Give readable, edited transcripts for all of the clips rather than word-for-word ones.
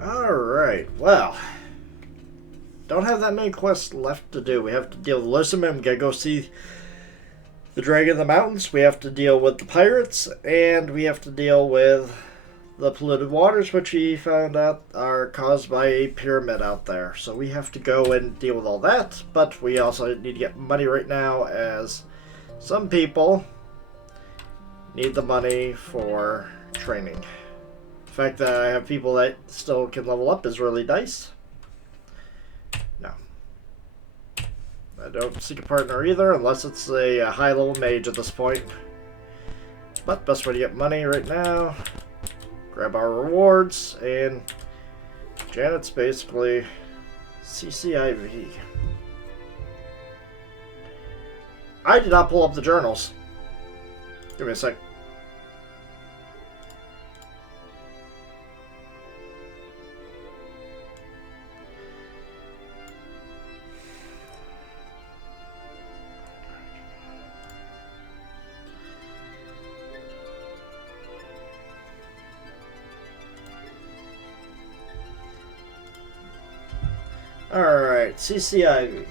Alright, well. Don't have that many quests left to do. We have to deal with Lussaman. We gotta go see the Dragon in the Mountains. We have to deal with the pirates. And we have to deal with the polluted waters, which we found out are caused by a pyramid out there. So we have to go and deal with all that. But we also need to get money right now, as some people need the money for training. The fact that I have people that still can level up is really nice. No. I don't seek a partner either, unless it's a high-level mage at this point. But best way to get money right now, grab our rewards, and Janet's basically CCIV. I did not pull up the journals. Give me a sec. Alright, CCIV.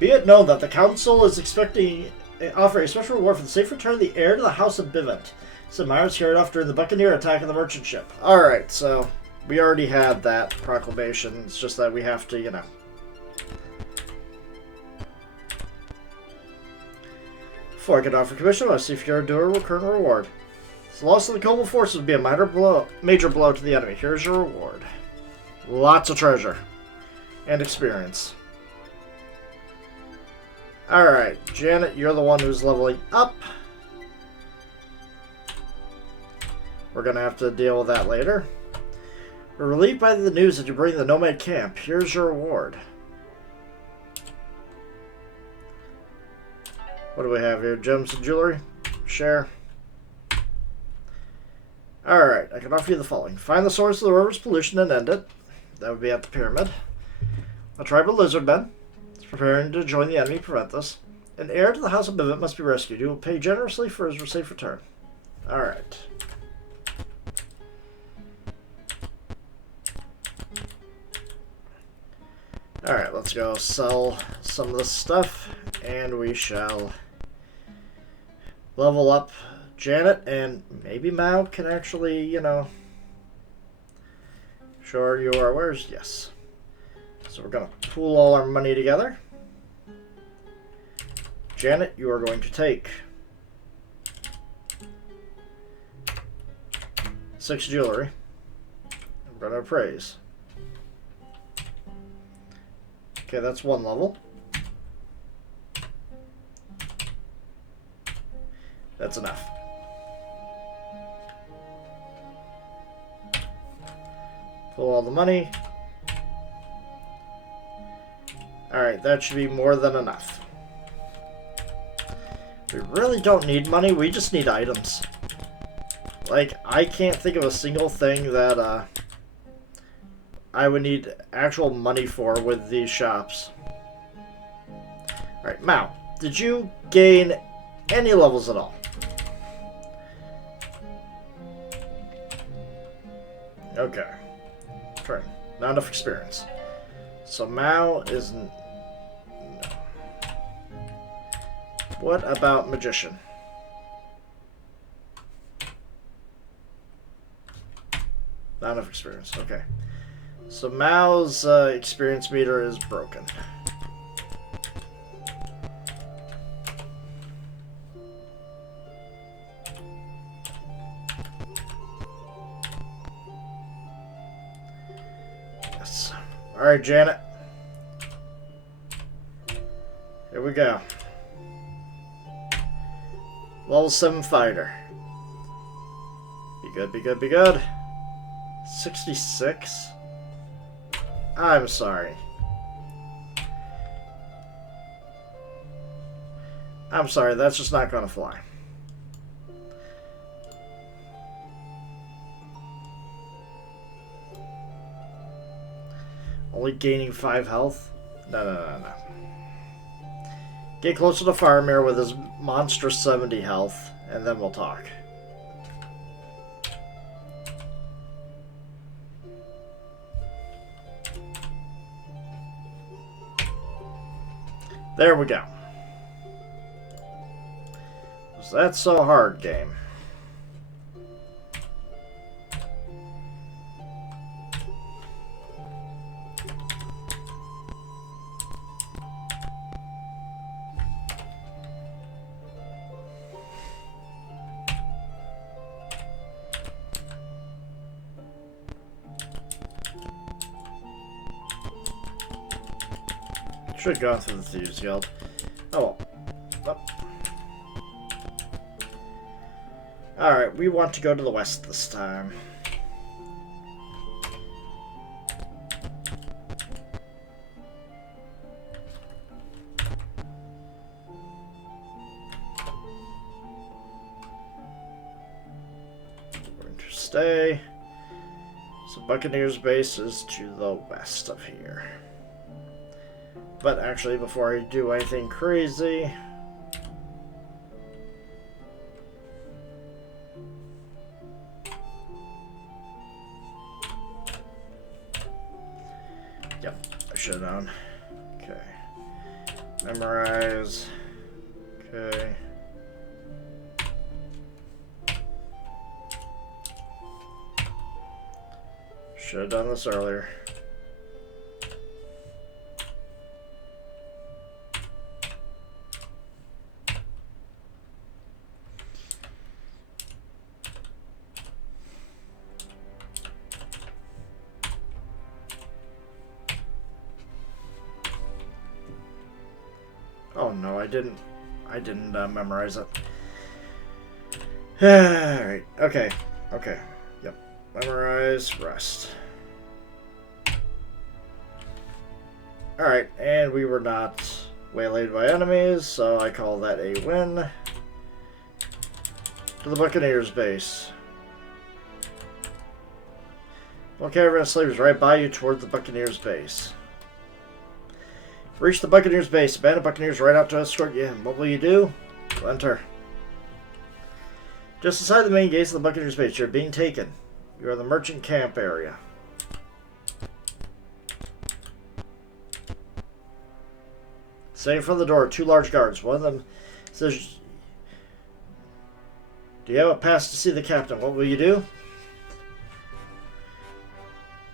Be it known that the Council is offering a special reward for the safe return of the heir to the House of Bivent. Some miners carried off during the Buccaneer attack of the merchant ship. Alright, so we already had that proclamation. It's just that we have to, you know. Before I can offer commission, I see if you're due a recurrent reward. The loss of the kobold forces would be a major blow to the enemy. Here's your reward. Lots of treasure. And experience. Alright, Janet, you're the one who's leveling up. We're going to have to deal with that later. We're relieved by the news that you bring the Nomad camp. Here's your reward. What do we have here? Gems and jewelry? Share. Alright, I can offer you the following. Find the source of the river's pollution and end it. That would be at the pyramid. A tribe of lizardmen is preparing to join the enemy to prevent this. An heir to the House of Bivent must be rescued. You will pay generously for his safe return. Alright. Alright, let's go sell some of this stuff, and we shall level up Janet, and maybe Mao can actually, you know, show you our wares. Yes. So we're going to pool all our money together. Janet, you are going to take 6 jewelry. We're going to appraise. Okay, that's 1 level. That's enough. Pull all the money. Alright, that should be more than enough. We really don't need money, we just need items. Like, I can't think of a single thing that I would need actual money for with these shops. Alright, Mao, did you gain any levels at all? Okay. Right. Not enough experience. So Mao isn't... No. What about Magician? Not enough experience. Okay. So Mao's experience meter is broken. Yes. Alright, Janet. Here we go. Level 7 fighter. Be good, be good, be good. 66? I'm sorry. I'm sorry, that's just not gonna fly. Only gaining 5 health? No. Get closer to Faramir with his monstrous 70 health, and then we'll talk. There we go. Was that so hard, game? Should have gone through the Thieves Guild. Oh well. Oh. Alright, we want to go to the west this time. We're going to stay. So Buccaneers base is to the west of here. But actually, before I do anything crazy, yep, I should have known. Okay. Memorize. Okay. Should have done this earlier. Oh no, I didn't memorize it. Alright, okay, yep. Memorize, rest. Alright, and we were not waylaid by enemies, so I call that a win. To the Buccaneers base. Well, caravan of slaves right by you toward the Buccaneers base. Reach the Buccaneers base. A band of Buccaneers right out to escort you in. What will you do? Enter. Just inside the main gates of the Buccaneers base, you're being taken. You are in the merchant camp area. Standing in front of the door, 2 large guards. One of them says, "Do you have a pass to see the captain? What will you do?"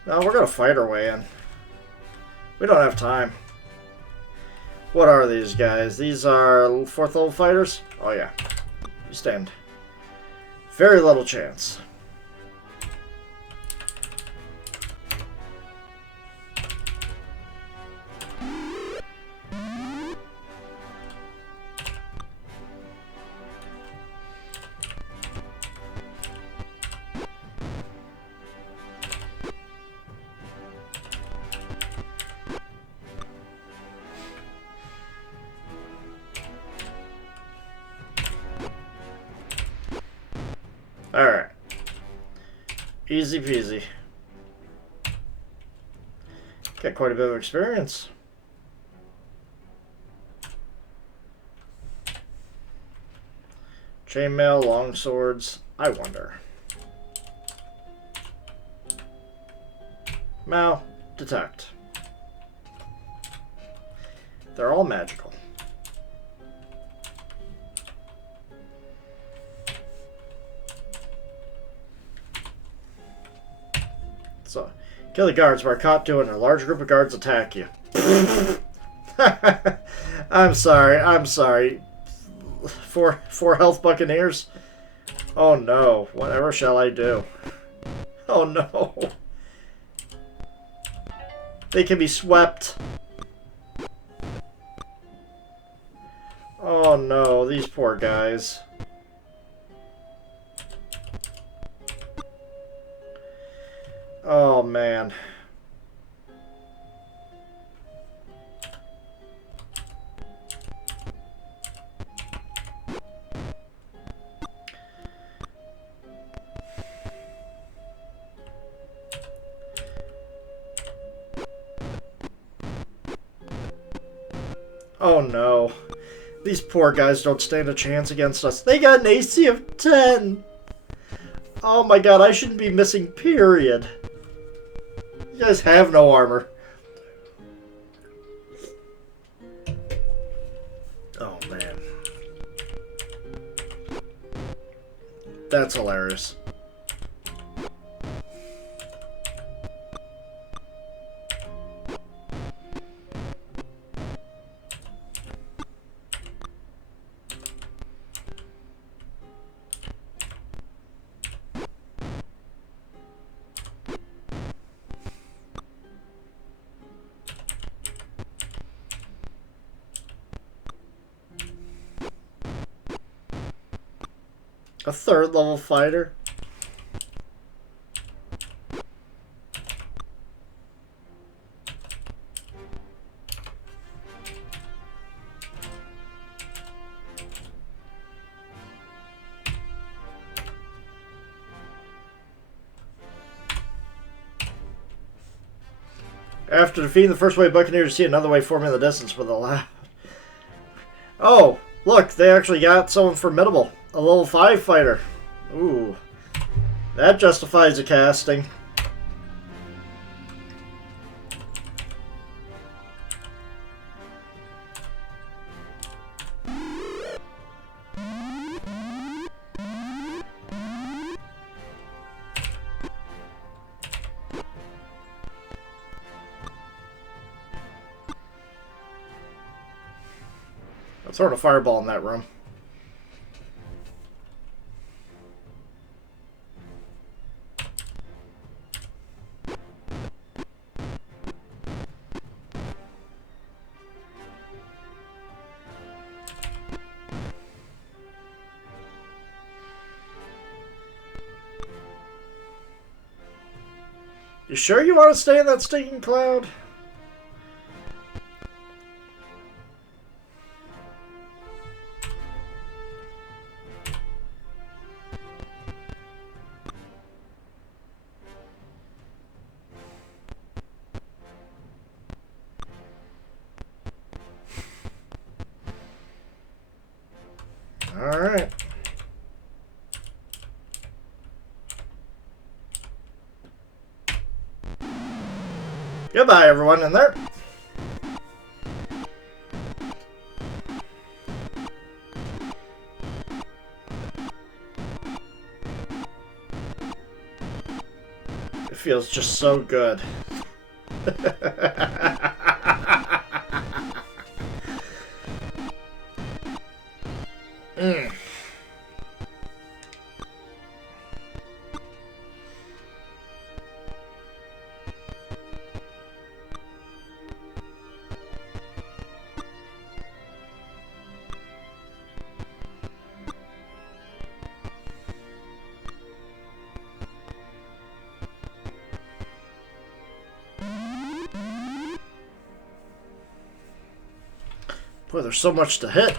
No, we're going to fight our way in. We don't have time. What are these guys? These are 4th level fighters? Oh yeah. You stand very little chance. Alright. Easy peasy. Got quite a bit of experience. Chainmail, long swords. I wonder. Mal, detect. They're all magical. So, kill the guards who are caught doing it. A large group of guards attack you. I'm sorry. Four health Buccaneers? Oh no. Whatever shall I do? Oh no. They can be swept. Oh no, these poor guys. Oh man. Oh no. These poor guys don't stand a chance against us. They got an AC of 10. Oh my god, I shouldn't be missing, period. You guys have no armor. Man. That's hilarious. A third level fighter? After defeating the first wave Buccaneers, see another wave forming in the distance with a loud... Oh, look, they actually got someone formidable. A level 5 fighter. Ooh. That justifies the casting. I'm throwing a fireball in that room. You sure you want to stay in that stinking cloud? Alright. Goodbye, everyone in there. It feels just so good. Boy, there's so much to hit.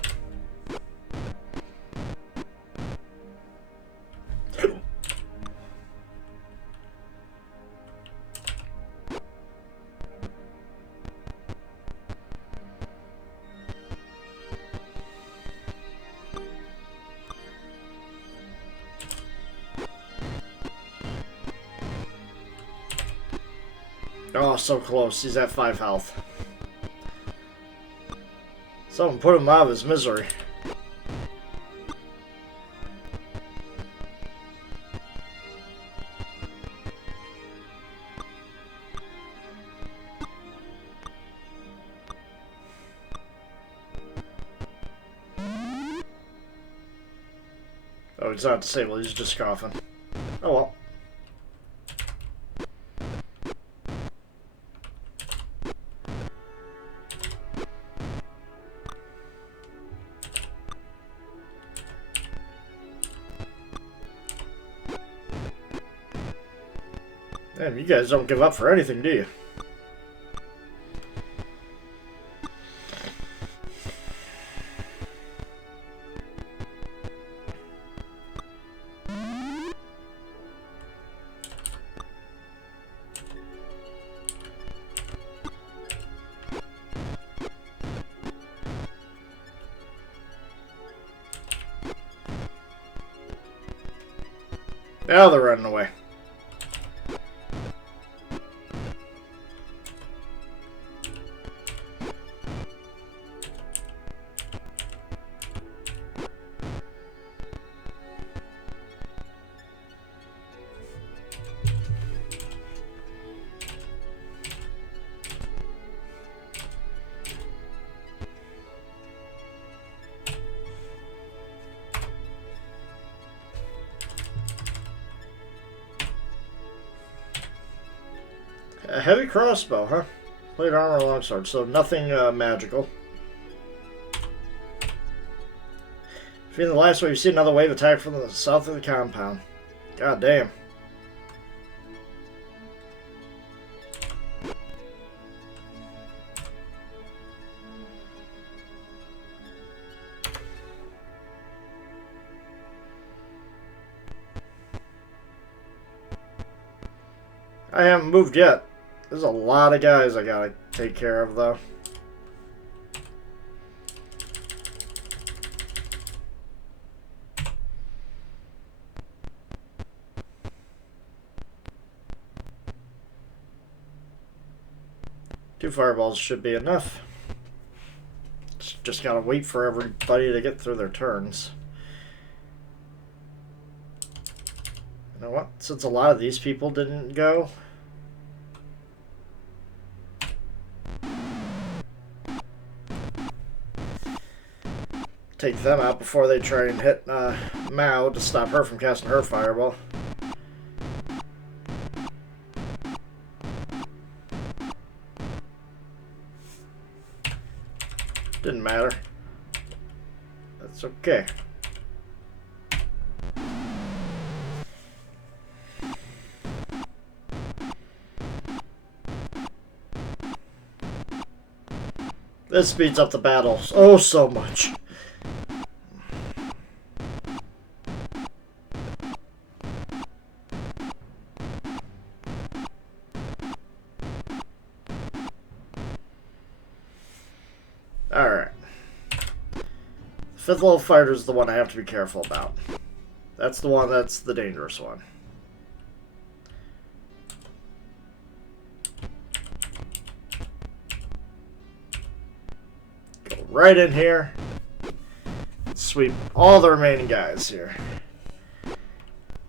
Oh, so close. He's at 5 health. Someone put him out of his misery. Oh, he's not disabled. He's just coughing. Oh well. Damn, you guys don't give up for anything, do you? Now they're running away. A heavy crossbow, huh? Plate armor, longsword, so nothing magical. Feeling the last wave, you see another wave attack from the south of the compound. God damn. I haven't moved yet. There's a lot of guys I gotta take care of, though. Two fireballs should be enough. Just gotta wait for everybody to get through their turns. You know what? Since a lot of these people didn't go, take them out before they try and hit Mao to stop her from casting her fireball. Didn't matter. That's okay. This speeds up the battles oh so much. Alright. Fifth level fighter is the one I have to be careful about. That's the one that's the dangerous one. Go right in here. Sweep all the remaining guys here.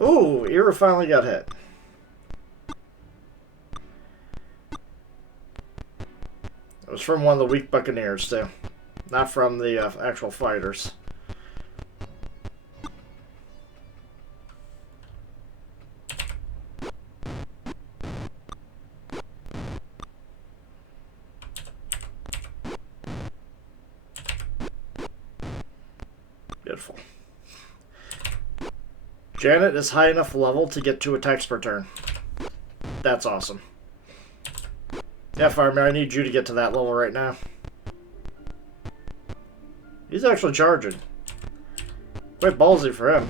Ooh, Ira finally got hit. It was from one of the weak buccaneers, too. Not from the actual fighters. Beautiful. Janet is high enough level to get 2 attacks per turn. That's awesome. Yeah, Fireman, I need you to get to that level right now. He's actually charging. Quite ballsy for him.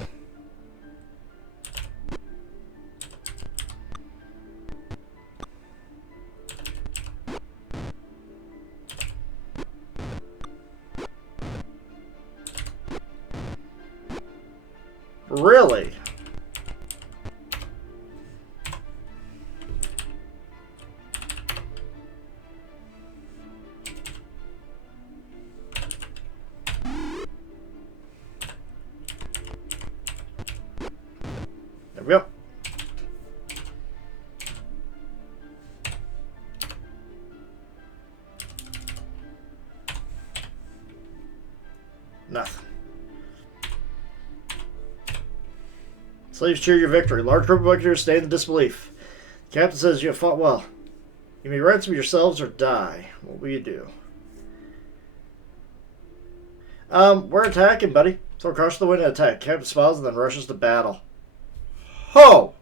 Really? There we go. Nothing. Slaves cheer your victory. Large group of buccaneers stay in disbelief. The captain says you have fought well. You may ransom yourselves or die. What will you do? We're attacking, buddy. So crush the wind and attack. Captain smiles and then rushes to battle. Ho!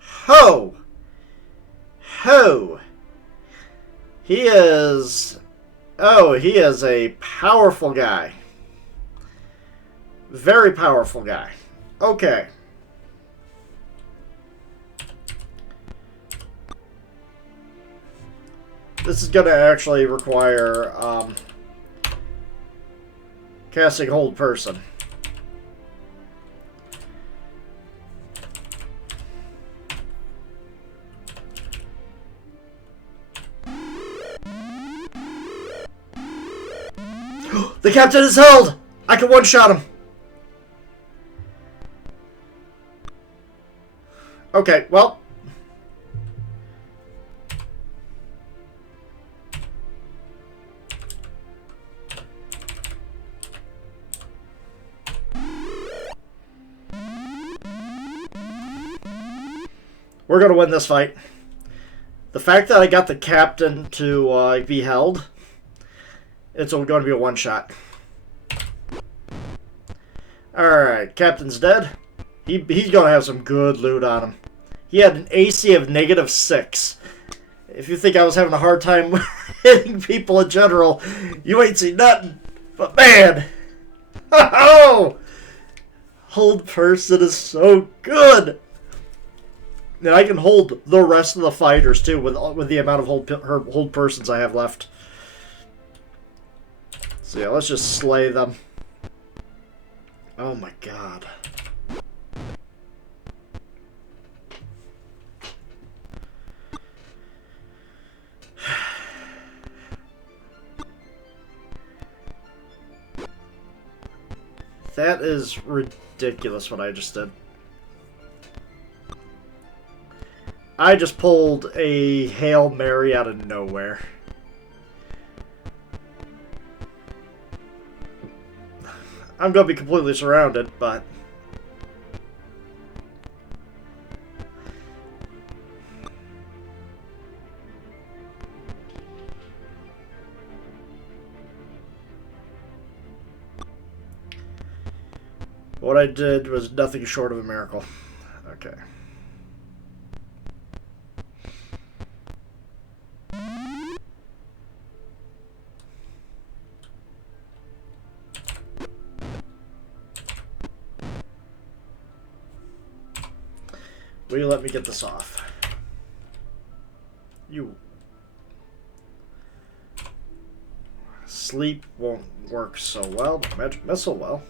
Ho! Ho! He is... Oh, he is a powerful guy. Very powerful guy. Okay. This is going to actually require casting hold person. The captain is held! I can one-shot him. Okay, well. We're going to win this fight. The fact that I got the captain to be held, it's only going to be a one-shot. Alright, captain's dead. He's going to have some good loot on him. He had an AC of -6. If you think I was having a hard time hitting people in general, you ain't seen nothing. But man, oh, hold person is so good. And I can hold the rest of the fighters too with the amount of hold persons I have left. So yeah, let's just slay them. Oh my god. That is ridiculous what I just did. I just pulled a Hail Mary out of nowhere. I'm going to be completely surrounded, but... what I did was nothing short of a miracle. Okay. Will you let me get this off? You... Sleep won't work so well, but Magic Missile will.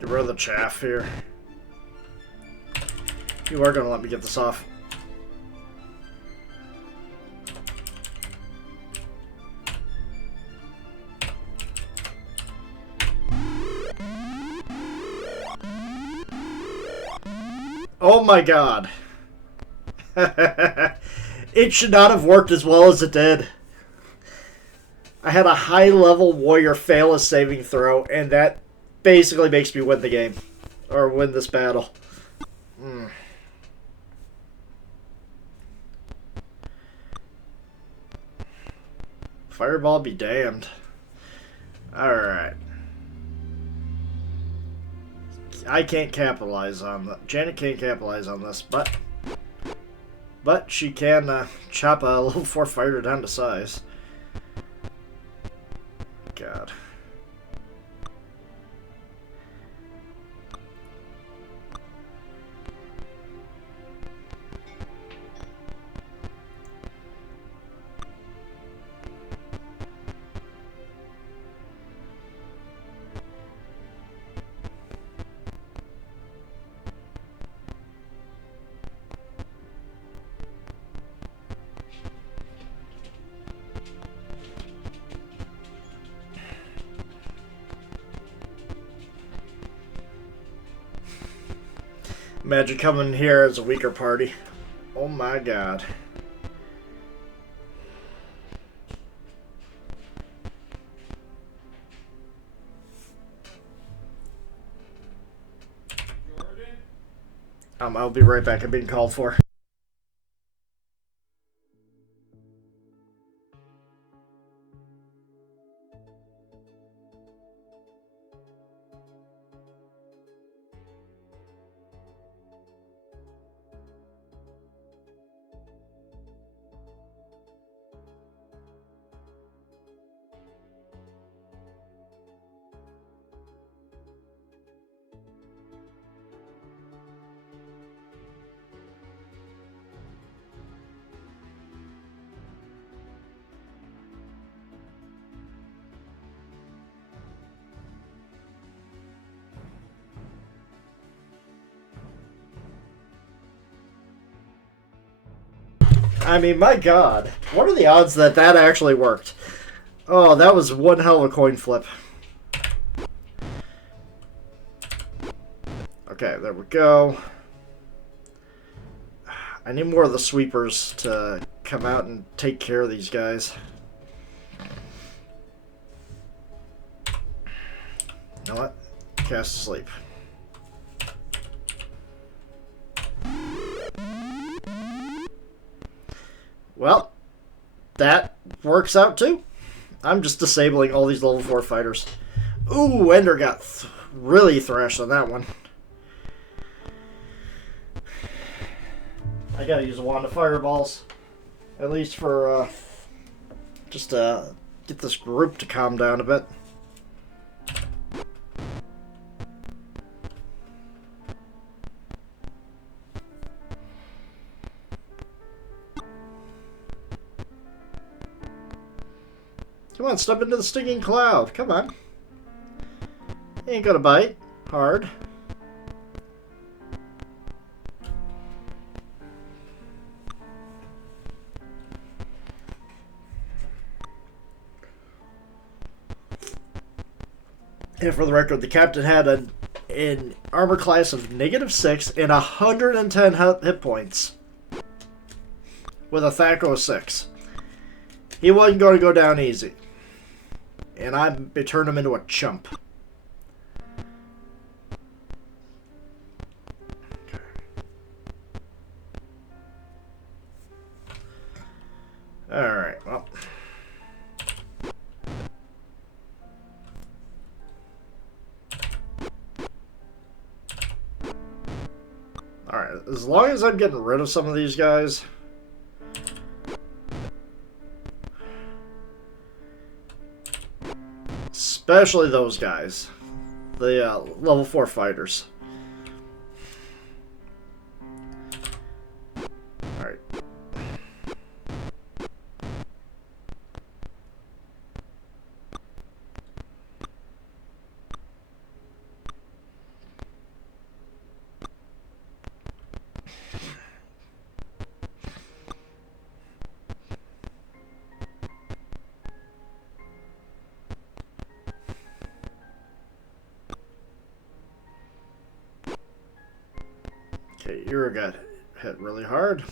Get rid of the chaff here. You are going to let me get this off. Oh my god. It should not have worked as well as it did. I had a high-level warrior fail a saving throw, and that basically makes me win the game. Or win this battle. Fireball be damned. Alright. I can't capitalize on that. Janet can't capitalize on this, but she can chop a level 4 fighter down to size. God. Imagine coming here as a weaker party. Oh my god. I'll be right back. I'm being called for. I mean, my god. What are the odds that that actually worked? Oh, that was one hell of a coin flip. Okay, there we go. I need more of the sweepers to come out and take care of these guys. You know what? Cast sleep. Well, that works out too. I'm just disabling all these level 4 fighters. Ooh, Ender got really thrashed on that one. I gotta use a wand of fireballs. At least for, just to get this group to calm down a bit. Come on, step into the stinging cloud. Come on. Ain't gonna bite. Hard. And for the record, the captain had an armor class of -6 and 110 hit points. With a THAC 06. He wasn't going to go down easy. And I turned him into a chump. Alright, well. Alright, as long as I'm getting rid of some of these guys. Especially those guys. The level 4 fighters. Alright. Okay, Ura got hit really hard.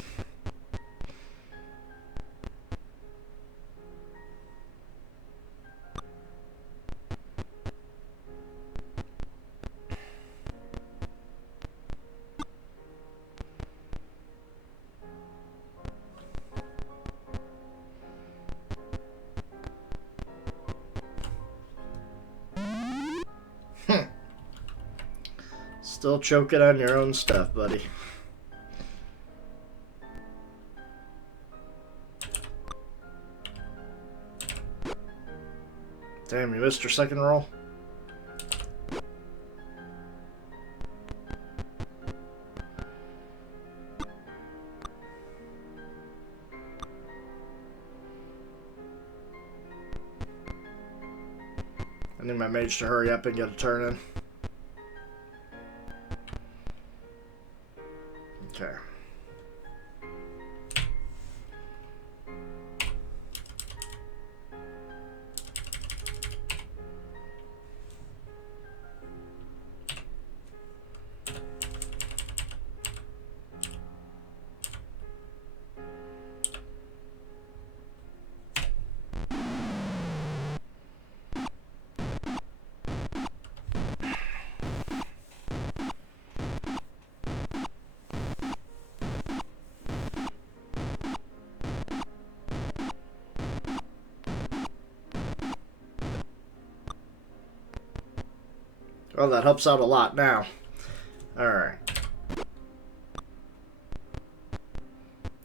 Still choking on your own stuff, buddy. Damn, you missed your second roll. I need my mage to hurry up and get a turn in. Okay. Well, that helps out a lot now. Alright.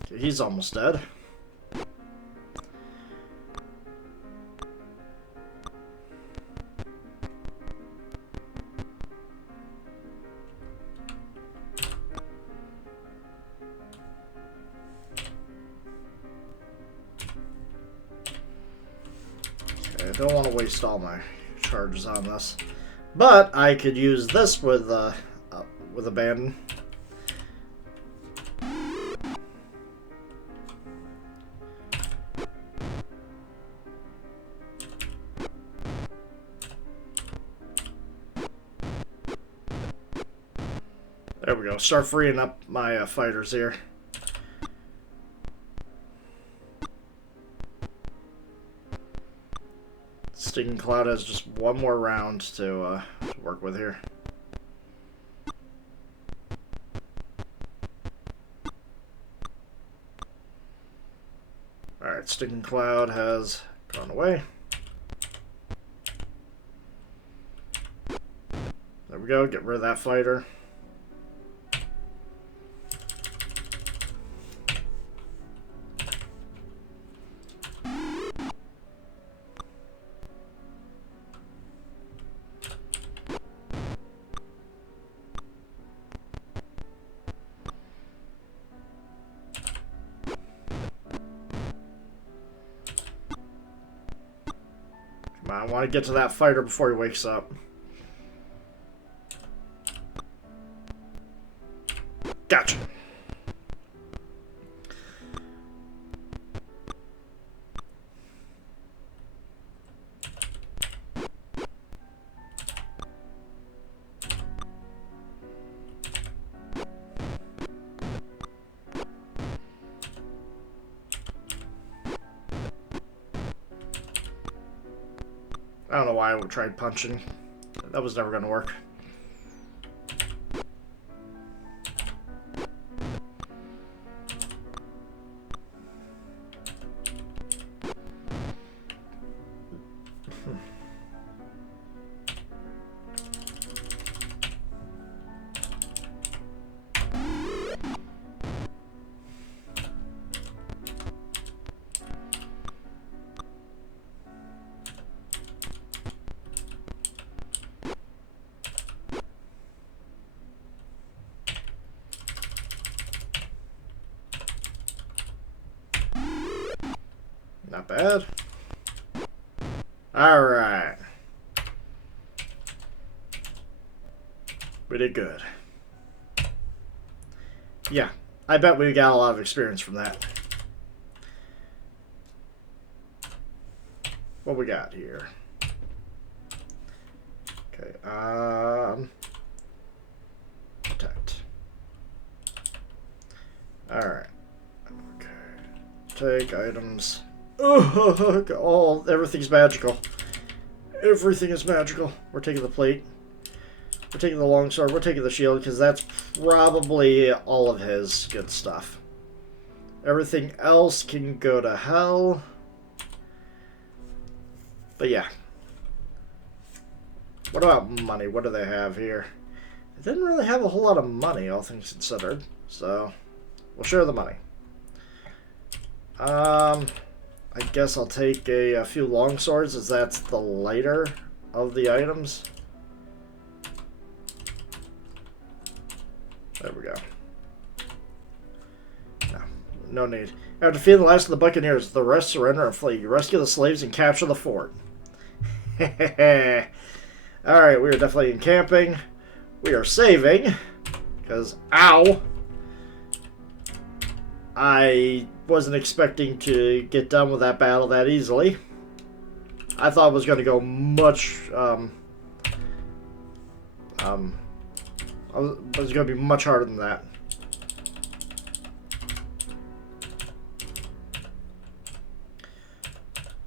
Okay, he's almost dead. Okay, I don't want to waste all my charges on this. But I could use this with abandon. There we go. Start freeing up my fighters here. Stinging Cloud has just one more round to work with here. Alright, Stinking Cloud has gone away. There we go, get rid of that fighter. I want to get to that fighter before he wakes up. Gotcha. I don't know why I tried punching. That was never going to work. Not bad. Alright. We did good. Yeah, I bet we got a lot of experience from that. What we got here? Okay, protect. Alright. Okay. Take items. Oh, everything's magical. Everything is magical. We're taking the plate. We're taking the longsword. We're taking the shield because that's probably all of his good stuff. Everything else can go to hell. But yeah. What about money? What do they have here? They didn't really have a whole lot of money, all things considered. So, we'll share the money. I guess I'll take a few longswords, as that's the lighter of the items. There we go. No need. After defeating the last of the Buccaneers, the rest surrender and flee. You rescue the slaves and capture the fort. Alright, we are definitely encamping. We are saving. Because, ow! I wasn't expecting to get done with that battle that easily. I thought it was going to go much, it was going to be much harder than that.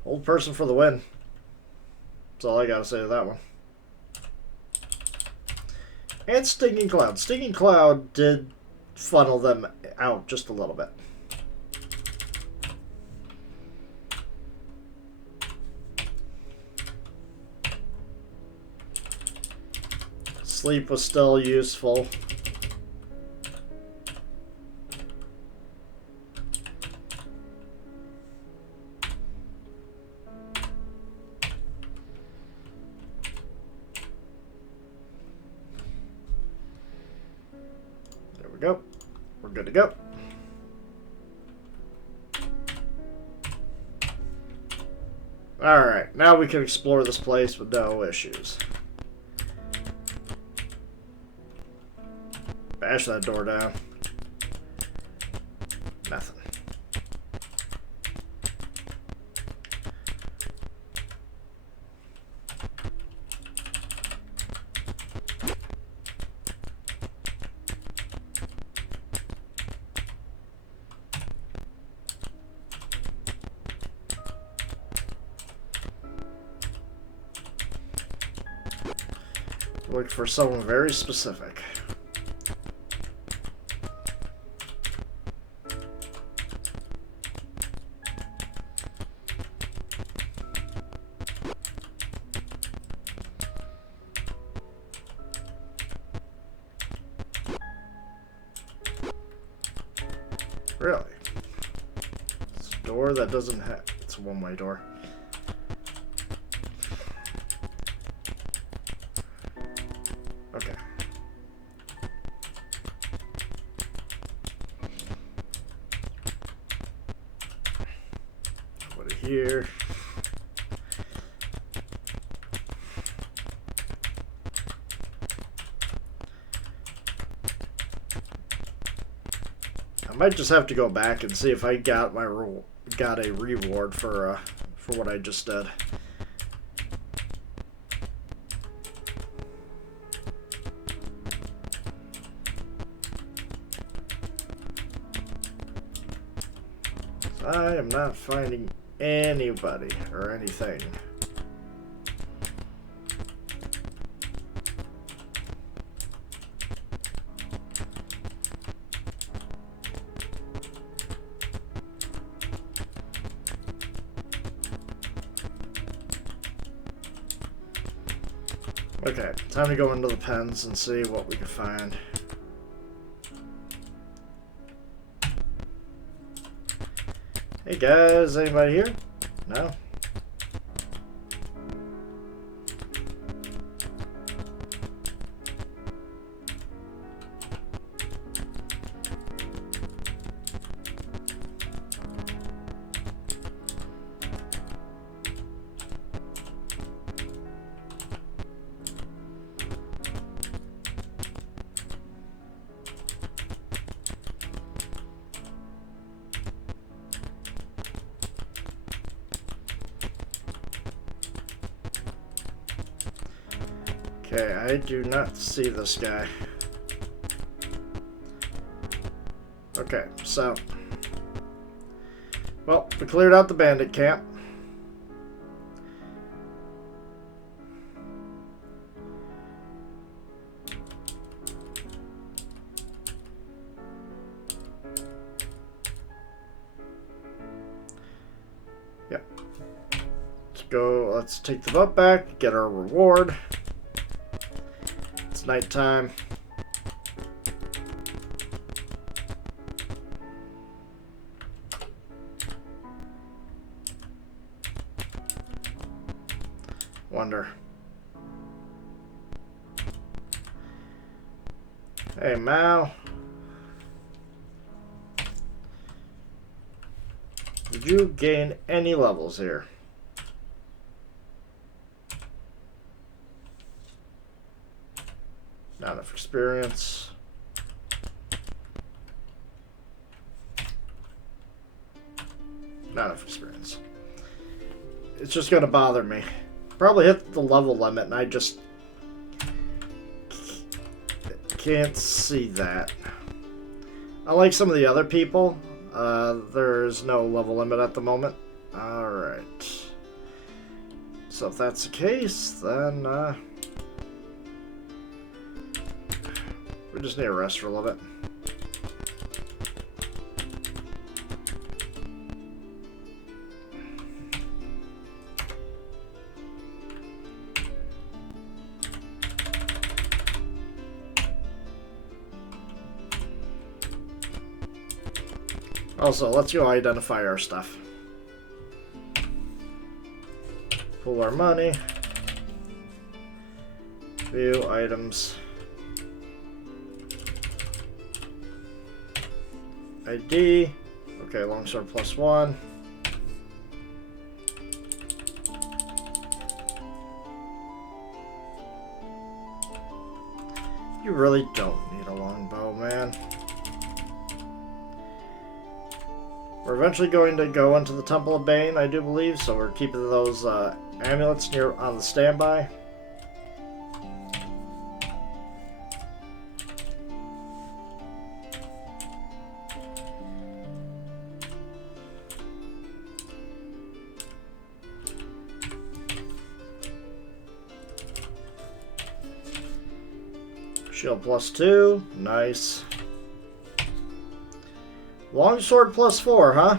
Old person for the win. That's all I got to say to that one. And Stinking Cloud. Stinking Cloud did funnel them out just a little bit. Sleep was still useful. There we go. We're good to go. Alright, now we can explore this place with no issues. Bash that door down. Nothing. Look for someone very specific. Really? It's a door that doesn't have... It's a one-way door. Okay. Put it here. I might just have to go back and see if I got my got a reward for what I just did. I am not finding anybody or anything. Okay, time to go into the pens and see what we can find. Hey guys, anybody here? No? Okay, I do not see this guy. Okay, so... Well, we cleared out the bandit camp. Yep. Let's go, let's take the boat back, get our reward. It's nighttime. Wonder. Hey, Mao. Did you gain any levels here? Not enough experience. Not enough experience. It's just gonna bother me. Probably hit the level limit and I just can't see that. Unlike some of the other people, there's no level limit at the moment. Alright. So if that's the case, then we just need to rest for a little bit. Also, let's go identify our stuff. Pull our money. View items. ID. Okay, longsword +1. You really don't need a longbow, man. We're eventually going to go into the Temple of Bane, I do believe, so we're keeping those amulets near on the standby. Shield +2. Nice. Longsword +4, huh?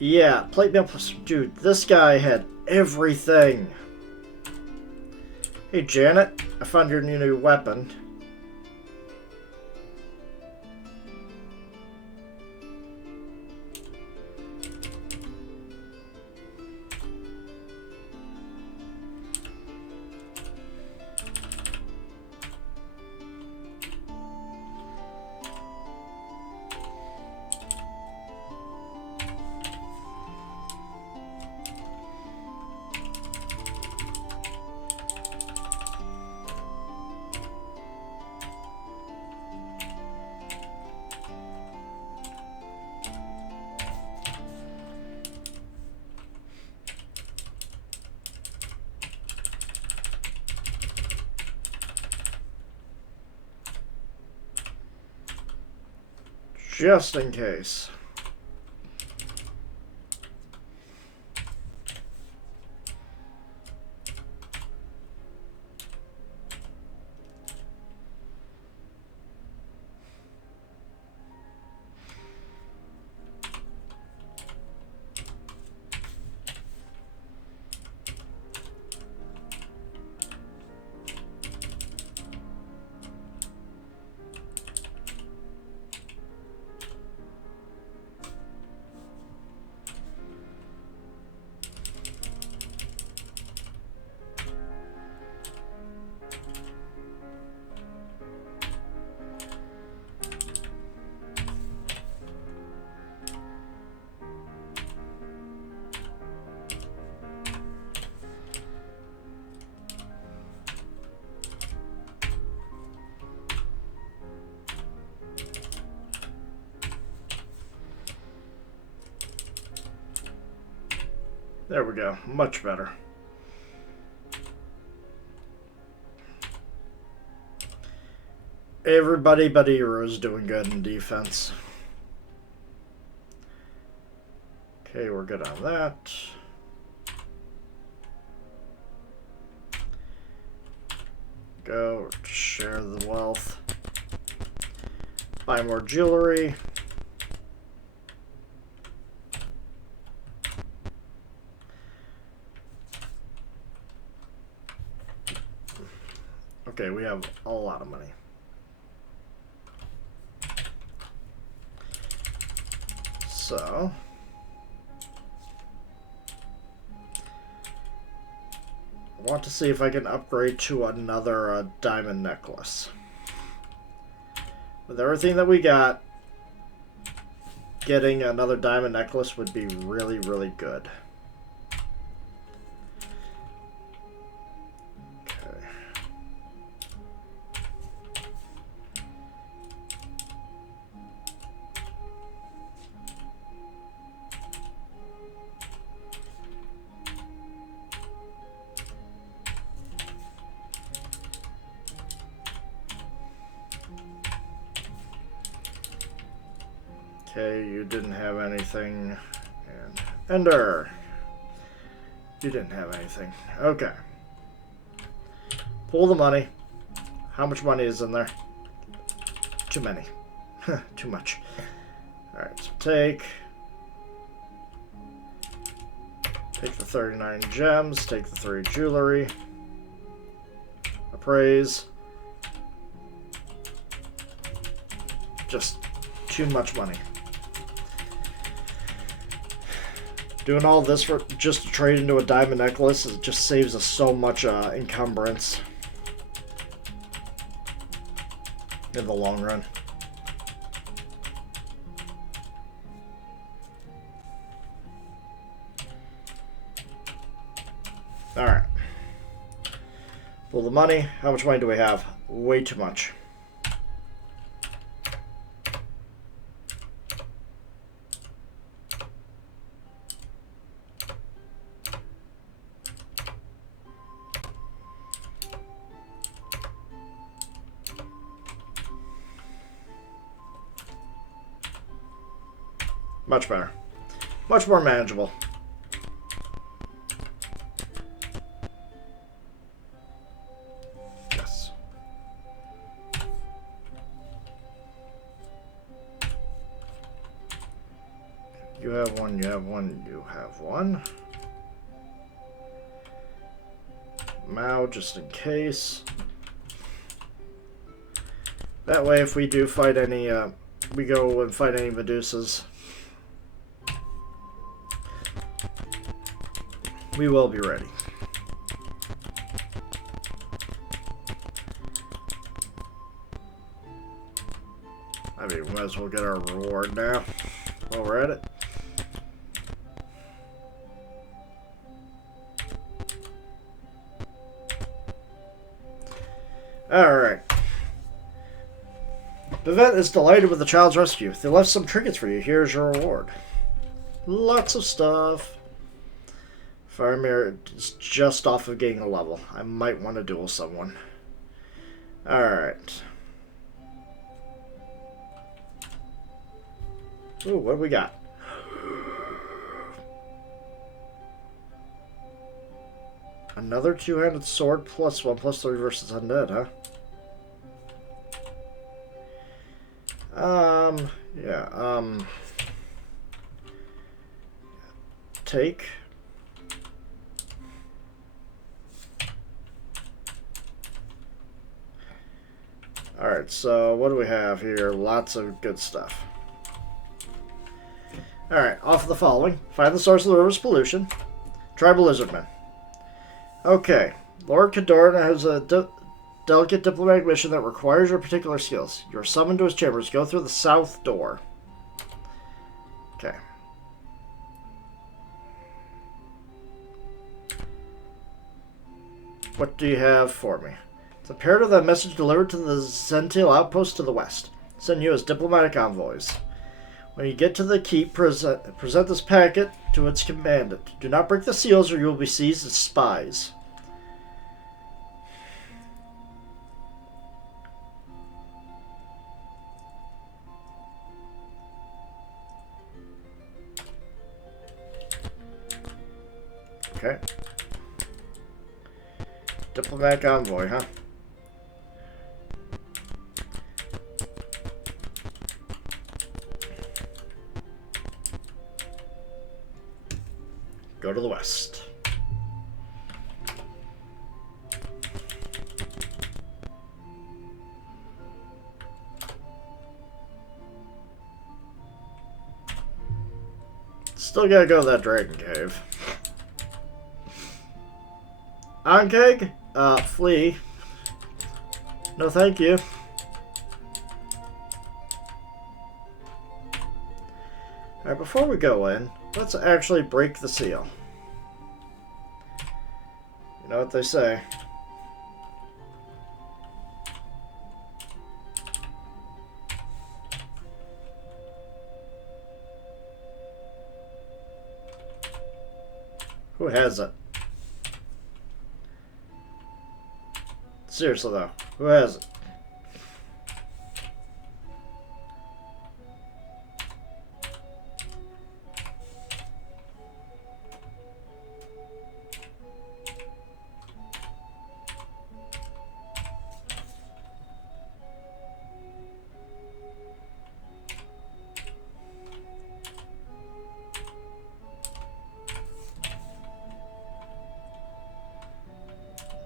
Yeah, plate mail plus... Dude, this guy had everything. Hey, Janet. I found your new weapon. Just in case. There we go. Much better. Everybody but Hero's doing good in defense. Okay, we're good on that. Go share the wealth. Buy more jewelry. Okay, we have a lot of money. So, I want to see if I can upgrade to another diamond necklace. With everything that we got, getting another diamond necklace would be really, really good. Okay, you didn't have anything. And Ender. You didn't have anything. Okay. Pull the money. How much money is in there? Too many. Too much. Alright, so take the 39 gems, take the 3 jewelry. Appraise. Just too much money. Doing all this for just to trade into a diamond necklace, it just saves us so much encumbrance in the long run. Alright. Pull the money. How much money do we have? Way too much. Much better. Much more manageable. Yes. You have one, you have one, you have one. Mao, just in case. That way, if we do fight any, we go and fight any Medusas, we will be ready. I mean, we might as well get our reward now while we're at it. Alright. The vet is delighted with the child's rescue. They left some trinkets for you. Here's your reward. Lots of stuff. Faramir is just off of getting a level. I might want to duel someone. Alright. Ooh, what do we got? Another two-handed sword plus 1/3 versus undead, huh? Yeah, take. Alright, so what do we have here? Lots of good stuff. Alright, off of the following. Find the source of the river's pollution. Tribal lizardmen. Okay, Lord Cadorna has a delicate diplomatic mission that requires your particular skills. You are summoned to his chambers. Go through the south door. Okay. What do you have for me? It's imperative that message delivered to the Zential outpost to the west. Send you as diplomatic envoys. When you get to the keep, present this packet to its commandant. Do not break the seals or you will be seized as spies. Okay. Diplomatic envoy, huh? Go to the west. Still gotta go to that dragon cave. Ankeg? Flee. No thank you. Alright, before we go in, let's actually break the seal. You know what they say. Who has it? Seriously though, who has it?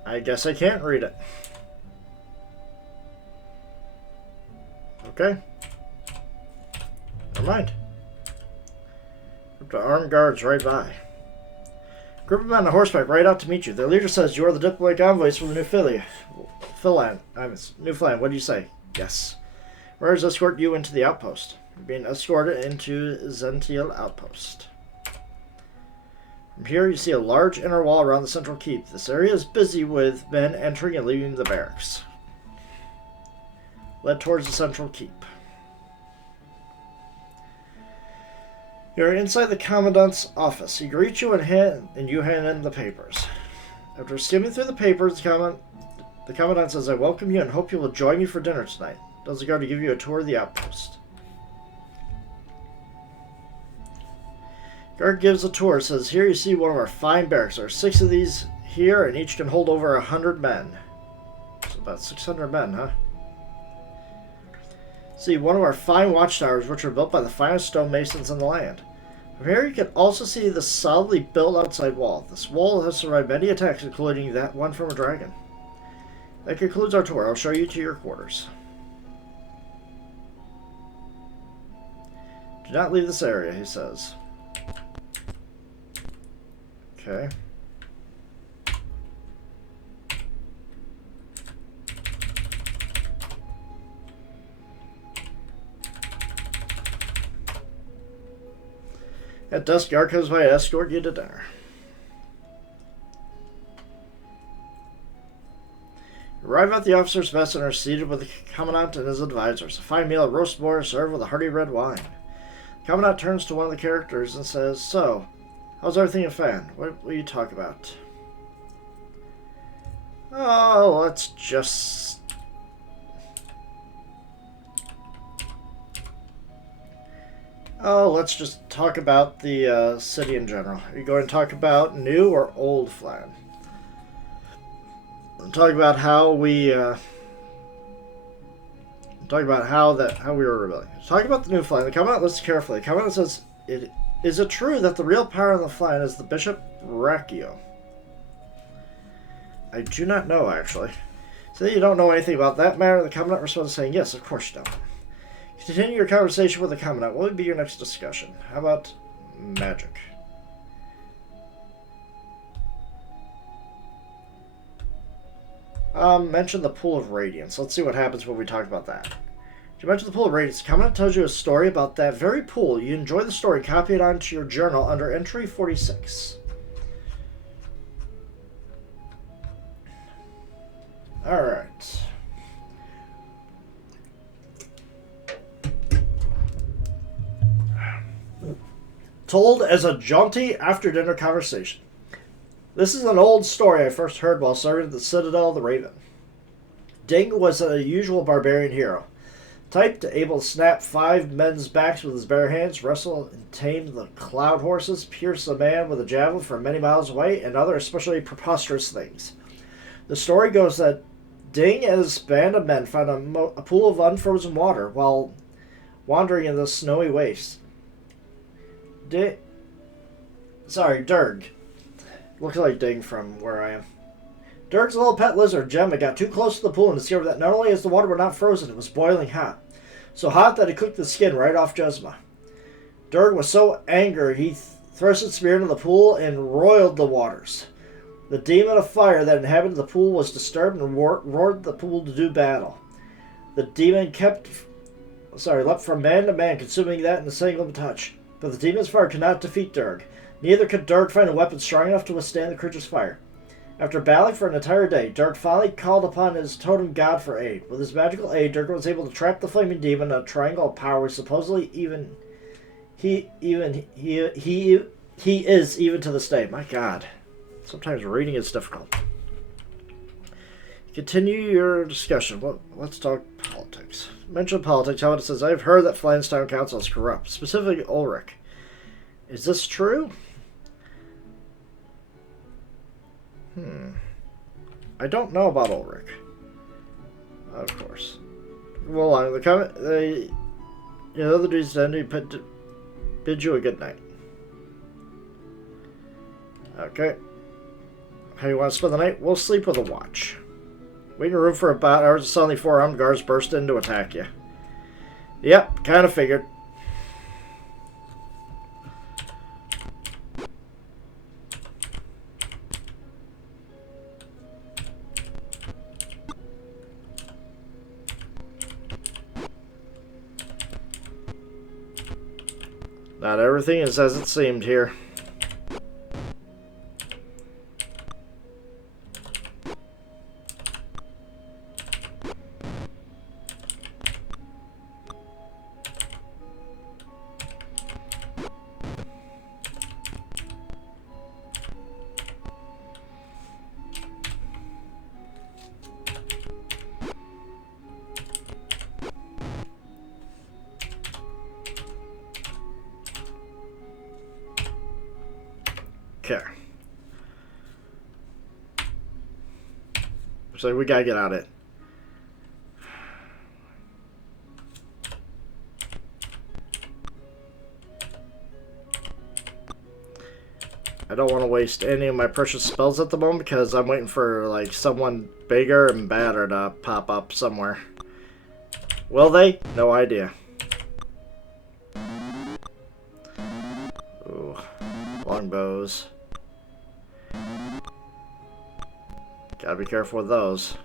I guess I can't read it. Okay. Never mind. Group of armed guards right by. Group of men on horseback right out to meet you. Their leader says you are the diplomatic envoys from the Newfoundland. What do you say? Yes. Riders escort you into the outpost. You're being escorted into Zential outpost. From here you see a large inner wall around the central keep. This area is busy with men entering and leaving the barracks. Led towards the central keep. You're inside the commandant's office. He greets you and you hand in the papers. After skimming through the papers, the commandant says, I welcome you and hope you will join me for dinner tonight. Tells the guard to give you a tour of the outpost. Guard gives a tour, says, here you see one of our fine barracks. There are 6 of these here, and each can hold over 100 men. So about 600 men, huh? See, one of our fine watchtowers, which are built by the finest stonemasons in the land. From here you can also see the solidly built outside wall. This wall has survived many attacks, including that one from a dragon. That concludes our tour. I'll show you to your quarters. Do not leave this area, he says. Okay. At dusk, guard comes by to escort you to dinner. You arrive at the officer's mess and are seated with the commandant and his advisors. A fine meal of roast boar served with a hearty red wine. The commandant turns to one of the characters and says, "So, how's everything in Fan? What will you talk about?" "Oh, let's just... let's just talk about the city in general. Are you going to talk about new or old Flan?" I'm talking about how we were rebelling. Talk about the new Flan. The commandant listens carefully. The commandant says, "Is it true that the real power in the Flan is the Bishop Racchio?" "I do not know, actually." "So you don't know anything about that matter?" The commandant responds saying, "Yes, of course you don't." Continue your conversation with the commandant. What would be your next discussion? How about magic? Mention the Pool of Radiance. Let's see what happens when we talk about that. You mentioned the Pool of Radiance. The commandant tells you a story about that very pool. You enjoy the story. Copy it onto your journal under entry 46. Alright. Told as a jaunty after-dinner conversation. This is an old story I first heard while serving at the Citadel of the Raven. Ding was a usual barbarian hero. Typed, able to snap 5 men's backs with his bare hands, wrestle and tame the cloud horses, pierce a man with a javelin from many miles away, and other especially preposterous things. The story goes that Ding and his band of men found a pool of unfrozen water while wandering in the snowy wastes. Durg. Looks like Ding from where I am. Durg's little pet lizard, Gemma, got too close to the pool and discovered that not only is the water but not frozen, it was boiling hot. So hot that it cooked the skin right off Gemma. Durg was so angry he thrust his spear into the pool and roiled the waters. The demon of fire that inhabited the pool was disturbed and roared the pool to do battle. The demon leapt from man to man, consuming that in a single touch. But the demon's fire could not defeat Durg. Neither could Durg find a weapon strong enough to withstand the creature's fire. After battling for an entire day, Durg finally called upon his totem god for aid. With his magical aid, Durg was able to trap the flaming demon in a triangle of power. Supposedly, he is even to this day. My God, sometimes reading is difficult. Continue your discussion. Let's talk politics. Mention politics. How it says, "I've heard that Flanstown Council is corrupt, specifically Ulrich. Is this true?" I don't know about Ulrich. Of course. Well, the other dudes then bid you a good night. Okay. How you want to spend the night? We'll sleep with a watch. Wait in your room for about hours and suddenly 4 armed guards burst in to attack you. Yep, kind of figured. Not everything is as it seemed here. Okay. So we gotta get out of it. I don't want to waste any of my precious spells at the moment because I'm waiting for like someone bigger and badder to pop up somewhere. Will they? No idea. Ooh, longbows. Gotta be careful with those.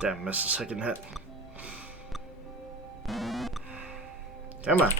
Damn, missed the second hit. Come on.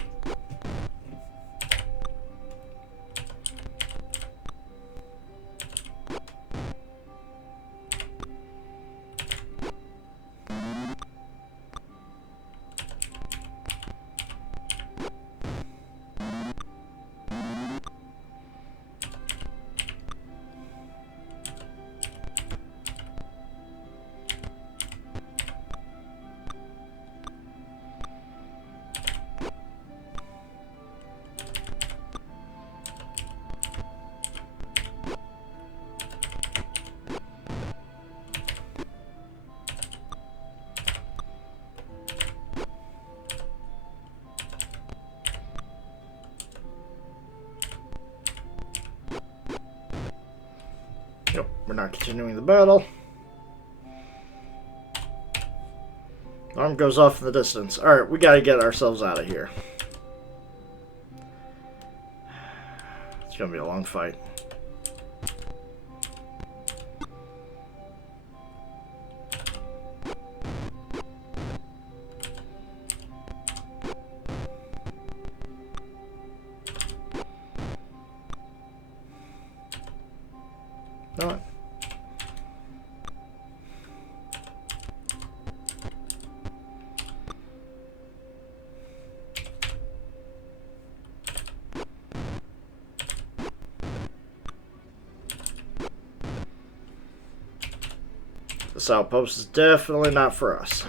Nope, we're not continuing the battle. Arm goes off in the distance. Alright, we gotta get ourselves out of here. It's gonna be a long fight. What? This outpost is definitely not for us.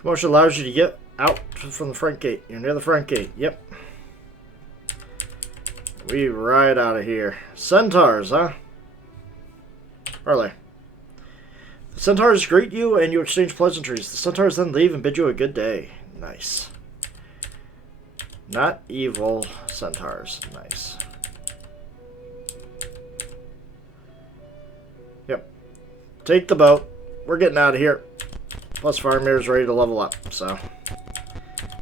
Commotion allows you to get out from the front gate. You're near the front gate. Yep. We ride out of here. Centaurs, huh? Are they? The centaurs greet you and you exchange pleasantries. The centaurs then leave and bid you a good day. Nice. Not evil centaurs. Nice. Yep. Take the boat. We're getting out of here. Plus Farmir's ready to level up, so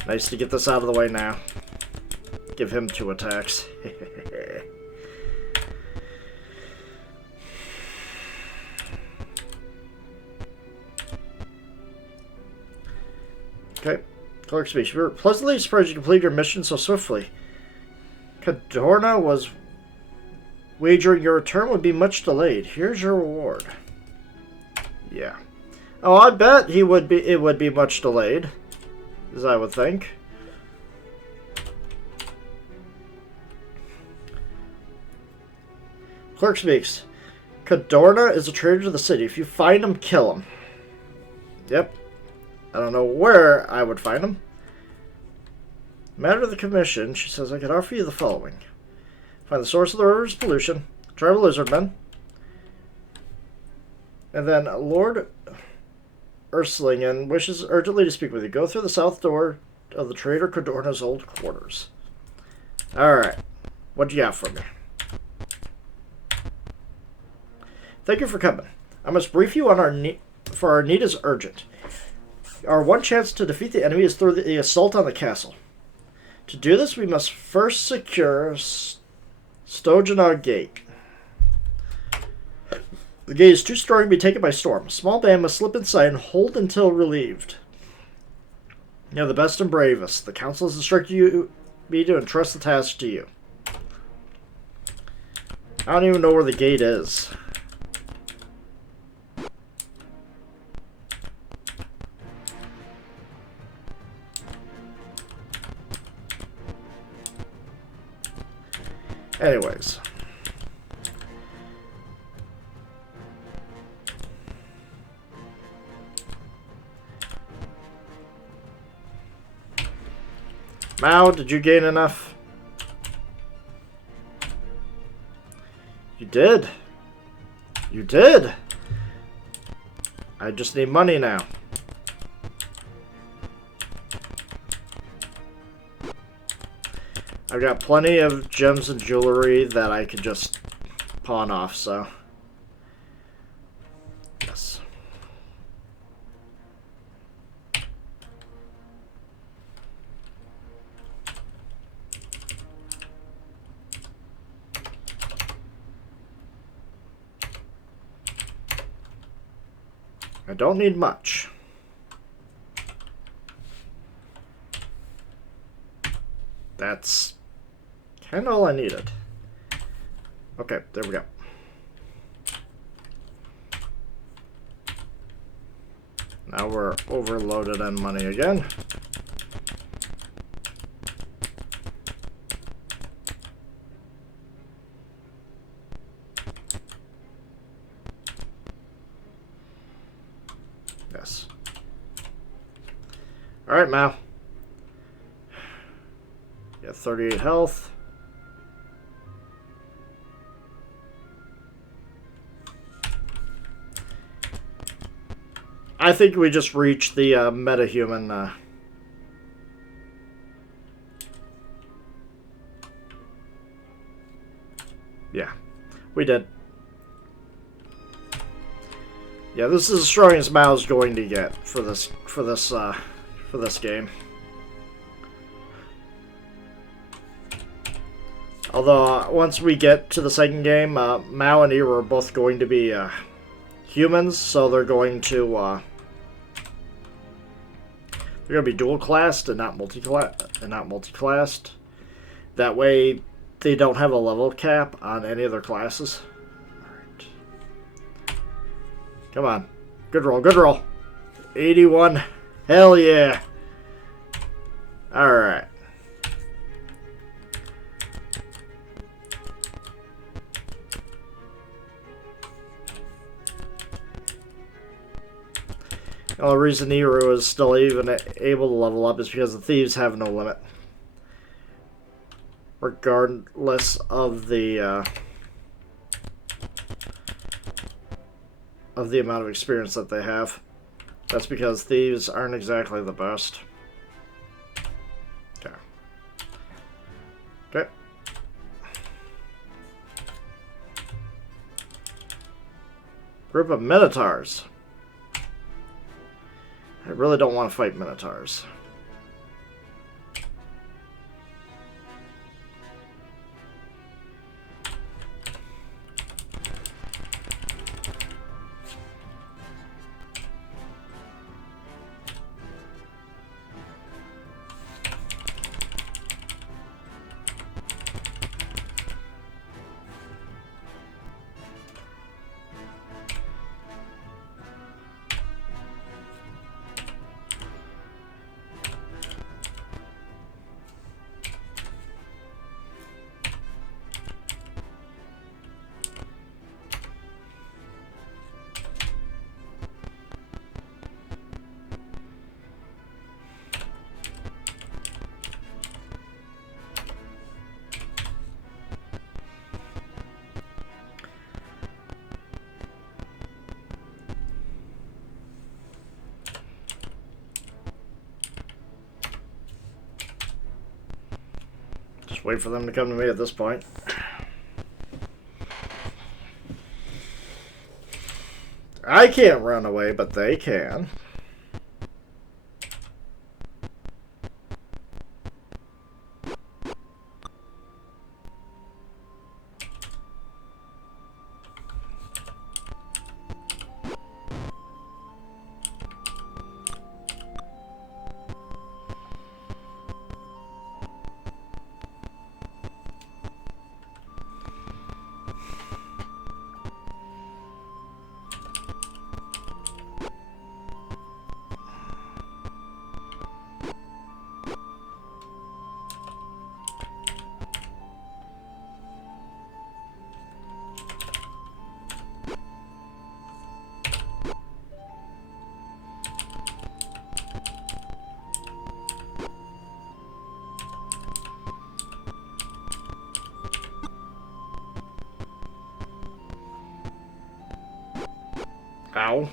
nice to get this out of the way now. Give him 2 attacks. Okay, clerk speech. We were pleasantly surprised you completed your mission so swiftly. Cadorna was wagering your return would be much delayed. Here's your reward. Yeah. Oh, I bet it would be much delayed, as I would think. Clerk speaks. Cadorna is a traitor to the city. If you find him, kill him. Yep. I don't know where I would find him. Matter of the commission, she says I could offer you the following. Find the source of the river's pollution. Tribal lizardmen. And then Lord Urslingen wishes urgently to speak with you. Go through the south door of the Trader Cadorna's old quarters. Alright. What do you have for me? Thank you for coming. I must brief you on our need, for our need is urgent. Our one chance to defeat the enemy is through the assault on the castle. To do this, we must first secure Stojanov Gate. The gate is too strong to be taken by storm. A small band must slip inside and hold until relieved. You are the best and bravest. The council has instructed you be to entrust the task to you. I don't even know where the gate is. Anyways. Mao, did you gain enough? You did. You did. I just need money now. I've got plenty of gems and jewelry that I could just pawn off, so. Yes. I don't need much. That's kind of all I needed. Okay, there we go. Now we're overloaded on money again. Yes. All right, Mao. You got 38 health. I think we just reached the metahuman. Yeah, we did. Yeah, this is as strong as Mao's going to get for this game. Although once we get to the second game, Mao and Ira are both going to be humans, so they're going to be dual classed and not multi-classed. That way, they don't have a level cap on any of their classes. Alright. Come on. Good roll, good roll. 81. Hell yeah. Alright. The only reason Nero is still even able to level up is because the thieves have no limit. Regardless of the amount of experience that they have. That's because thieves aren't exactly the best. Okay. Okay. Group of Minotaurs. I really don't want to fight Minotaurs. Wait for them to come to me at this point. I can't run away, but they can. Ow.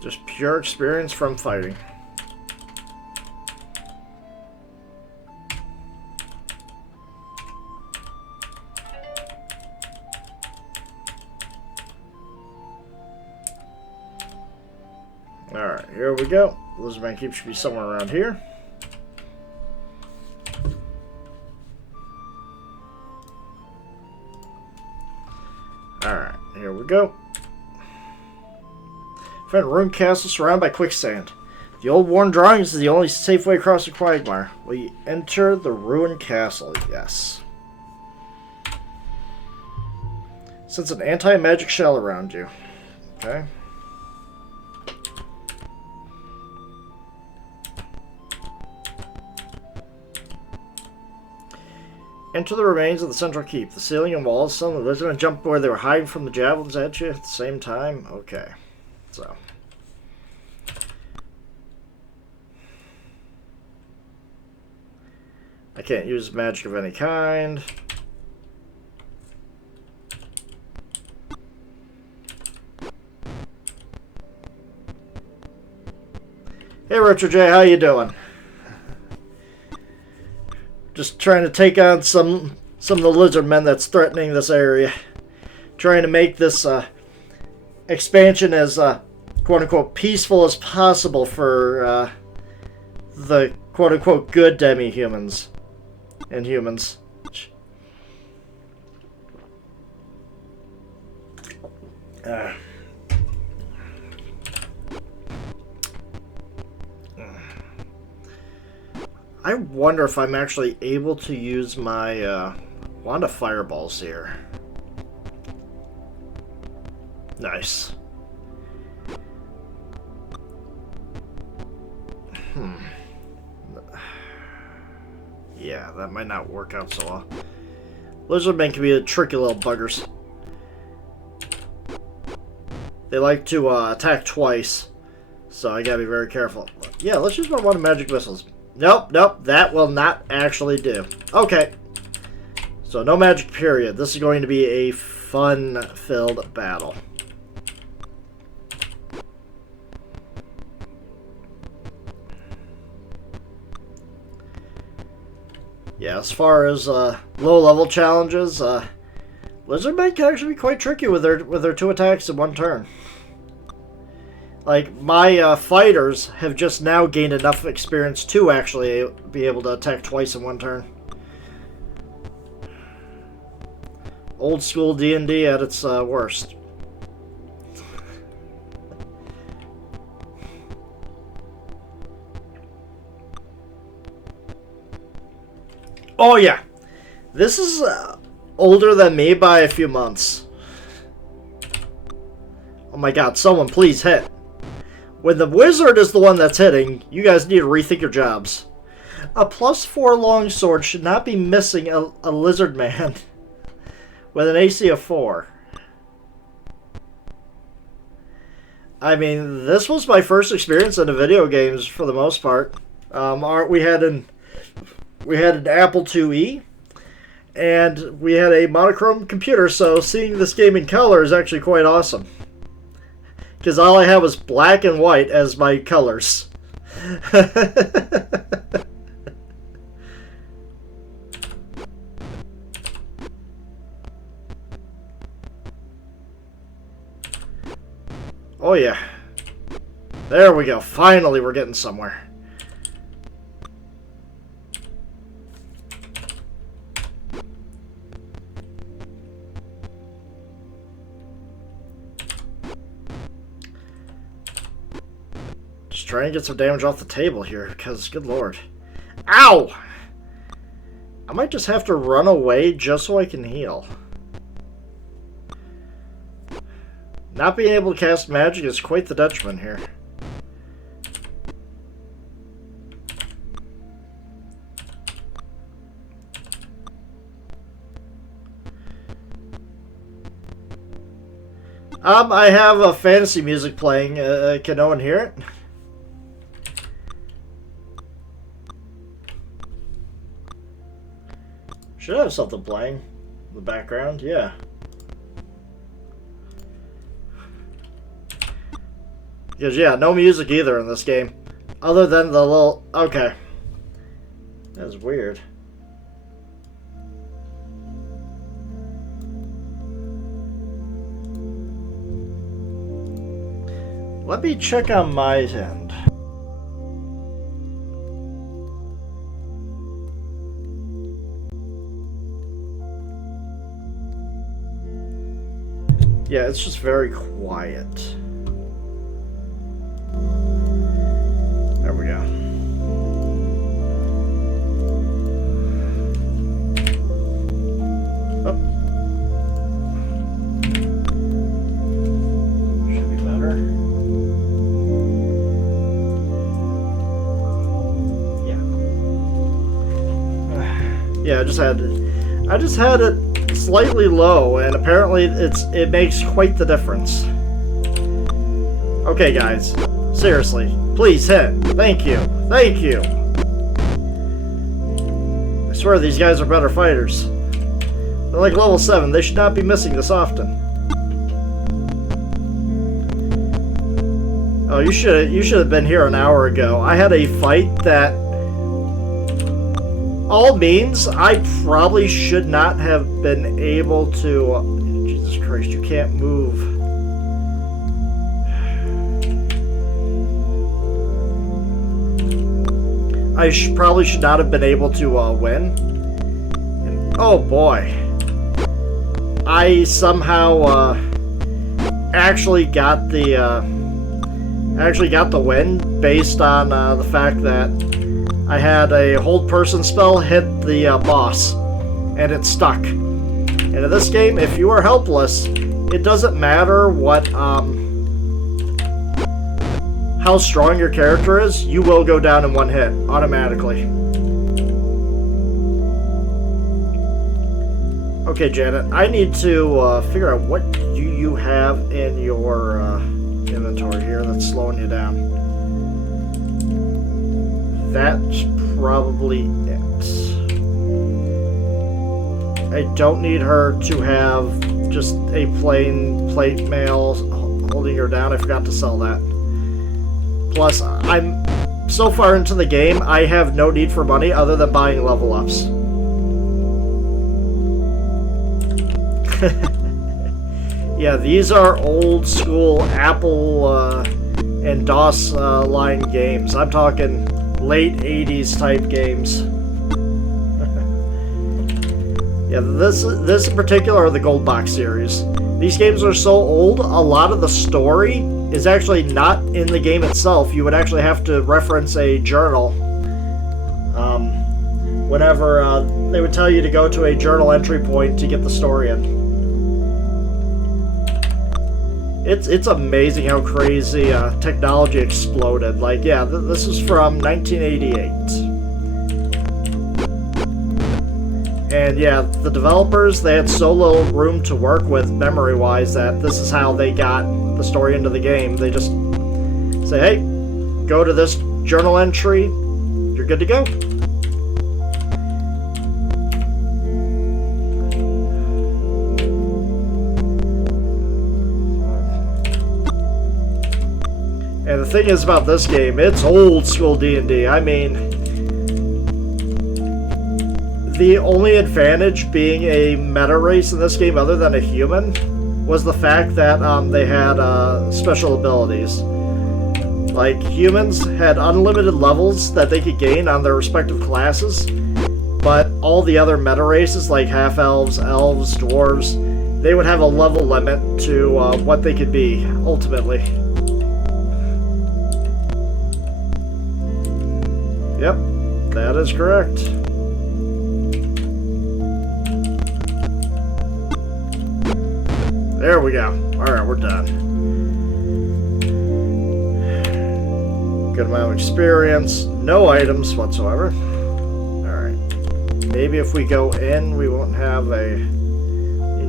Just pure experience from fighting. Alright, here we go. Lizardman Keep should be somewhere around here. Alright, here we go. Find a ruined castle surrounded by quicksand. The old worn drawings is the only safe way across the quagmire. Will you enter the ruined castle? Yes. Sense an anti-magic shell around you. Okay. Enter the remains of the central keep. The ceiling and walls. Some of the residents jumped where they were hiding from the javelins at you at the same time. Okay. So. I can't use magic of any kind. Hey Richard J, how you doing? Just trying to take on some of the lizard men that's threatening this area. Trying to make this expansion as quote-unquote peaceful as possible for the quote-unquote good demi-humans and humans. I wonder if I'm actually able to use my wand of fireballs here. Nice. Yeah, that might not work out so well. Lizardmen can be a tricky little buggers. They like to attack twice, so I gotta be very careful. Yeah, let's use my wand of magic missiles. Nope, nope, that will not actually do. Okay. So no magic period. This is going to be a fun-filled battle. Yeah, as far as low-level challenges, Lizardmen can actually be quite tricky with their 2 attacks in one turn. Like, my fighters have just now gained enough experience to actually be able to attack twice in one turn. Old school D&D at its worst. Oh yeah, this is older than me by a few months. Oh my god, someone please hit. When the wizard is the one that's hitting, you guys need to rethink your jobs. A +4 longsword should not be missing a lizard man with an AC of 4. I mean, this was my first experience in the video games for the most part. We had an Apple IIe, and we had a monochrome computer, so seeing this game in color is actually quite awesome. Because all I had was black and white as my colors. Oh yeah. There we go. Finally we're getting somewhere. Just try and get some damage off the table here, because, good lord. Ow! I might just have to run away just so I can heal. Not being able to cast magic is quite the detriment here. I have a fantasy music playing. Can no one hear it? Should have something playing in the background, yeah. Because, yeah, no music either in this game. Other than the little... Okay. That's weird. Let me check on my end. Yeah, it's just very quiet. There we go. Oh. Should be better. Yeah, I just had it slightly low, and apparently it makes quite the difference. Okay, guys, seriously, please hit. Thank you, thank you. I swear these guys are better fighters. They're like level 7. They should not be missing this often. Oh, you should have been here an hour ago. I had a fight that. All means, I probably should not have been able to... Jesus Christ, you can't move. I probably should not have been able to win. And, oh boy. I somehow actually got the win based on the fact that I had a hold person spell hit the boss, and it stuck. And in this game, if you are helpless, it doesn't matter what how strong your character is, you will go down in one hit automatically. Okay, Janet, I need to figure out what do you have in your inventory here that's slowing you down. That's probably it. I don't need her to have just a plain plate mail holding her down. I forgot to sell that. Plus, I'm so far into the game, I have no need for money other than buying level ups. Yeah, these are old school Apple and DOS line games. I'm talking late 80s type games. Yeah, this in particular are the Gold Box series. These games are so old, a lot of the story is actually not in the game itself. You would actually have to reference a journal. Whenever they would tell you to go to a journal entry point to get the story in. It's amazing how crazy technology exploded. Like, yeah, this is from 1988. And yeah, the developers, they had so little room to work with memory-wise that this is how they got the story into the game. They just say, hey, go to this journal entry, you're good to go. And the thing is about this game, it's old school D&D. I mean, the only advantage being a meta race in this game other than a human was the fact that they had special abilities. Like, humans had unlimited levels that they could gain on their respective classes, but all the other meta races, like half-elves, elves, dwarves, they would have a level limit to what they could be, ultimately. Yep, that is correct. There we go. Alright, we're done. Good amount of experience. No items whatsoever. Alright. Maybe if we go in, we won't have a...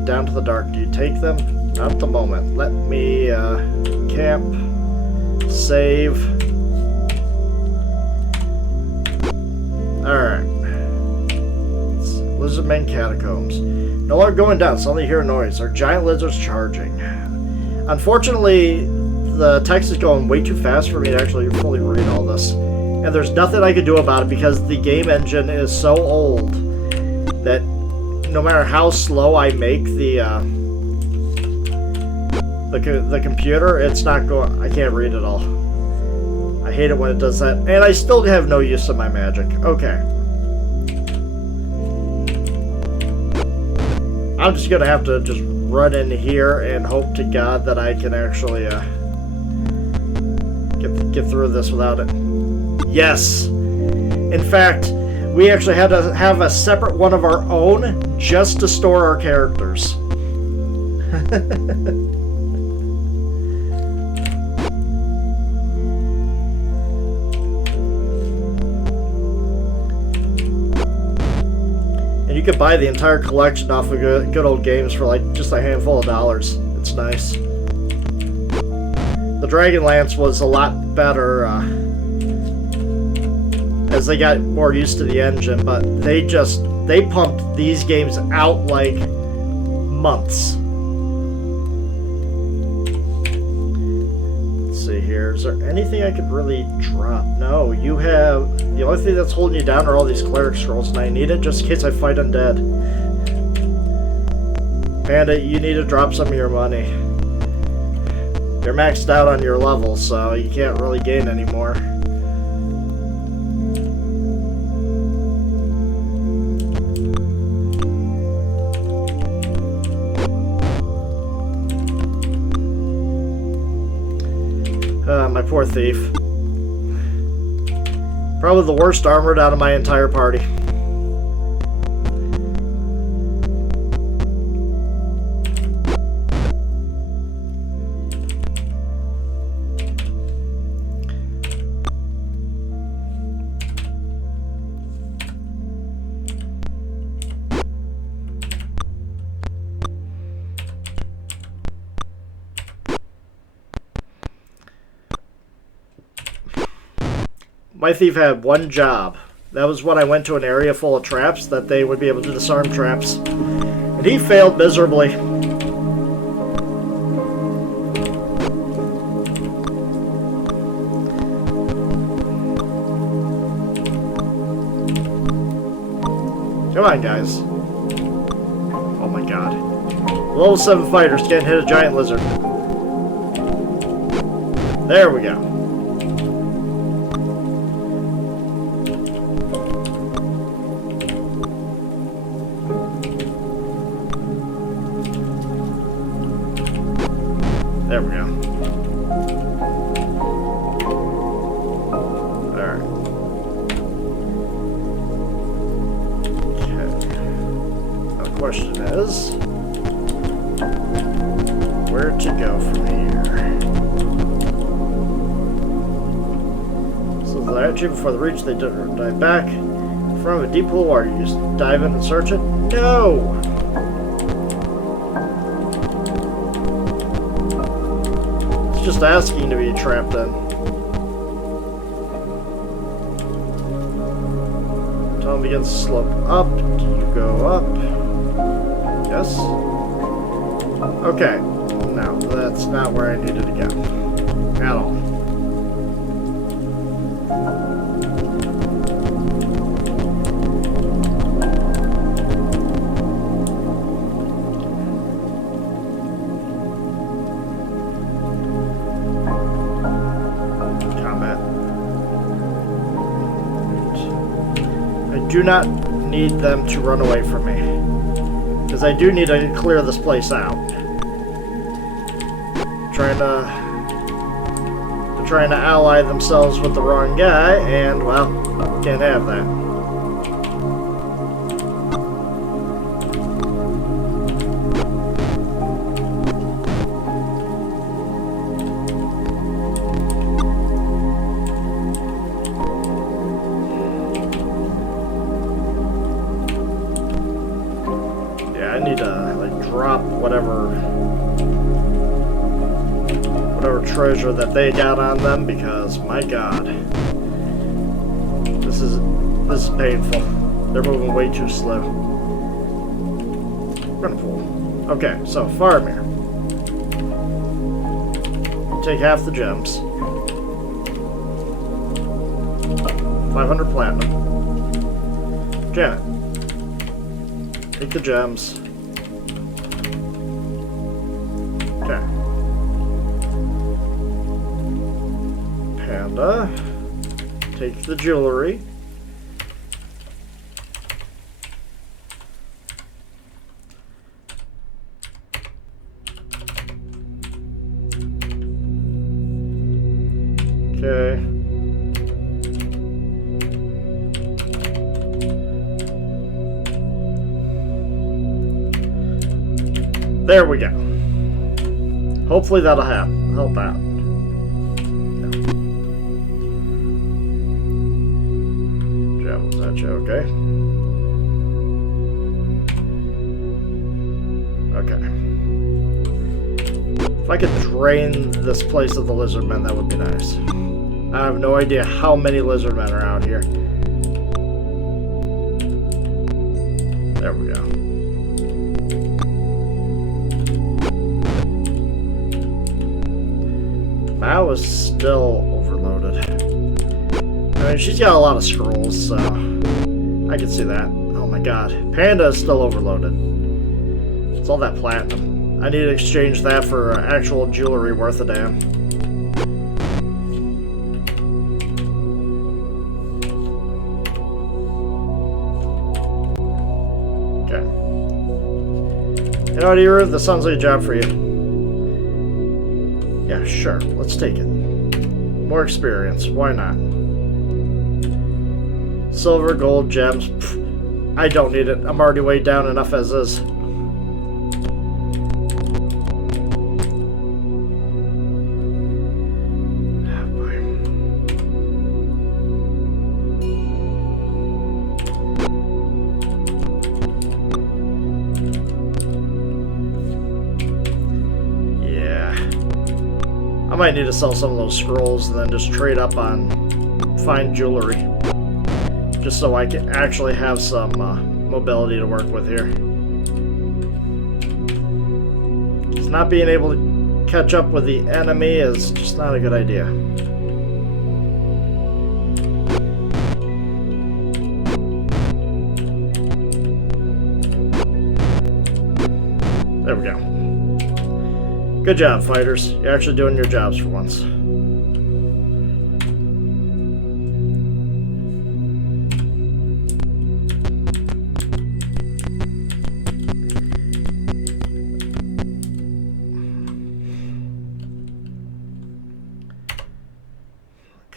Down to the dark. Do you take them? Not at the moment. Let me camp. Save. Alright. Lizardmen catacombs. No longer going down. Suddenly hear a noise. Are giant lizards charging? Unfortunately, the text is going way too fast for me to actually fully read all this. And there's nothing I can do about it because the game engine is so old that no matter how slow I make the computer, it's not going. I can't read it all. I hate it when it does that, and I still have no use of my magic. Okay, I'm just gonna have to just run in here and hope to God that I can actually get through this without it. Yes, in fact. We actually had to have a separate one of our own just to store our characters. And you could buy the entire collection off of good old games for like just a handful of dollars. It's nice. The Dragonlance was a lot better as they got more used to the engine, but they pumped these games out like months. Let's see here. Is there anything I could really drop? No, you have... The only thing that's holding you down are all these cleric scrolls, and I need it just in case I fight undead. Panda, you need to drop some of your money. You're maxed out on your level, so you can't really gain anymore. My poor thief. Probably the worst armored out of my entire party. My thief had one job. That was when I went to an area full of traps that they would be able to disarm traps. And he failed miserably. Come on, guys. Oh my god. Level 7 fighters can't hit a giant lizard. There we go. There we go. Alright. Okay. Now the question is, where to go from here? So the action before the reach, they dive back. In front of a deep pool of water, you just dive in and search it? No! Just asking to be trapped then. Tunnel begins to slope up. Do you go up? Yes? Okay. No, that's not where I needed to go. At all. Do not need them to run away from me, because I do need to clear this place out. Trying to trying to ally themselves with the wrong guy, and, well, can't have that. Yeah, I need to, like, drop whatever treasure that they got on them, because my god, this is painful. They're moving way too slow. Run pool. Okay, so farm here. Take half the gems. 500 platinum. Janet, take the gems. Okay. Panda, take the jewelry. Okay. There we go. Hopefully that'll help out. Okay. Okay. If I could drain this place of the lizardmen, that would be nice. I have no idea how many lizardmen are out here. There we go. Mao is still overloaded. I mean, she's got a lot of scrolls, so I can see that. Oh my god. Panda is still overloaded. It's all that platinum. I need to exchange that for actual jewelry worth a damn. Okay. You know what, Eru? This sounds like a job for you. Yeah, sure. Let's take it. More experience. Why not? Silver, gold, gems. Pfft, I don't need it. I'm already way down enough as is. Yeah. I might need to sell some of those scrolls and then just trade up on fine jewelry. Just so I can actually have some mobility to work with here. Because not being able to catch up with the enemy is just not a good idea. There we go. Good job, fighters. You're actually doing your jobs for once.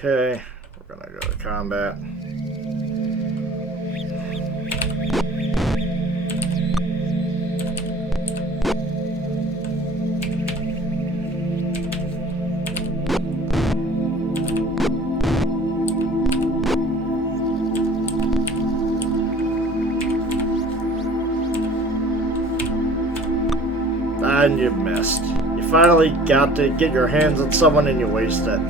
Okay, we're gonna go to combat. And you missed. You finally got to get your hands on someone and you waste it.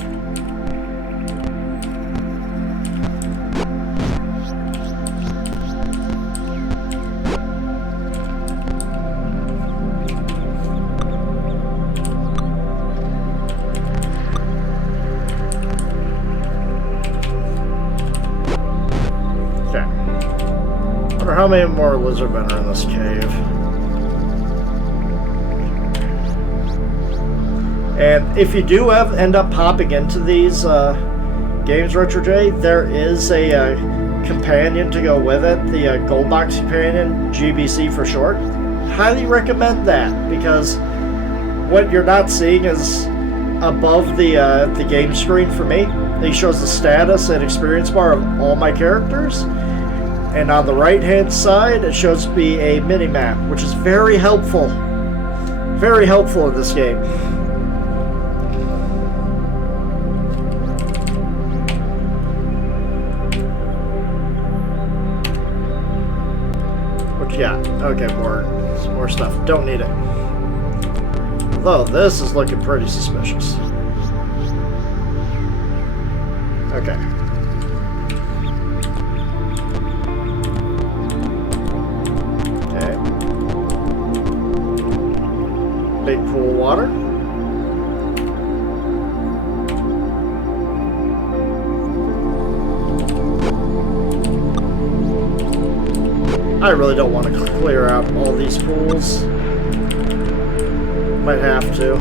How many more lizardmen are in this cave? And if you do end up popping into these games, Retro J, there is a companion to go with it, the Gold Box Companion, GBC for short. Highly recommend that, because what you're not seeing is above the game screen for me. He shows the status and experience bar of all my characters. And on the right-hand side, it shows me a mini-map, which is very helpful. Very helpful in this game. What you got? Okay, some more stuff. Don't need it. Although, this is looking pretty suspicious. Okay. Okay. Big pool of water. I really don't want to clear out all these pools. Might have to.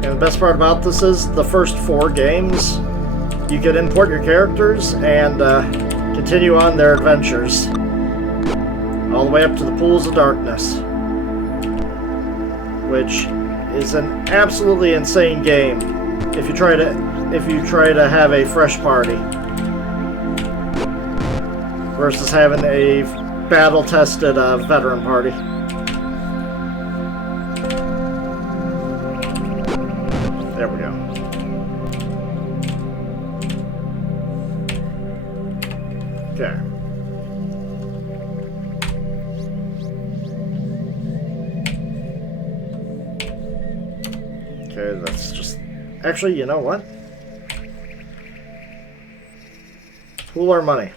And the best part about this is the first 4 games, you can import your characters and continue on their adventures all the way up to the pools of darkness, which is an absolutely insane game if you try to have a fresh party versus having a battle-tested veteran party. There we go. Okay. Okay, that's just... Actually, you know what? Pool our money.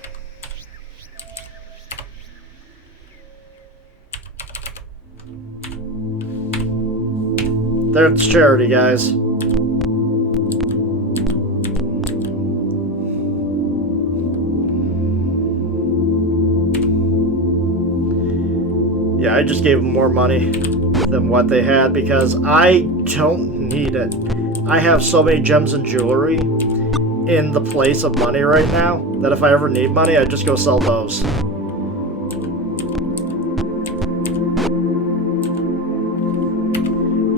There's charity, guys. Yeah, I just gave them more money than what they had because I don't need it. I have so many gems and jewelry in the place of money right now that if I ever need money, I just go sell those.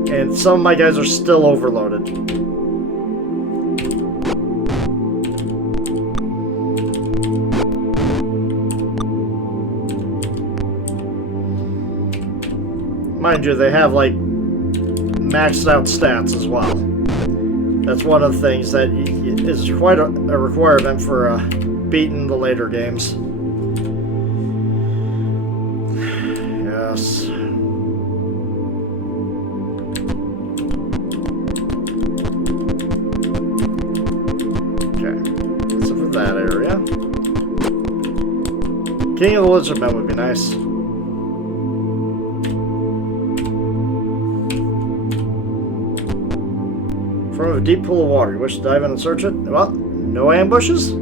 And some of my guys are still overloaded. Mind you, they have, like, maxed out stats as well. That's one of the things that is quite a requirement for beating the later games. Yes. Okay. So for that area. King of the Lizardmen would be nice. From a deep pool of water. You wish to dive in and search it? Well, no ambushes?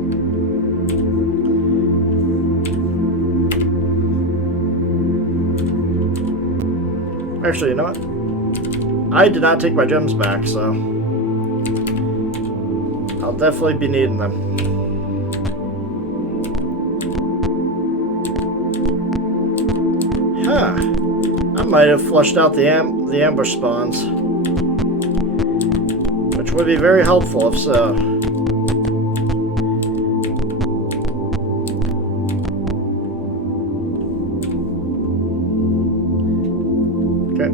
Actually, you know what? I did not take my gems back, so I'll definitely be needing them. Huh. I might have flushed out the ambush spawns. Which would be very helpful if so. Okay.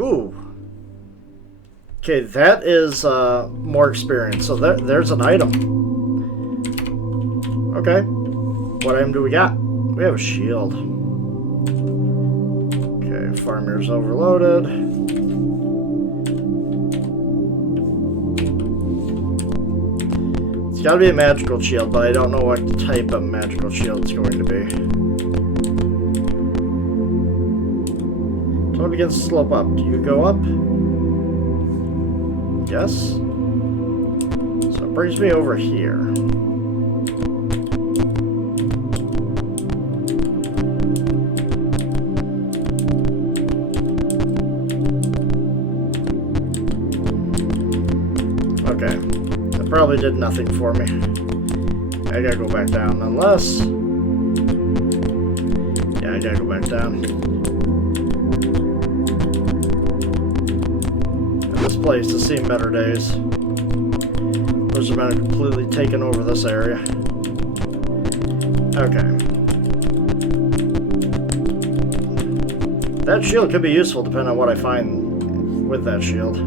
Ooh. Okay, that is more experience. So there's an item. Okay. What item do we got? We have a shield. Okay, farmer's overloaded. It's gotta be a magical shield, but I don't know what type of magical shield it's going to be. Total it begins to slope up. Do you go up? Yes. So it brings me over here. Okay. That probably did nothing for me. I gotta go back down, unless... Yeah, I gotta go back down. This place has seen better days. Those are completely taken over this area. Okay. That shield could be useful depending on what I find with that shield.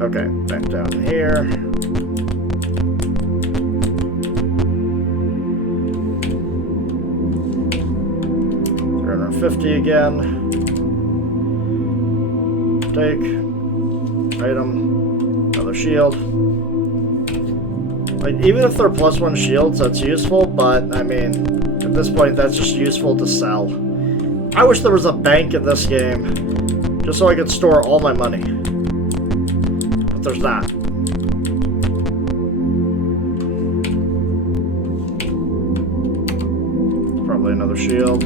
Okay, back down here. 350 again. Take. Item. Another shield. Like, even if they're +1 shields, that's useful, but, I mean, at this point, that's just useful to sell. I wish there was a bank in this game, just so I could store all my money. But there's not. Probably another shield.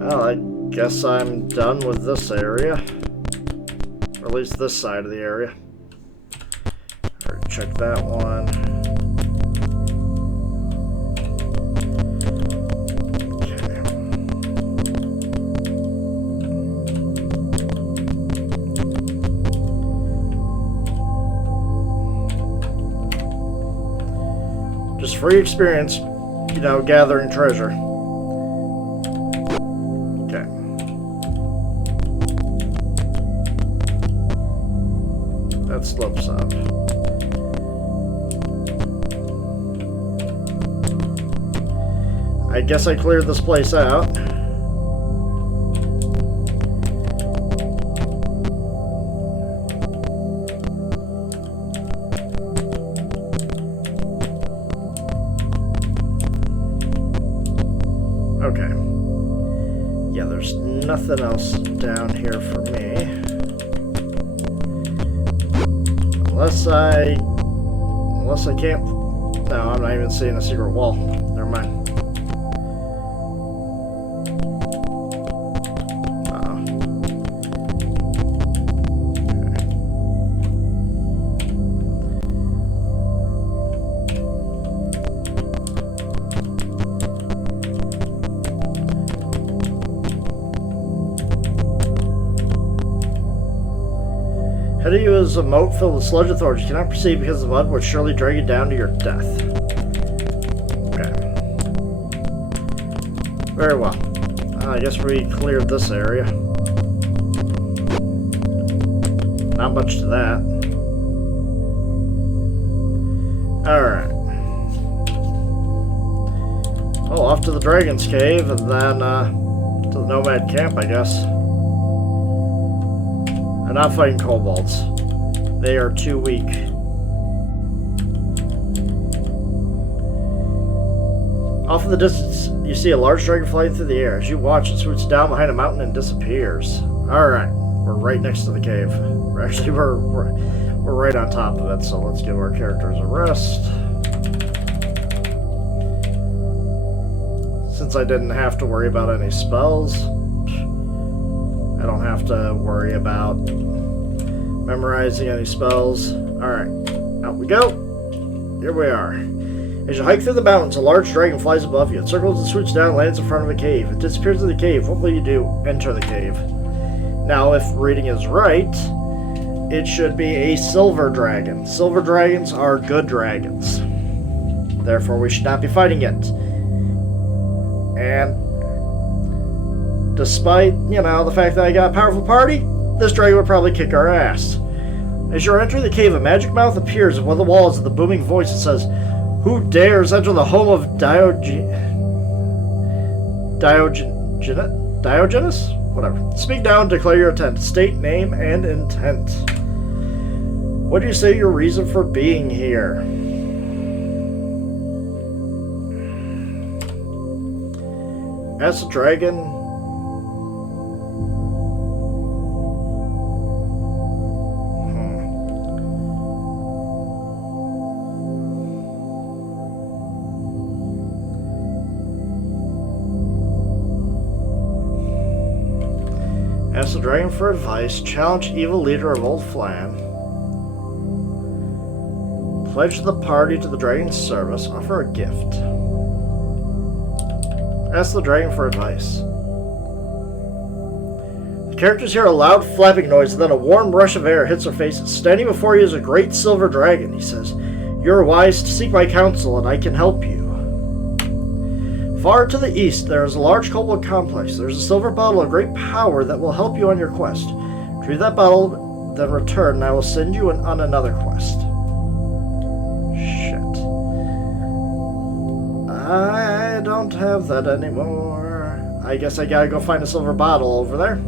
Well, I guess I'm done with this area. Or at least this side of the area. Alright, check that one. Okay. Just free experience, you know, gathering treasure. That slopes up. I guess I cleared this place out. Okay. Yeah, there's nothing else down here for me. Unless I can't... No, I'm not even seeing a secret wall. Never mind. How do you use a moat filled with sludge and thorns? You cannot proceed because the mud would surely drag you down to your death. Okay. Very well. I guess we cleared this area. Not much to that. Alright. Oh, off to the Dragon's Cave and then to the Nomad camp, I guess. I'm not fighting kobolds. They are too weak. Off in the distance, you see a large dragon flying through the air. As you watch, it swoops down behind a mountain and disappears. Alright, we're right next to the cave. We're right on top of it, so let's give our characters a rest. Since I didn't have to worry about any spells, I don't have to worry about memorizing any spells. Alright, out we go. Here we are. As you hike through the mountains, a large dragon flies above you. It circles and swoops down and lands in front of a cave. It disappears in the cave. What will you do? Enter the cave. Now, if reading is right, it should be a silver dragon. Silver dragons are good dragons. Therefore, we should not be fighting it. And despite, you know, the fact that I got a powerful party, this dragon would probably kick our ass. As you're entering the cave, a magic mouth appears at one of the walls with a booming voice that says, "Who dares enter the home of Diogenes? Whatever. Speak now and declare your intent. State, name, and intent." What do you say your reason for being here? Ask the dragon. Ask the dragon for advice. Challenge evil leader of old Flan. Pledge the party to the dragon's service. Offer a gift. Ask the dragon for advice. The characters hear a loud flapping noise, and then a warm rush of air hits their faces. Standing before you is a great silver dragon. He says, "You are wise to seek my counsel, and I can help you. Far to the east, there is a large kobold complex. There is a silver bottle of great power that will help you on your quest. Retrieve that bottle, then return, and I will send you on another quest." Shit. I don't have that anymore. I guess I gotta go find a silver bottle over there.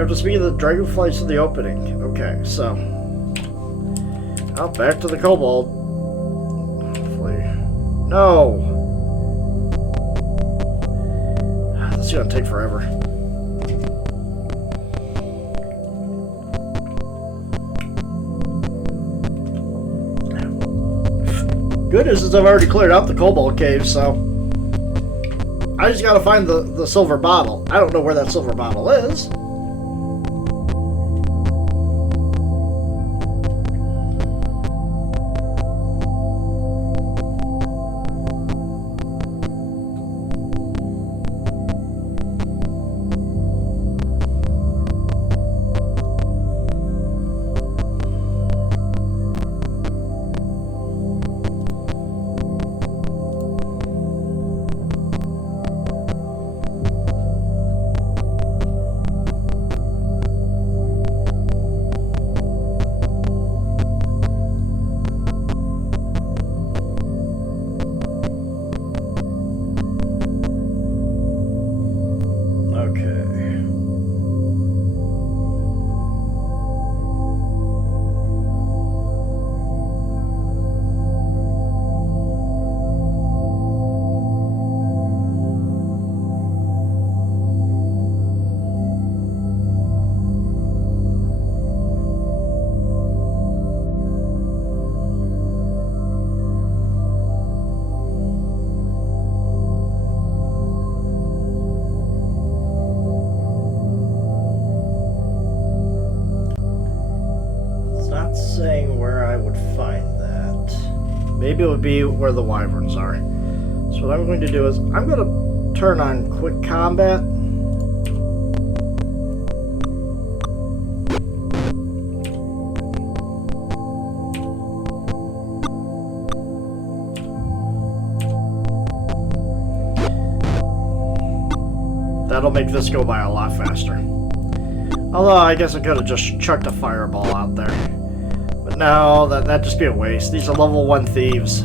After speaking, the dragon flies to the opening. Okay, so. Oh, back to the kobold. No! This is gonna take forever. Good news is I've already cleared out the kobold cave, so I just gotta find the silver bottle. I don't know where that silver bottle is. Saying where I would find that. Maybe it would be where the wyverns are. So what I'm going to do is I'm going to turn on quick combat. That'll make this go by a lot faster. Although I guess I could have just chucked a fireball out there. But no, that'd just be a waste. These are level 1 thieves.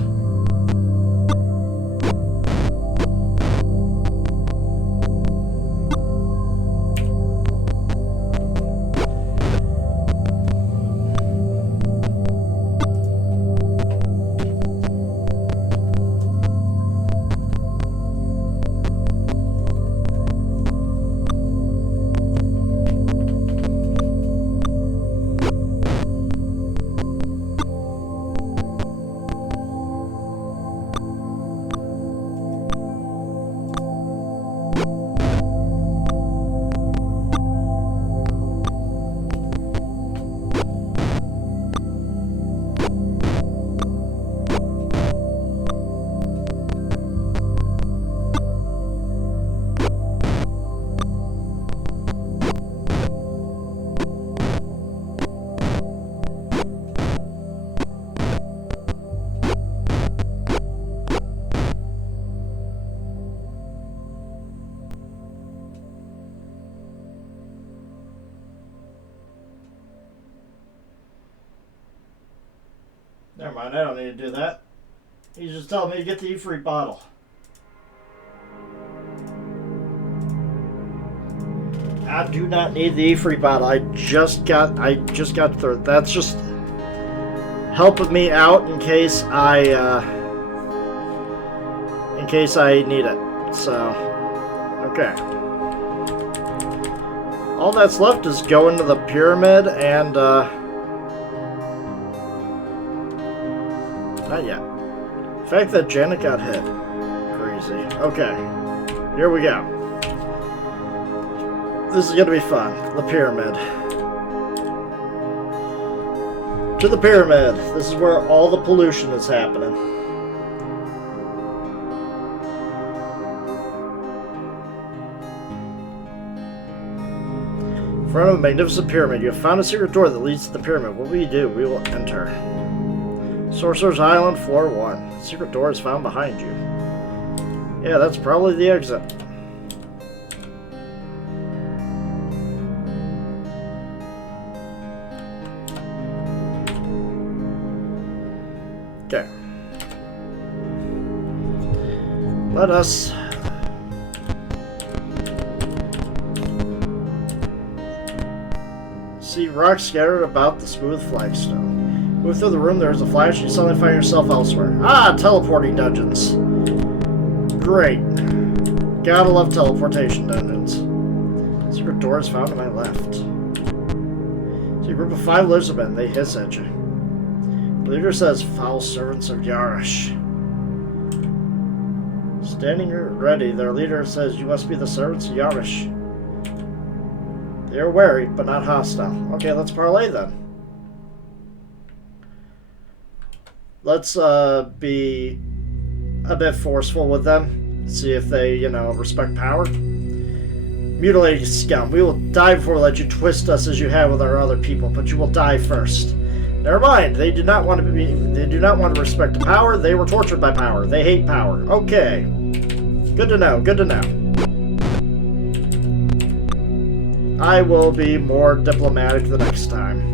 Never mind, I don't need to do that. He's just telling me to get the Ifrit bottle. I do not need the E-free bottle. I just got through it. That's just helping me out in case I need it. So, okay. All that's left is go into the pyramid and not yet. The fact that Janet got hit. Crazy. Okay. Here we go. This is gonna be fun. The pyramid. To the pyramid. This is where all the pollution is happening. In front of a magnificent pyramid, you have found a secret door that leads to the pyramid. What will you do? We will enter. Sorcerer's Island, floor 1. The secret door is found behind you. Yeah, that's probably the exit. Okay. Let us see rocks scattered about the smooth flagstone. Move through the room, there is a flash, and you suddenly find yourself elsewhere. Ah, teleporting dungeons. Great. Gotta love teleportation dungeons. Secret door is found to my left. See a group of 5 lizardmen, they hiss at you. The leader says, foul servants of Yarish. Standing ready, their leader says, you must be the servants of Yarish. They are wary, but not hostile. Okay, let's parlay then. Let's be a bit forceful with them. See if they, respect power. Mutilated scum. We will die before we let you twist us as you have with our other people, but you will die first. Never mind. They do not want to respect the power. They were tortured by power. They hate power. Okay. Good to know. Good to know. I will be more diplomatic the next time.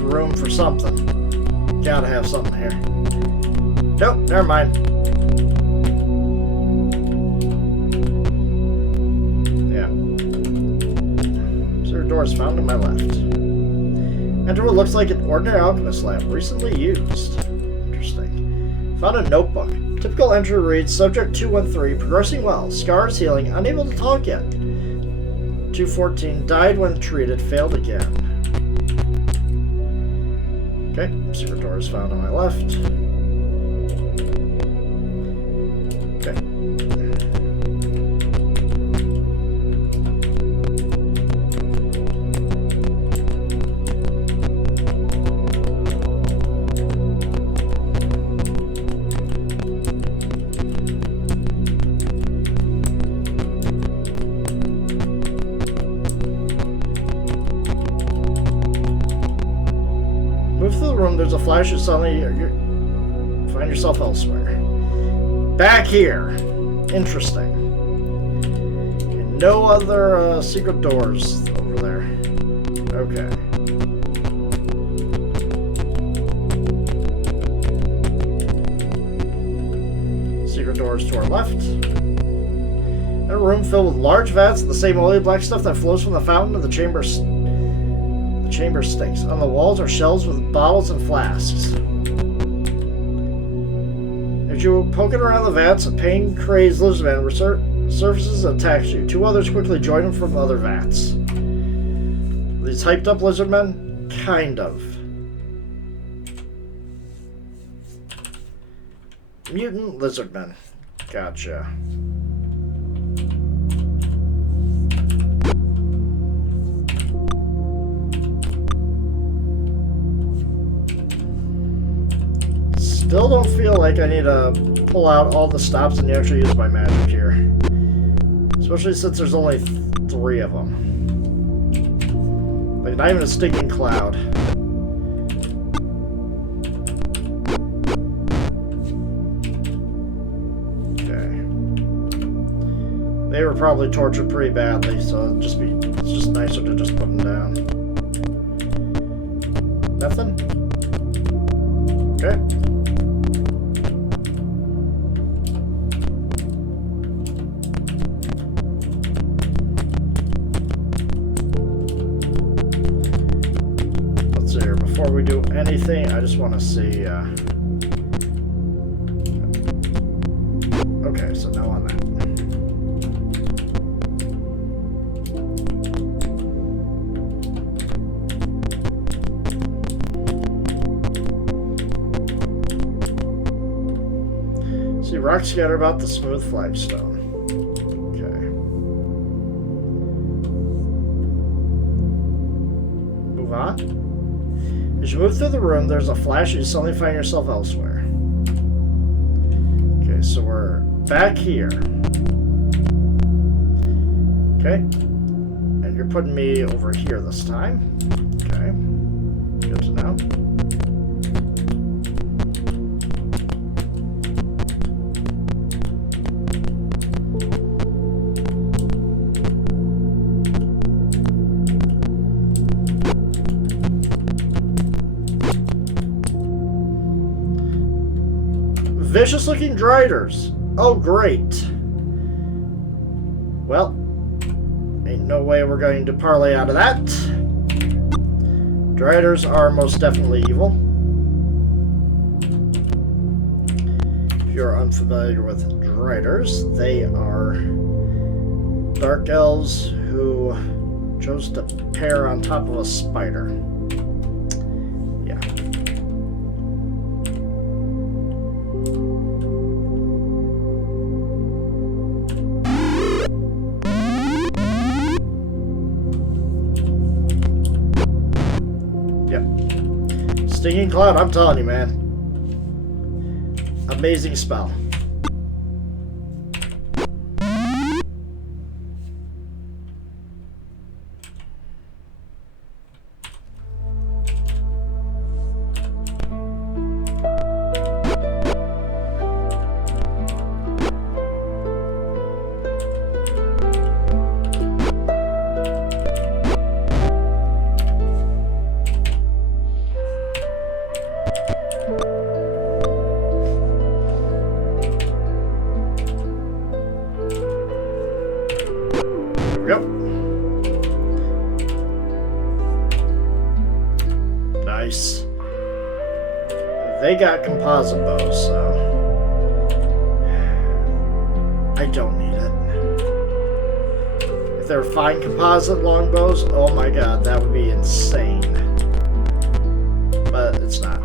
Room for something. Gotta have something here. Nope, never mind. Yeah. Secret door is found to my left. Enter what looks like an ordinary alchemist lab, recently used. Interesting. Found a notebook. Typical entry reads, Subject 213, progressing well, scars healing, unable to talk yet. 214, died when treated, failed again. Okay, secret door is found on my left. Okay. There's a flash and suddenly you find yourself elsewhere. Back here. Interesting. And no other secret doors over there. Okay. Secret doors to our left. A room filled with large vats of the same oily black stuff that flows from the fountain of the chamber stinks. On the walls are shelves with bottles and flasks. As you poke it around the vats, a pain-crazed lizardman surfaces and attacks you. 2 others quickly join him from other vats. These hyped-up lizardmen? Kind of. Mutant lizardmen. Gotcha. Still don't feel like I need to pull out all the stops and actually use my magic here. Especially since there's only 3 of them. Like, not even a stinking cloud. Okay. They were probably tortured pretty badly, so it's just nicer to just put them down. Nothing? Okay. Let's see here. Before we do anything, I just want to see. Okay, so no on that. Rock scatter about the smooth flagstone. Okay. Move on. As you move through the room, there's a flash and you suddenly find yourself elsewhere. Okay, so we're back here. Okay. And you're putting me over here this time. Okay. Good to know. Vicious looking driders. Oh, great. Well, ain't no way we're going to parlay out of that. Driders are most definitely evil. If you're unfamiliar with driders, they are dark elves who chose to pair on top of a spider. Yeah. Stinging Cloud, I'm telling you, man. Amazing spell. Nice. They got composite bows, so I don't need it. If they're fine composite longbows, oh my god, that would be insane. But it's not.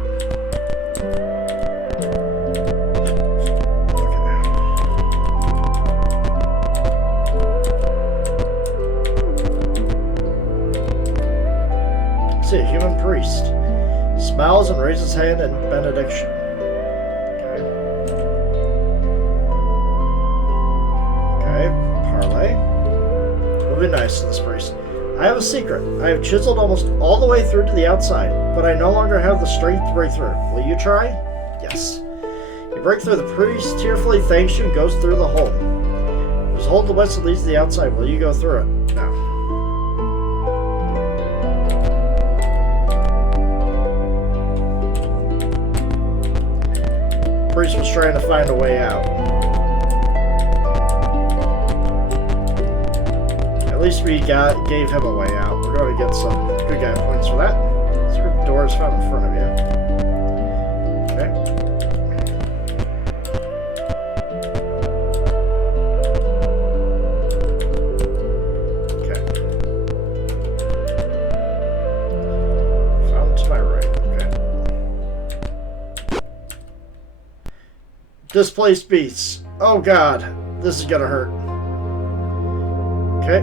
See, a human priest. Smiles and raises hand in benediction. Okay. Okay, parlay. It'll be nice to this priest. I have a secret. I have chiseled almost all the way through to the outside, but I no longer have the strength to break through. Will you try? Yes. You break through, the priest tearfully thanks you and goes through the hole. There's a hole to the west that leads to the outside. Will you go through it? No. Priest was trying to find a way out. At least we gave him a way out. We're going to get some good guy points for that. Secret doors found in front of you. Okay. Okay. Found to my right. Okay. Displaced beasts. Oh god, this is gonna hurt. Okay.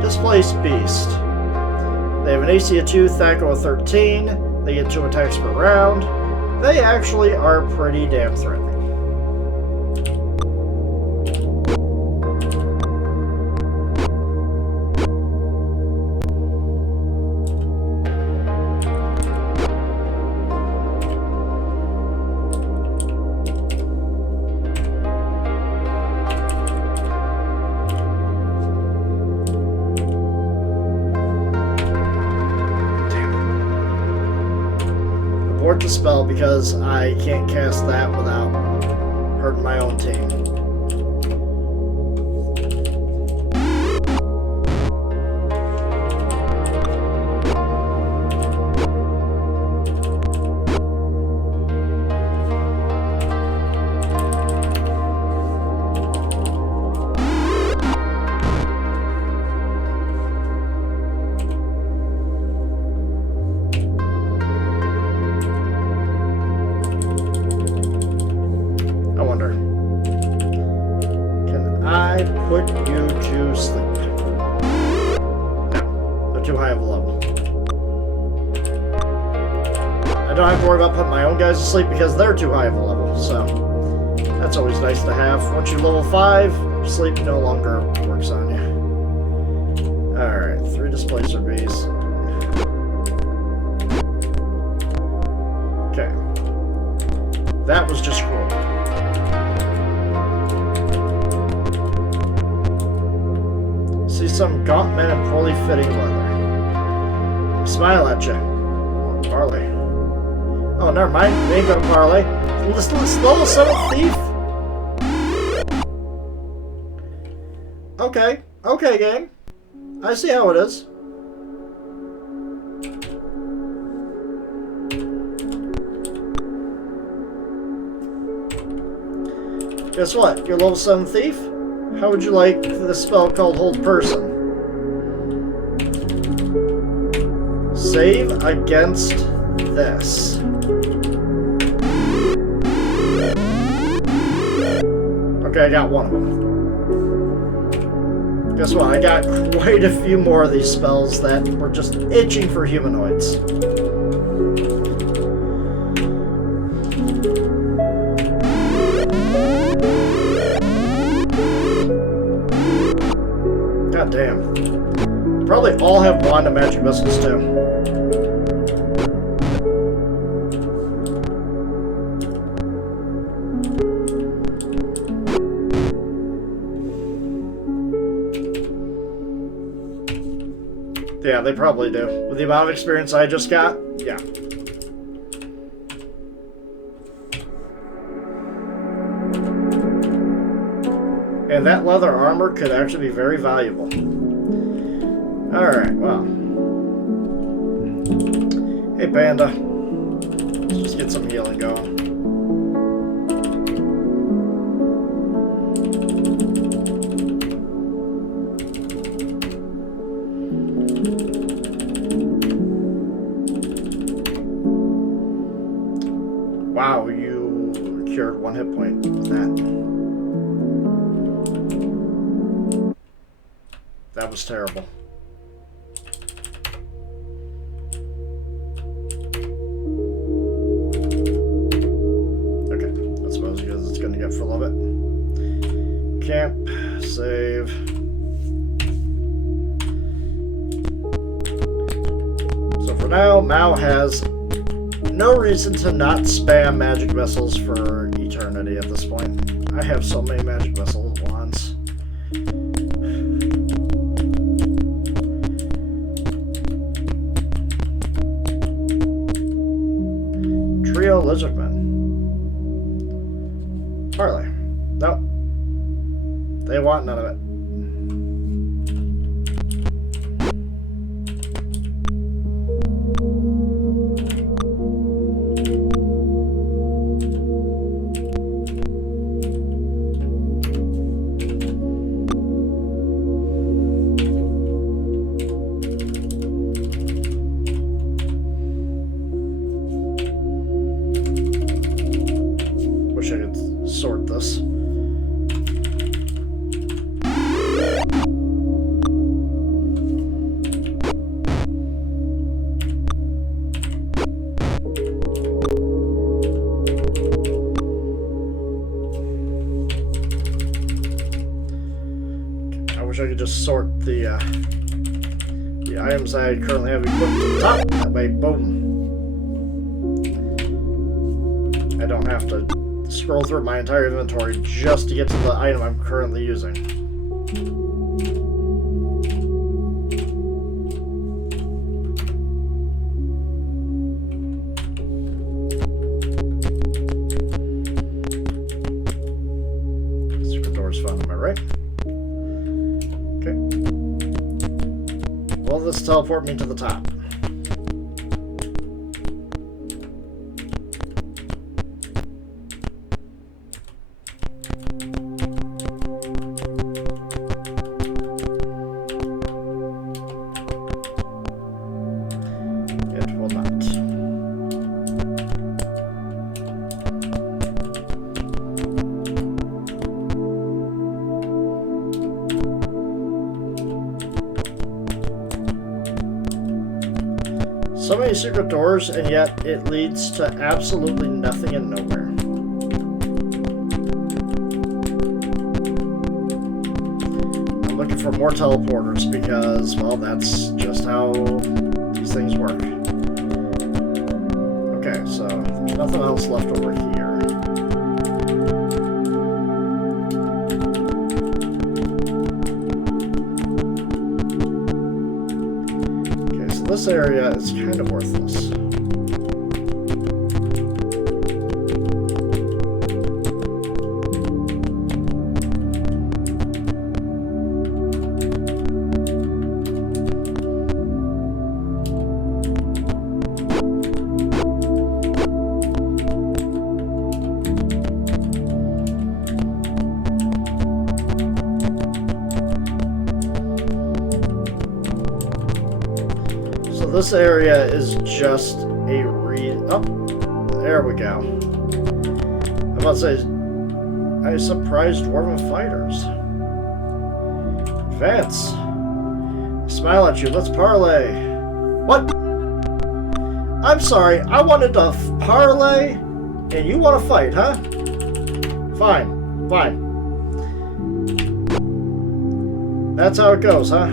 Displaced beast. They have an AC of 2, Thaco of 13. They get 2 attacks per round. They actually are pretty damn threatening. spell because I can't cast that without hurting my own team. Put you to sleep. No, they're too high of a level. I don't have to worry about putting my own guys to sleep because they're too high of a level, so that's always nice to have. Once you're level 5, sleep no longer works on you. Alright, 3 displacer bees. Okay. That was just cruel. See some gaunt men in poorly fitting leather. Smile at you. Oh, Parley. Oh, never mind. They ain't gonna Parley. This level 7 thief? Okay. Okay, gang. I see how it is. Guess what? You're level 7 thief? How would you like the spell called Hold Person? Save against this. Okay, I got one of them. Guess what? I got quite a few more of these spells that were just itching for humanoids. God damn. Probably all have wand and magic missiles too. Yeah, they probably do. With the amount of experience I just got, yeah. And that leather armor could actually be very valuable. Alright, well. Hey, Panda. Let's just get some healing going. Wow, you cured 1 hit point with that. That was terrible. Okay, I suppose because it's going to get full of it. Camp, save. So for now, Mao has no reason to not spam magic missiles for eternity at this point. I have so many magic missile wands. Trio Lizardmen. Parley. Nope. They want none of it. Wish I could sort this. I wish I could just sort the items I currently have equipped to the top. That way, boom. I don't have to scroll through my entire inventory just to get to the item I'm currently using. will this teleport me to the top? It will not. So many secret doors, and yet it leads to absolutely nothing and nowhere. I'm looking for more teleporters because, well, that's just how these things work. Okay, so there's nothing else left over here. This area is kind of worthless. This area is just a oh, there we go. I'm about to say, I surprised dwarven fighters. Advance. Smile at you, let's parlay. What? I'm sorry, I wanted to parlay, and you want to fight, huh? Fine, fine. That's how it goes, huh?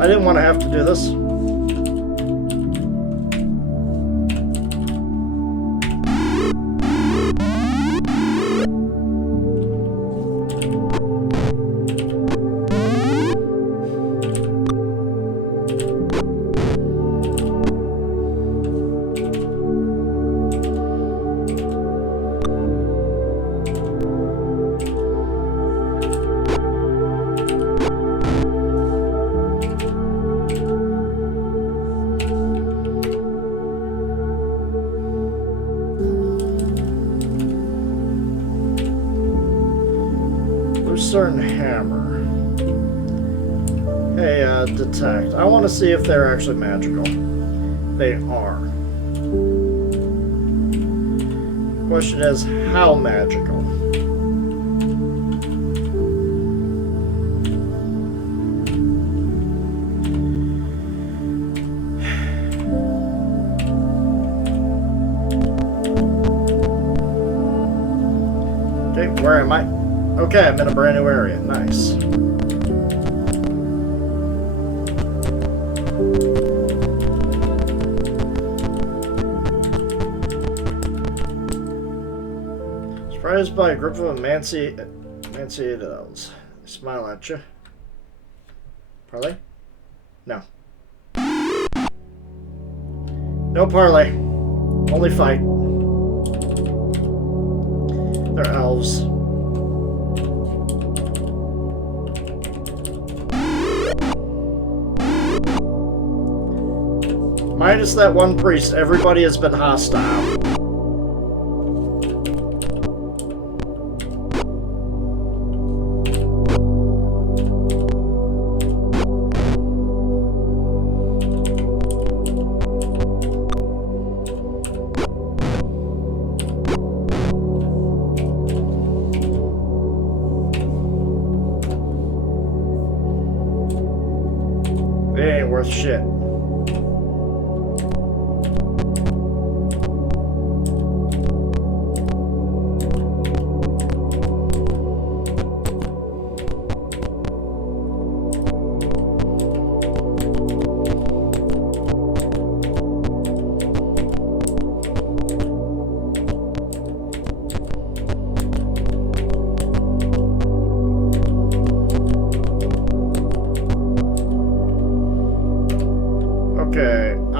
I didn't want to have to do this. Hammer. Hey, detect. I want to see if they're actually magical. They are. Question is, how magical? Okay, where am I? Okay, I'm in a brand new area. Nice. Surprised by a group of emancipated elves. They smile at you. Parlay? No. No parlay. Only fight. They're elves. Minus that one priest, everybody has been hostile. They ain't worth shit.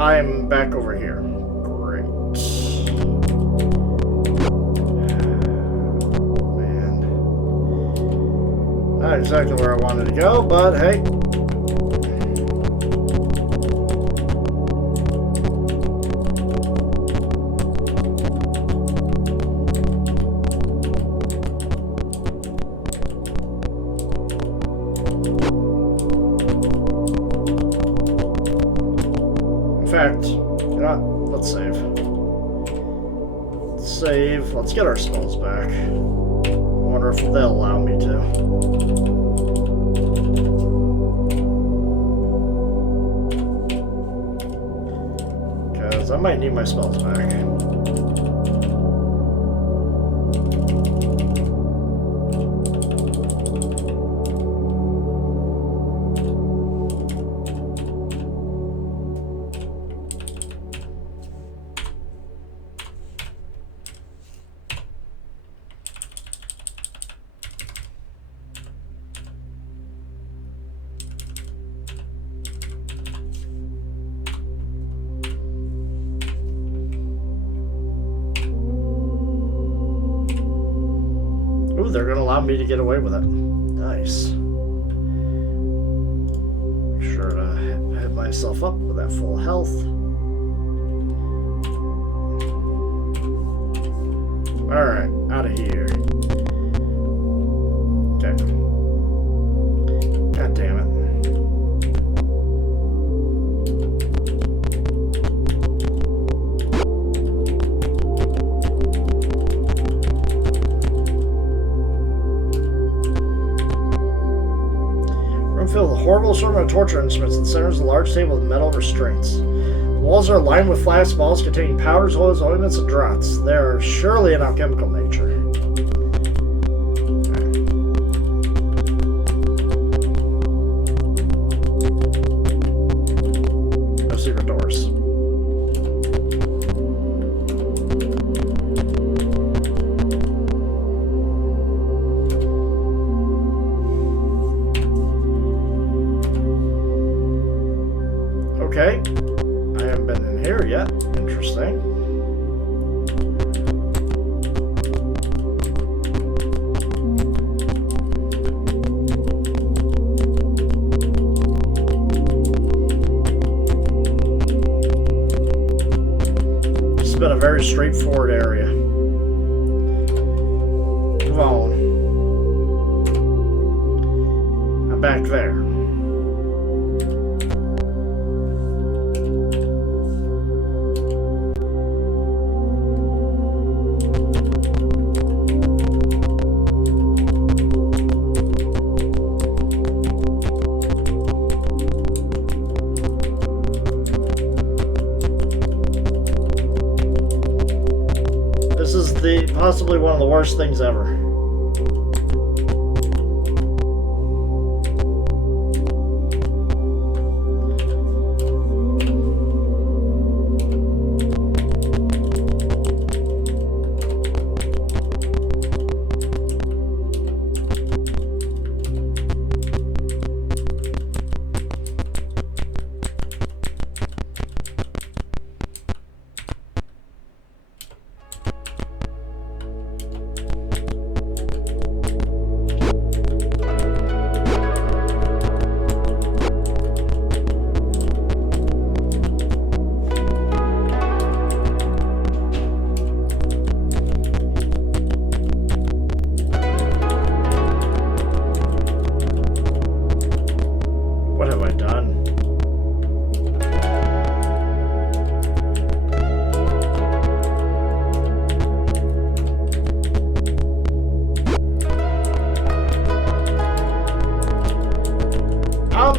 I'm back over here. Great. Man. Not exactly where I wanted to go, but hey. In fact, you know what? Let's save. Let's save. Let's get our spells back. I wonder if they'll allow me to. Because I might need my spells back. Ooh, they're gonna allow me to get away with it. Nice. Make sure to hit myself up with that full health. Alright, out of here. Okay. God damn it. Filled with a horrible assortment of torture instruments. In the center is a large table with metal restraints. The walls are lined with flask balls containing powders, oils, ointments, and draughts. They are surely an alchemical nature. Okay. No secret doors. Okay, I haven't been in here yet. Interesting. This has been a very straightforward area. Move on. I'm back there. Possibly one of the worst things ever.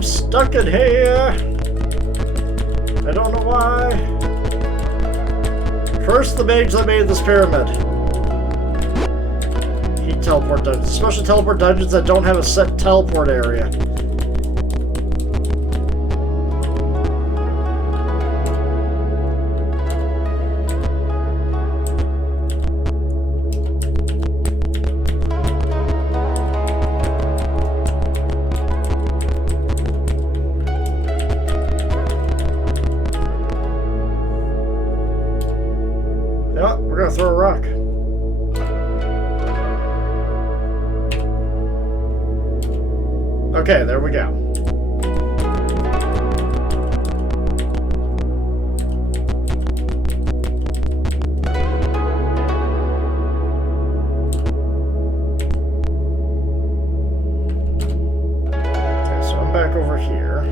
Stuck in here. I don't know why. Curse the mage that made this pyramid. Heat teleport dungeons. Special teleport dungeons that don't have a set teleport area. Okay, there we go. Okay, so I'm back over here.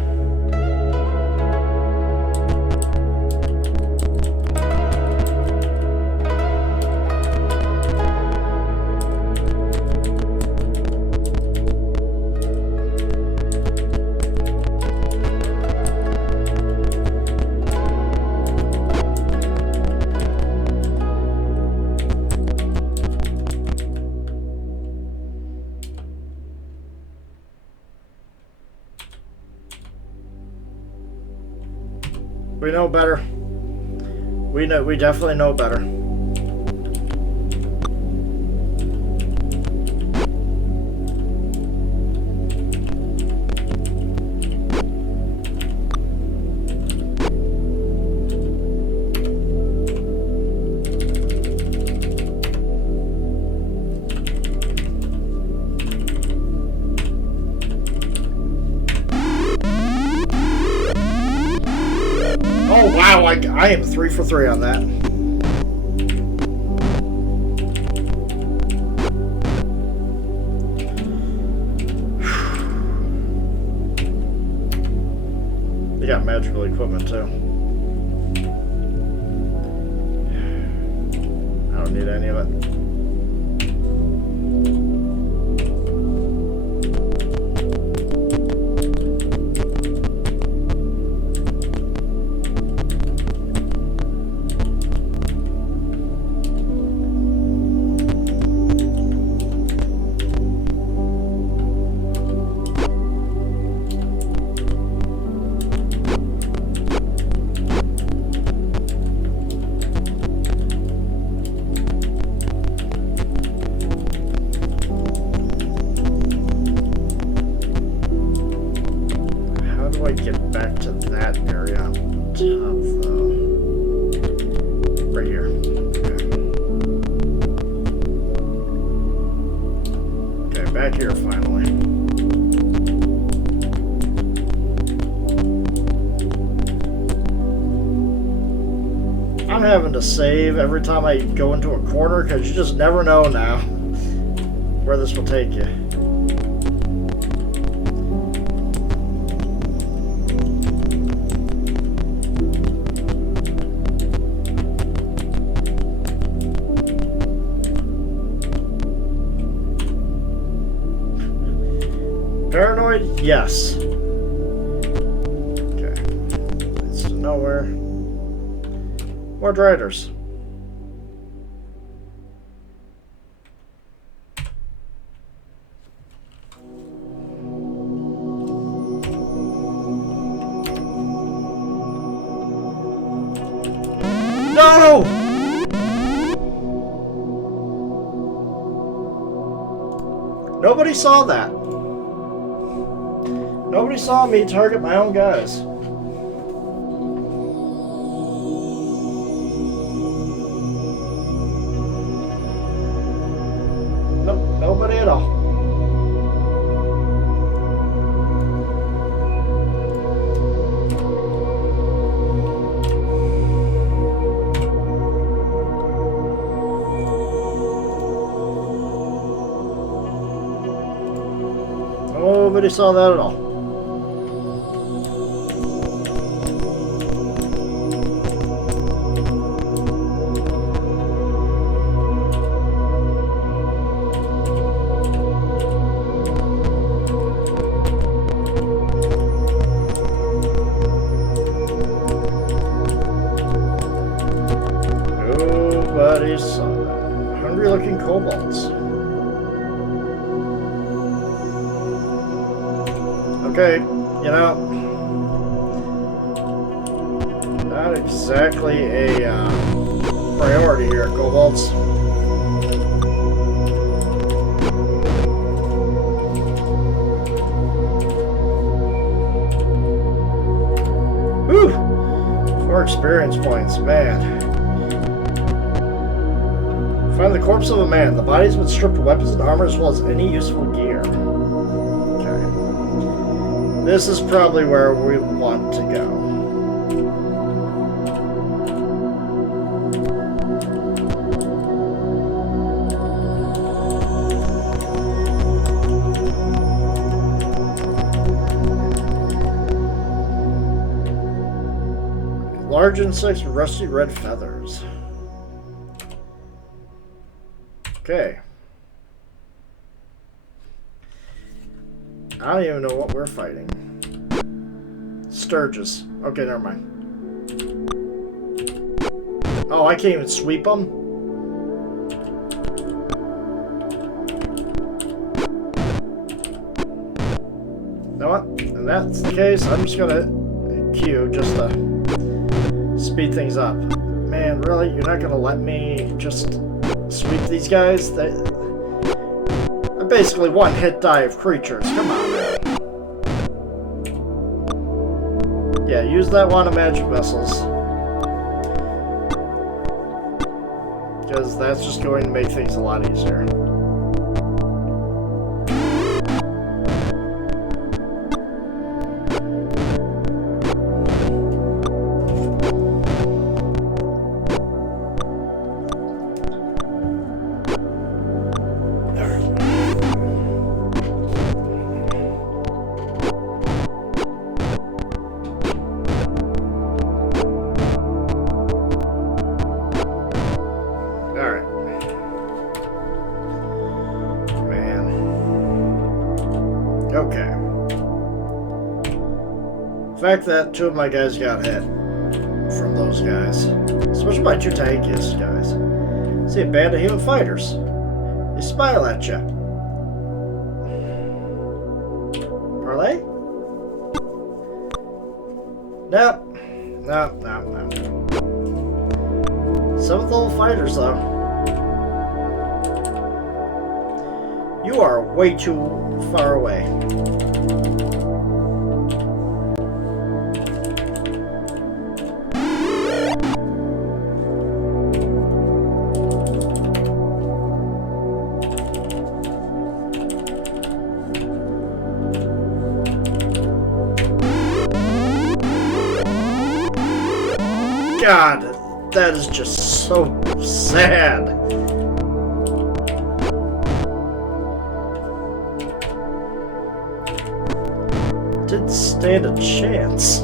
We know better. We definitely know better. Oh wow, I am 3 for 3 on that. They got magical equipment too. I don't need any of it. Get back to that area on top, though. Right here. Okay. Okay, back here finally. I'm having to save every time I go into a corner because you just never know now where this will take you. Paranoid? Yes. Okay. Leads to nowhere. More driders. No! Nobody saw that. Nobody saw me target my own guys. Nope, nobody at all. Nobody saw that at all. Nobody saw that. Hungry-looking kobolds. Okay, you know, not exactly a priority here, kobolds. Whew! 4 experience points, man. Find the corpse of a man. The body has been stripped of weapons and armor as well as any useful gear. Okay. This is probably where we want to go. Large insects with rusty red feathers. Okay. I don't even know what we're fighting. Sturges. Okay, never mind. Oh, I can't even sweep them? You know what? If that's the case, I'm just gonna queue just to speed things up. Man, really? You're not gonna let me just sweep these guys? They're basically one hit die of creatures. Come on, man. Yeah, use that wand of magic vessels. Because that's just going to make things a lot easier. Okay. The fact that two of my guys got hit from those guys, especially my two tankiest guys. See a band of human fighters. They smile at you. Parlay? Nope. Nope. Seventh level fighters, though. You are way too far away. God, that is just so sad. Didn't stand a chance.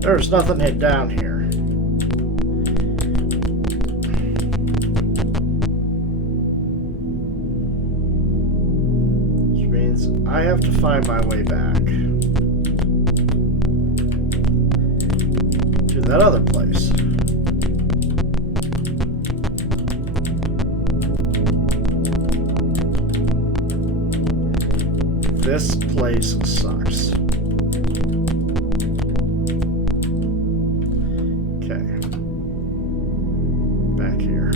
There's nothing hid down here. Which means I have to find my way back to that other place. This place sucks. Back here.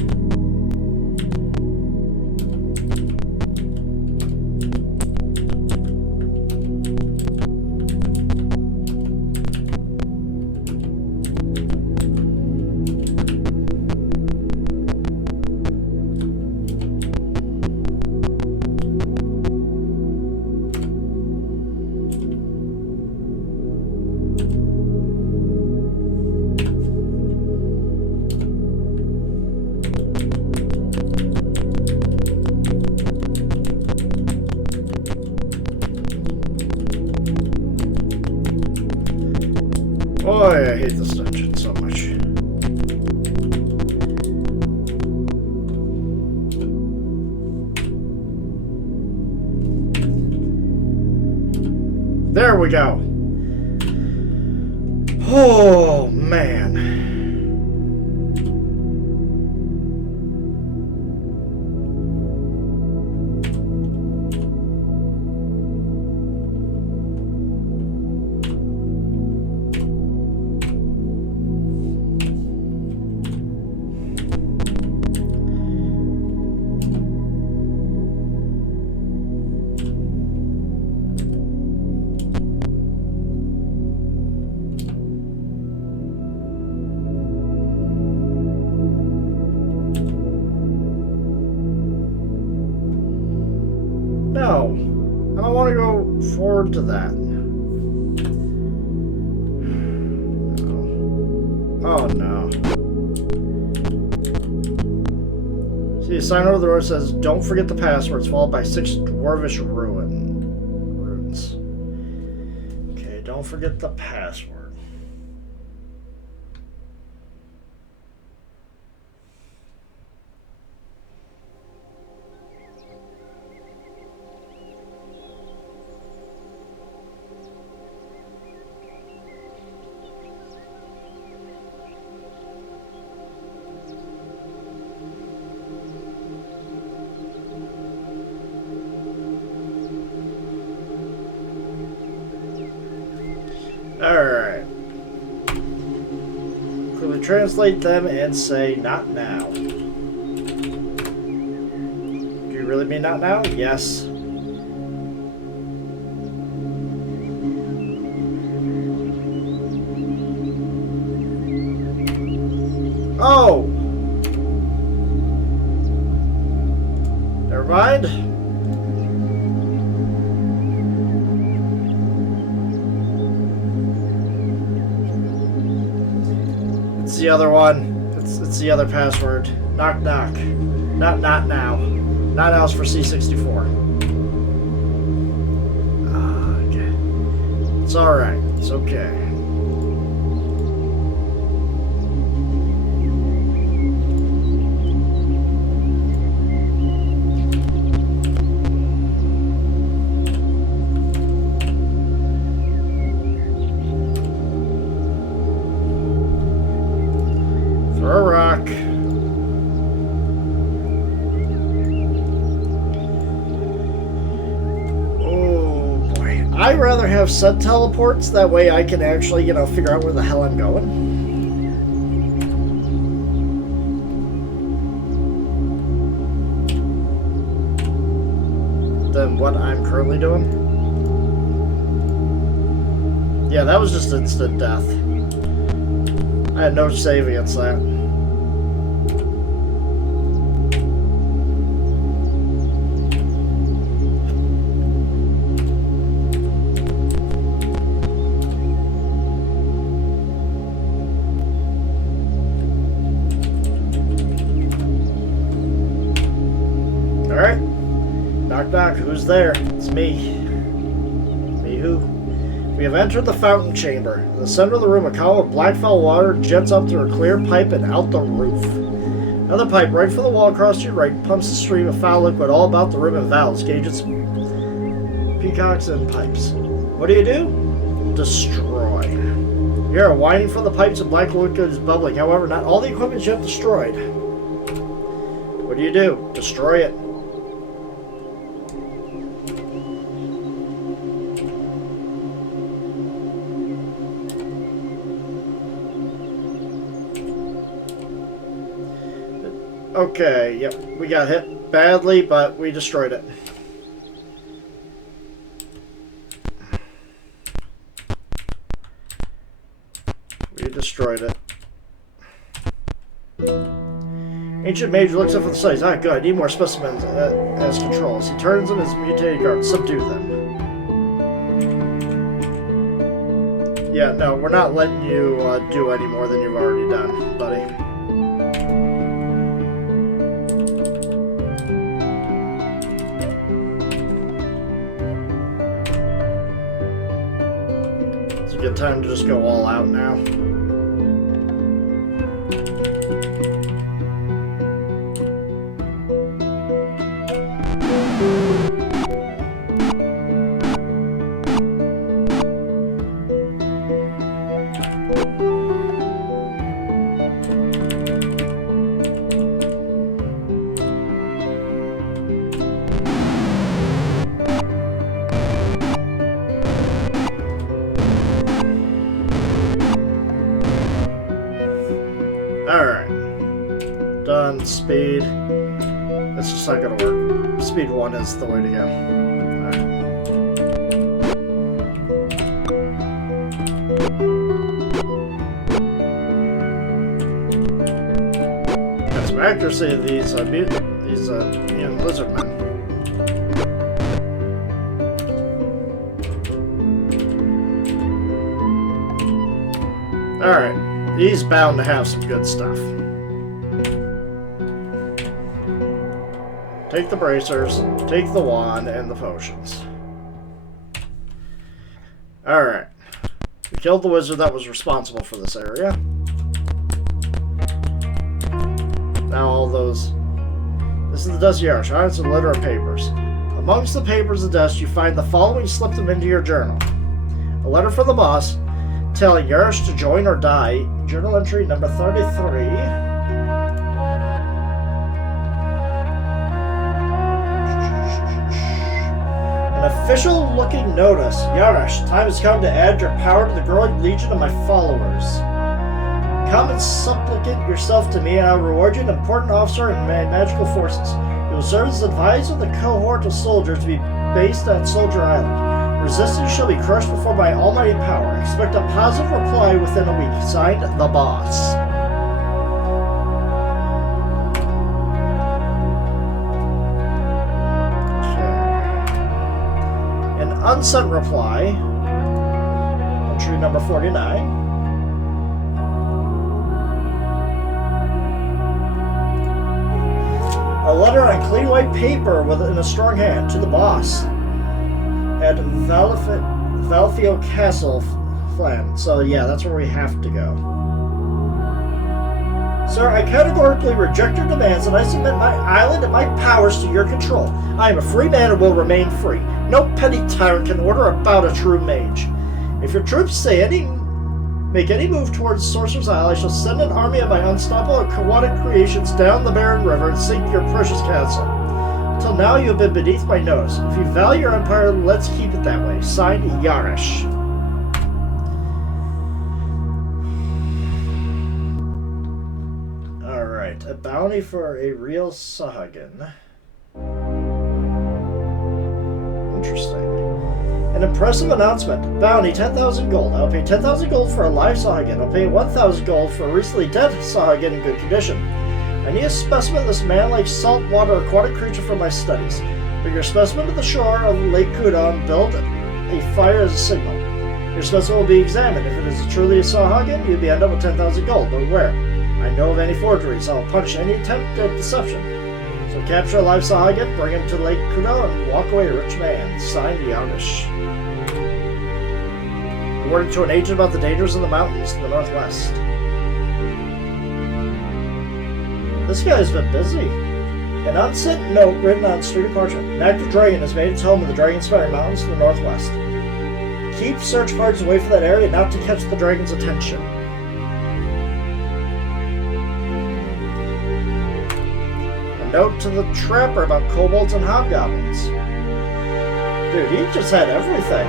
Boy, I hate this dungeon so much. There we go. Oh, man. No, I don't want to go forward to that. No. Oh no. See, a sign over the door says, "Don't forget the passwords," followed by 6 dwarvish runes. Okay, don't forget the password. Alright. Quickly translate them and say, "Not now." Do you really mean not now? Yes. Oh! Never mind. It's the other one. It's the other password. Knock knock. Not now. Not now's for C64. Okay. It's alright. It's okay. Throw a rock. I'd rather have set teleports, that way I can actually, figure out where the hell I'm going. Than what I'm currently doing. Yeah, that was just instant death. I had no save against that. Alright. Knock knock, who's there? It's me. Me who? We have entered the fountain chamber. In the center of the room, a column of black foul water jets up through a clear pipe and out the roof. Another pipe right from the wall across to your right pumps a stream of foul liquid all about the room in valves, gauges, peacocks, and pipes. What do? Destroy. You hear a whining from the pipes and black liquid is bubbling. However, not all the equipment you have destroyed. What do? Destroy it. Okay, yep, we got hit badly, but we destroyed it. We destroyed it. Ancient Mage looks up for the size. Ah, good. I need more specimens as controls. He turns on his mutated guards. Subdue them. Yeah, no, we're not letting you do any more than you've already done, buddy. good time to just go all out now. Alright. Done. Speed. That's just not gonna work. Speed 1 is the way to go. Alright. Got some accuracy of these mutant lizard men. Alright. He's bound to have some good stuff. Take the bracers, take the wand, and the potions. Alright. We killed the wizard that was responsible for this area. Now all those... This is the Dusty Arch. It's a litter of papers. Amongst the papers and dust, you find the following. Slip them into your journal. A letter from the boss telling Yarish to join or die. Journal entry number 33. An official-looking notice. Yarish, time has come to add your power to the growing legion of my followers. Come and supplicate yourself to me, and I will reward you an important officer in my magical forces. You will serve as advisor of the cohort of soldiers to be based on Soldier Island. Resistance shall be crushed before my almighty power. Expect a positive reply within a week. Signed, the boss. Okay. An unsent reply. Entry number 49. A letter on clean white paper in a strong hand to the boss. At Valfio Castle, Flan. So yeah, that's where we have to go. Sir, I categorically reject your demands and I submit my island and my powers to your control. I am a free man and will remain free. No petty tyrant can order about a true mage. If your troops make any move towards Sorcerer's Isle, I shall send an army of my unstoppable aquatic creations down the barren river and sink your precious castle. Until now, you have been beneath my nose. If you value your empire, let's keep it that way. Signed, Yarish. Alright, a bounty for a real Sahagin. Interesting. An impressive announcement. Bounty, 10,000 gold. I'll pay 10,000 gold for a live Sahagin. I'll pay 1,000 gold for a recently dead Sahagin in good condition. I need a specimen of this man-like saltwater aquatic creature for my studies. Bring your specimen to the shore of Lake Kuda and build a fire as a signal. Your specimen will be examined. If it is truly a Sahagin, you'll be end up with 10,000 gold. But beware. I know of any forgeries. I'll punish any attempt at deception. So capture a live Sahagin, bring him to Lake Kuda, and walk away a rich man. Signed, Yarish. Word to an agent about the dangers of the mountains to the northwest. This guy's been busy. An unsent note written on sturdy parchment. An active dragon has made its home in the dragon-inspired mountains to the northwest. Keep search parties away from that area not to catch the dragon's attention. A note to the trapper about kobolds and hobgoblins. Dude, he just had everything.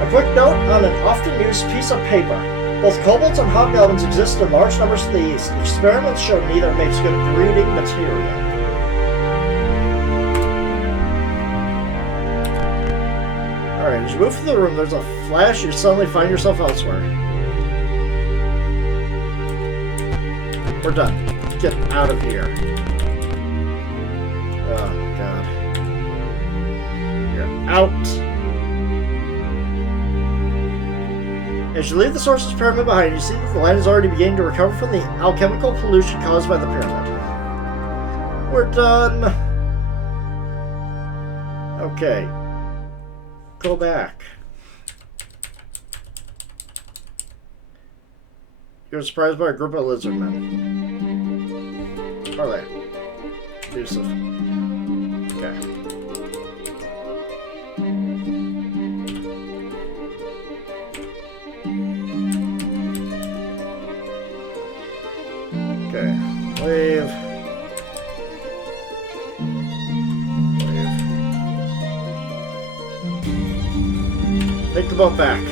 A quick note on an often used piece of paper. Both kobolds and hobgoblins exist in large numbers to the east. Experiments show neither makes good breeding material. Alright, as you move through the room, there's a flash, you suddenly find yourself elsewhere. We're done. Get out of here. Oh, God. You're out. As you leave the Sorcerer's Pyramid behind, you see that the land is already beginning to recover from the alchemical pollution caused by the pyramid. We're done. Okay. Go back. You were surprised by a group of lizardmen. Are they? Abusive. Okay. Okay. Wave. Wave. Take the boat back.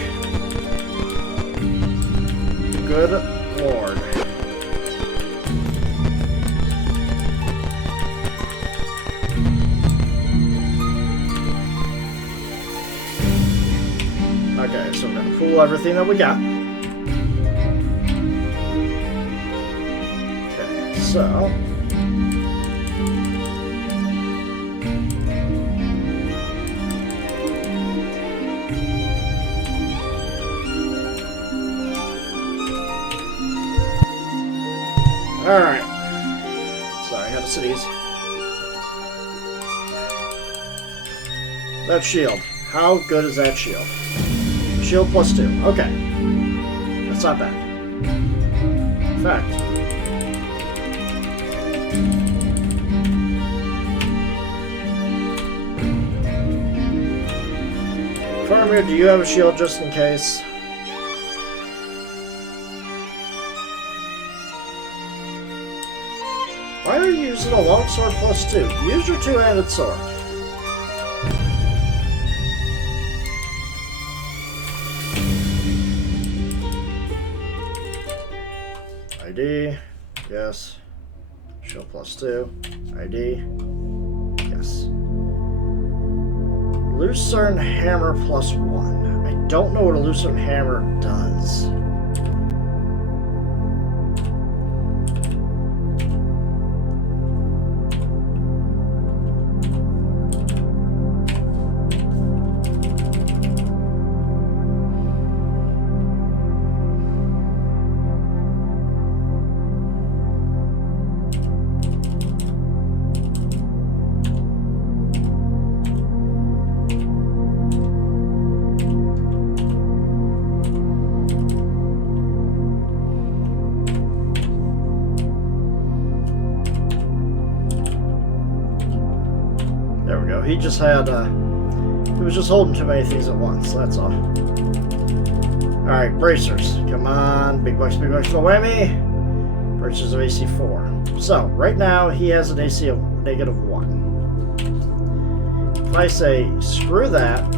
Good lord. Okay, so we're gonna pull everything that we got. Okay, so alright. Sorry, I had to sneeze. That shield. How good is that shield? Shield +2. Okay. That's not bad. In fact. Farmer, do you have a shield just in case? Why are you using a longsword +2? Use your two-handed sword. ID, yes. Shield +2. ID, yes. Lucerne hammer +1. I don't know what a lucerne hammer does. There we go. He just had, he was just holding too many things at once, that's all. Alright, bracers. Come on. Big bucks, no whammy. Bracers of AC 4. So, right now, he has an AC of -1. If I say, screw that,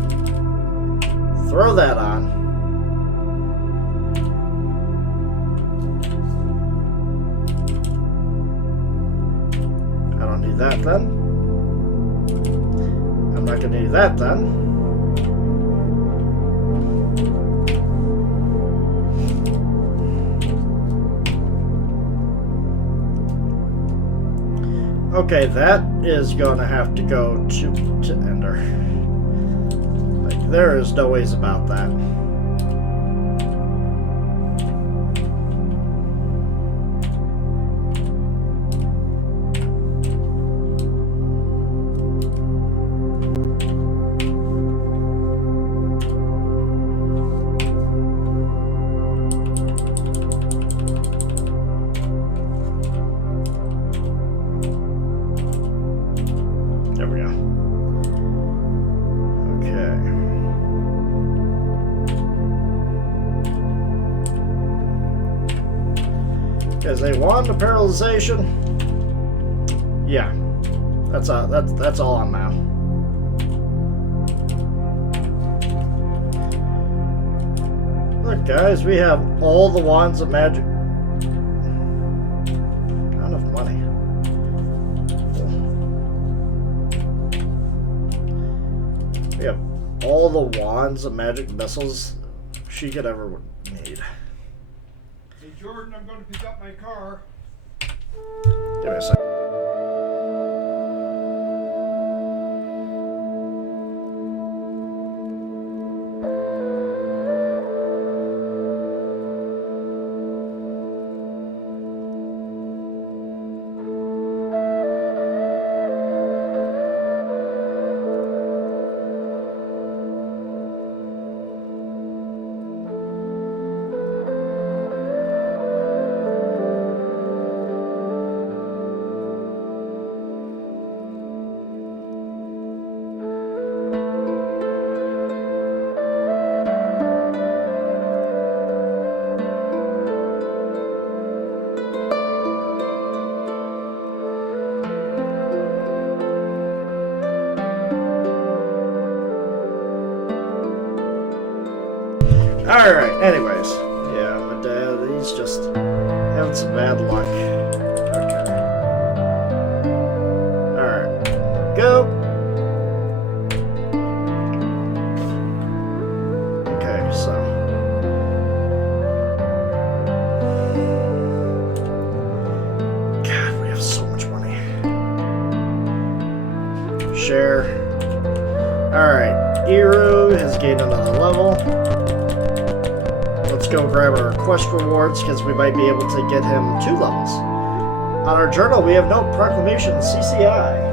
throw that on, I don't need that then. I'm not going to need that then. Okay, that is going to have to go to Ender. Like, there is no ways about that. There we go. Okay. Is a wand of paralyzation? Yeah. That's all on now. Look guys, we have all the wands of magic. Not enough money. We have all the wands of magic missiles she could ever need. Hey Jordan, I'm going to pick up my car. Give me a second. Alright, anyways. Yeah, my dad, he's just having some bad luck. Okay. Alright. Go! Okay, so. God, we have so much money. Share. Alright, Eru has gained another level. Let's go grab our quest rewards because we might be able to get him 2 levels. On our journal, we have no proclamation CCI.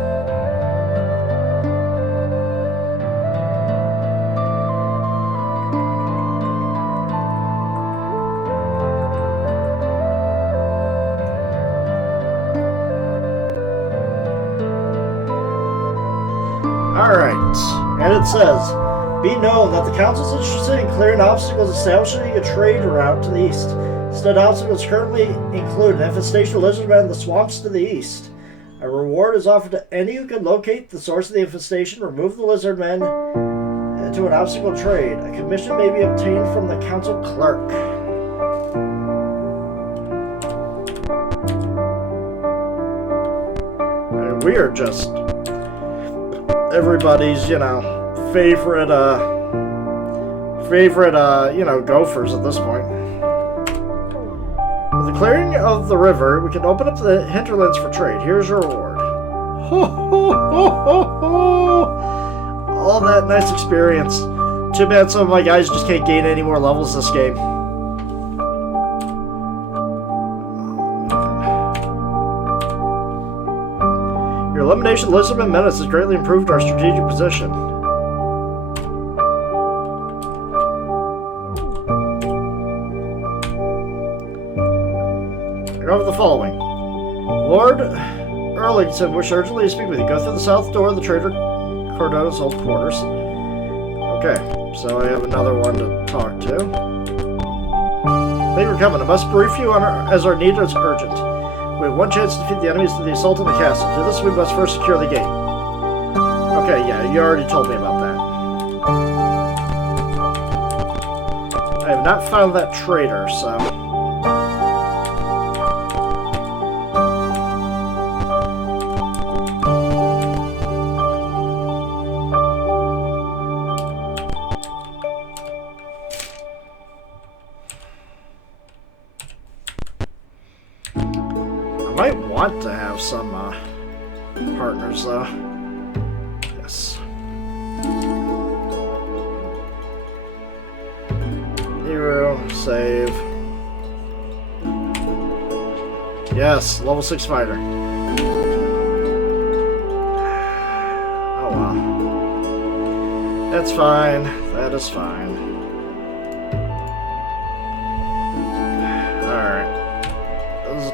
Alright, and it says, be known that the Council is interested in clearing obstacles establishing a trade route to the east. Said obstacles currently include an infestation of lizardmen in the swamps to the east. A reward is offered to any who can locate the source of the infestation, remove the lizardmen to an obstacle trade. A commission may be obtained from the Council clerk. And we are just everybody's, favorite, gophers at this point. With the clearing of the river, we can open up the hinterlands for trade. Here's your reward. Ho, ho, ho, ho, ho. All that nice experience. Too bad some of my guys just can't gain any more levels this game. Your elimination of lizardmen menace has greatly improved our strategic position. Over the following. Lord Erlington wishes urgently to speak with you. Go through the south door of the Trader Cordona's old quarters. Okay, so I have another one to talk to. Thank you for coming. I must brief you on as our need is urgent. We have one chance to defeat the enemies to the assault on the castle. To do this, we must first secure the gate. Okay, yeah, you already told me about that. I have not found that traitor, so... might want to have some partners though. Yes. Hero, save. Yes, level 6 fighter. Oh well. That's fine. That is fine.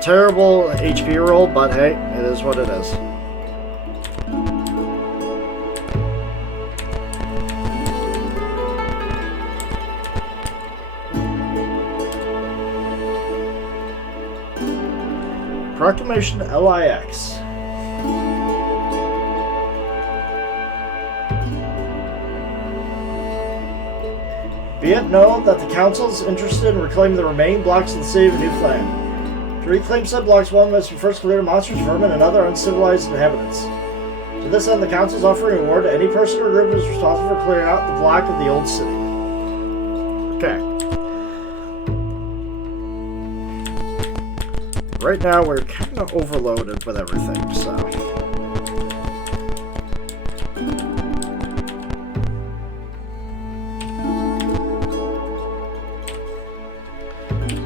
Terrible HP roll, but hey, it is what it is. Proclamation LIX. Be it known that the Council is interested in reclaiming the remaining blocks of the city of New Flame. To reclaim said blocks, one must be first cleared of monsters, vermin, and other uncivilized inhabitants. To this end, the Council is offering a reward to any person or group who is responsible for clearing out the block of the old city. Okay. Right now, we're kind of overloaded with everything, so...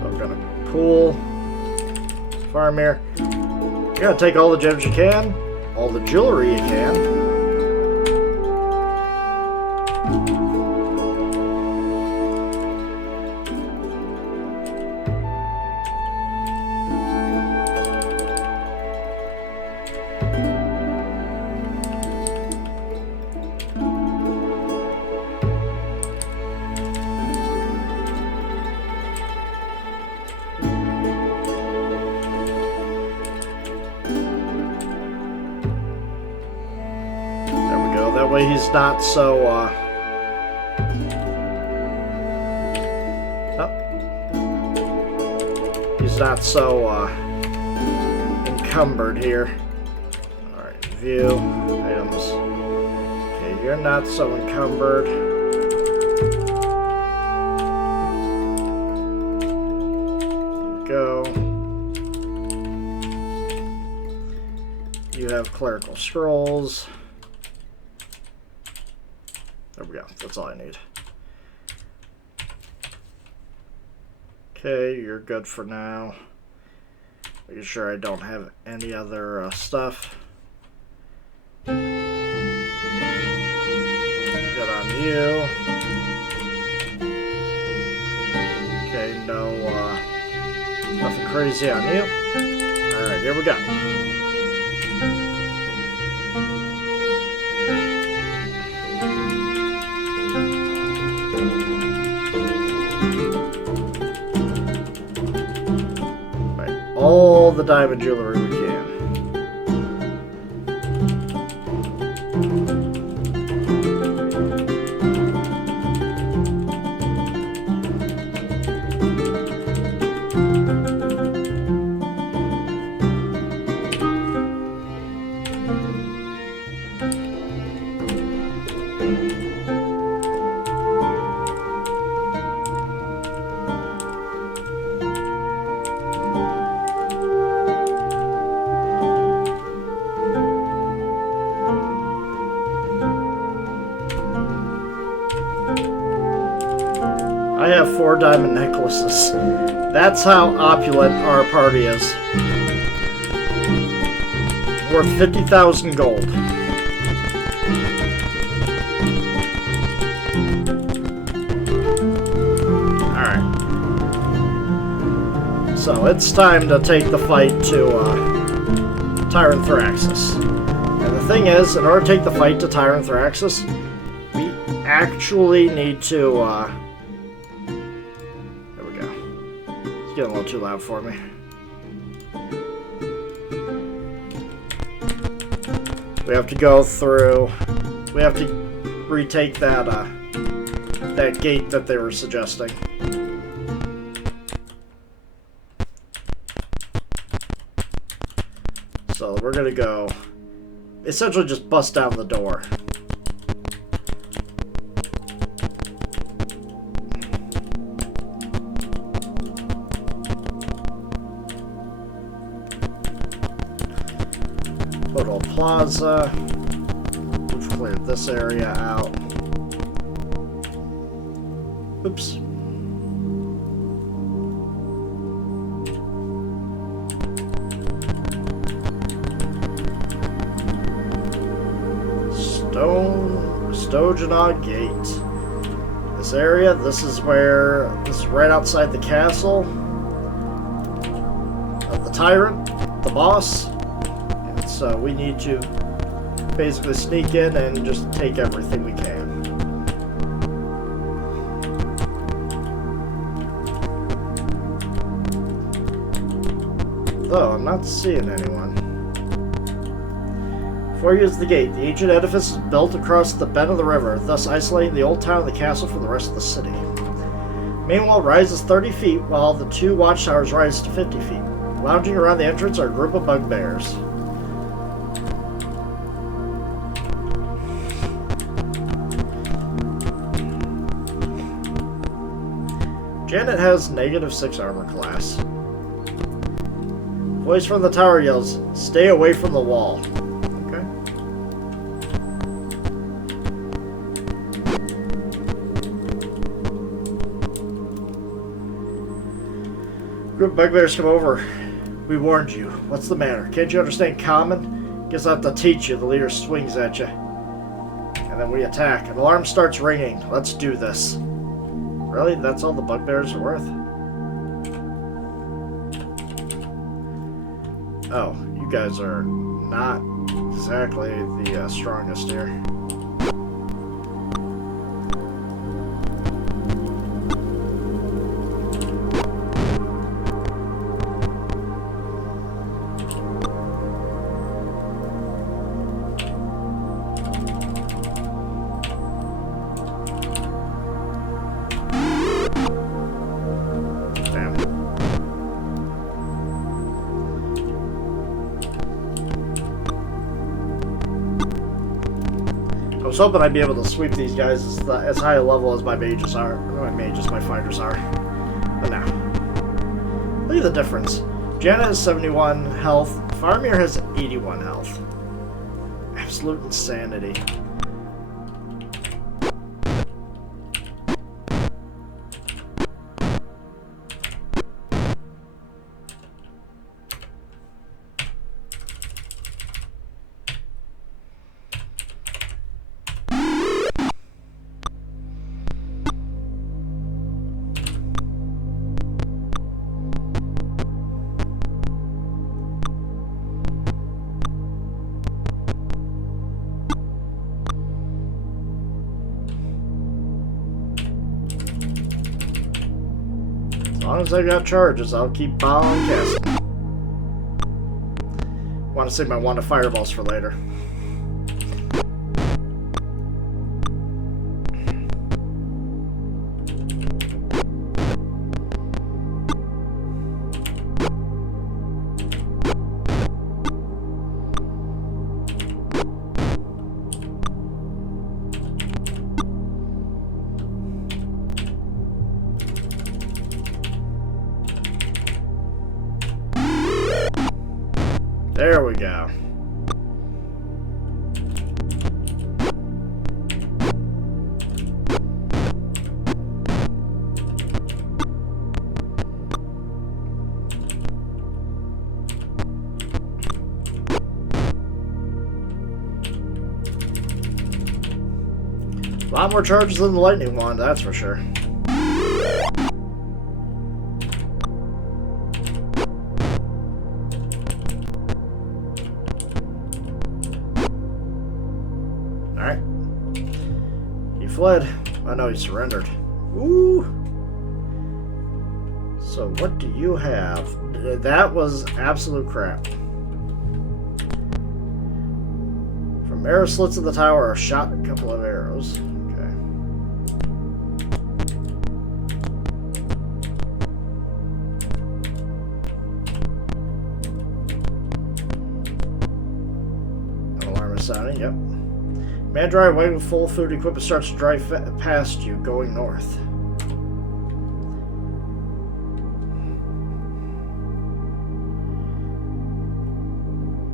I'm gonna pool... farm here. You gotta take all the gems you can, all the jewelry you can. That way he's not so, Oh. He's not so encumbered here. Alright, view, items. Okay, you're not so encumbered. Go. You have clerical scrolls. There we go. That's all I need. Okay, you're good for now. Making sure I don't have any other stuff. Good on you. Okay, no, nothing crazy on you. Alright, here we go. All the diamond jewelry we can. I have 4 diamond necklaces. That's how opulent our party is. Worth 50,000 gold. Alright. So it's time to take the fight to Tyrant Thraxus. And the thing is, in order to take the fight to Tyrant Thraxus, we actually need to it's getting a little too loud for me. We have to go through. We have to retake that that gate that they were suggesting. So we're gonna go. Essentially, just bust down the door. Total Plaza. We've cleared this area out. Oops. Stojanagh Gate. This area, this is right outside the castle of the Tyrant, the boss. And so we need to basically sneak in and just take everything we can. Though I'm not seeing anyone. Before you use the gate, the ancient edifice is built across the bend of the river, thus isolating the old town and the castle from the rest of the city. Meanwhile, rises 30 feet, while the 2 watchtowers rise to 50 feet. Lounging around the entrance are a group of bugbears. Janet has -6 armor class. Voice from the tower yells, "Stay away from the wall." Okay. Group of bugbears come over. "We warned you. What's the matter? Can't you understand common? Guess I have to teach you." The leader swings at you. And then we attack. An alarm starts ringing. Let's do this. Really? That's all the bugbears are worth? Oh, you guys are not exactly the strongest here. was hoping I'd be able to sweep these guys as high a level as my mages are. My fighters are. But now, look at the difference. Janet has 71 health. Faramir has 81 health. Absolute insanity. As long as I got charges, I'll keep bowing casting. Want to save my wand of fireballs for later. There we go. A lot more charges than the lightning wand, that's for sure. Fled. I know he surrendered. Ooh. So what do you have? That was absolute crap. From arrow slits of the tower, I shot a couple of arrows. Okay. An alarm is sounding. Yep. Man drive away with full food equipment starts to drive past you, going north.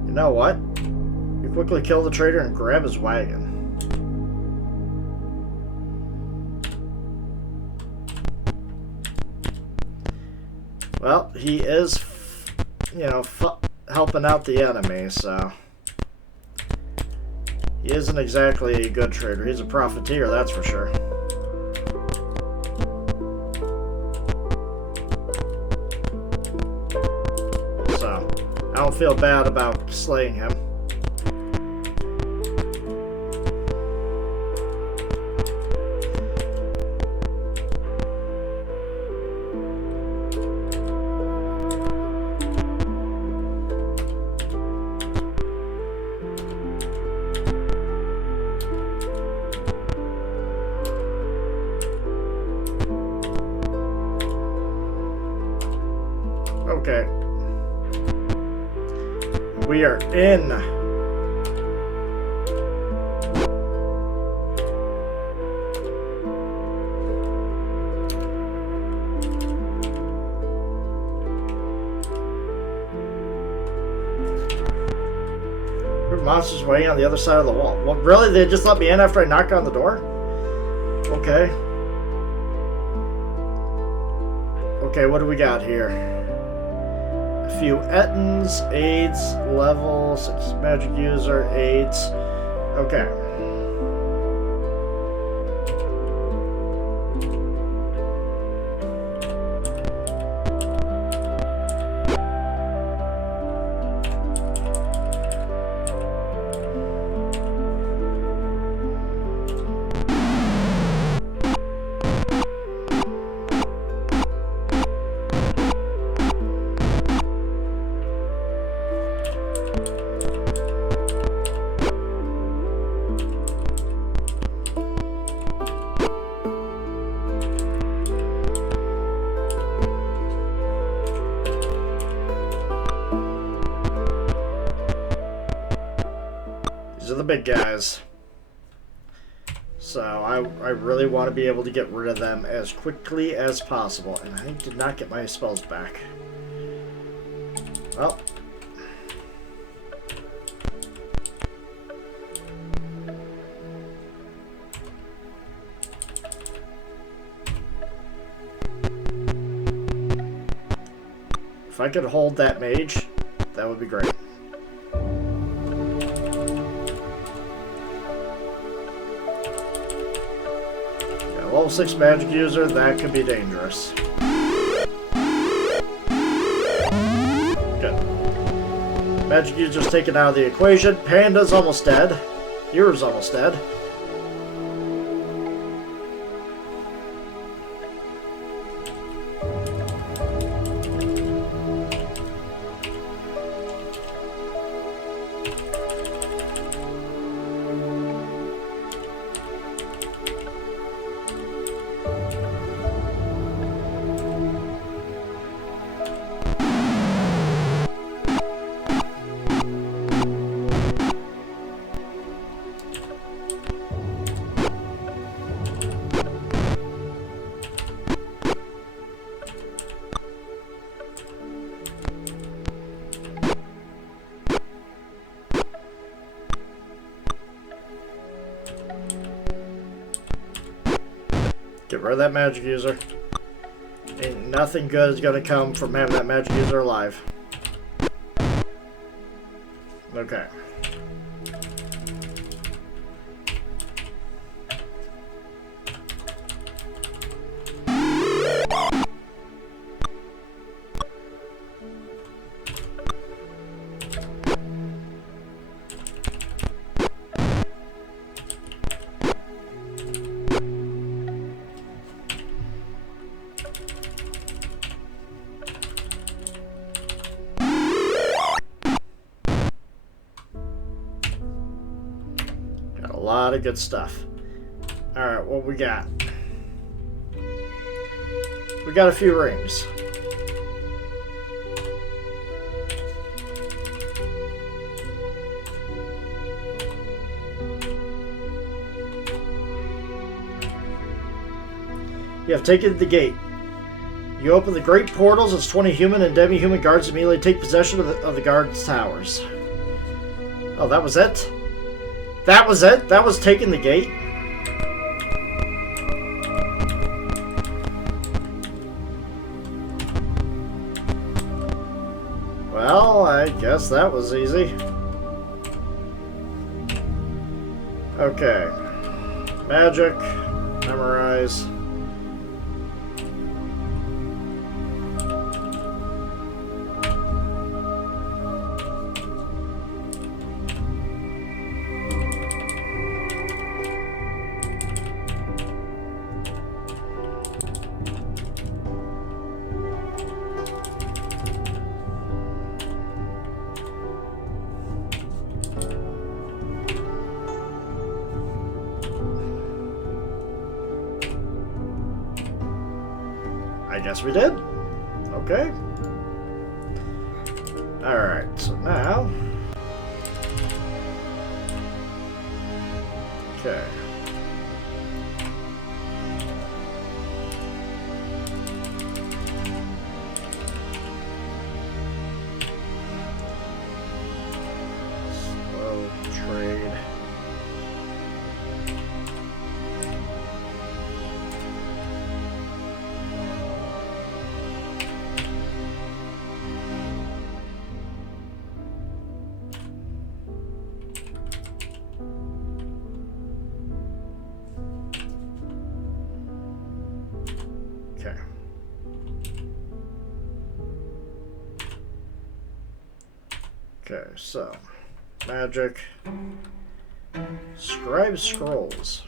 You know what? You quickly kill the trader and grab his wagon. Well, he is, you know, helping out the enemy, so... He isn't exactly a good trader. He's a profiteer, that's for sure. So, I don't feel bad about slaying him. Okay. We are in. There are monsters waiting on the other side of the wall. What, really? They just let me in after I knocked on the door? Okay. Okay, what do we got here? A few Ettins, aids, level 6 magic user, aids. Okay. These are the big guys. So I really want to be able to get rid of them as quickly as possible. And I did not get my spells back. Well. If I could hold that mage, that would be great. Yeah, level 6 magic user, that could be dangerous. Good. Magic user's taken out of the equation. Panda's almost dead. Yours almost dead. Get rid of that magic user. Ain't nothing good is gonna come from having that magic user alive. Okay. Got a lot of good stuff. Alright, what we got? We got a few rings. You have taken the gate. You open the great portals as 20 human and demi-human guards immediately take possession of the guards' towers. Oh, that was it? That was it? That was taking the gate? Well, I guess that was easy. Okay. Magic. Memorize. I guess we did. Okay. Alright, so now... Okay. Slow trade. Okay. Okay, so magic, scribe scrolls.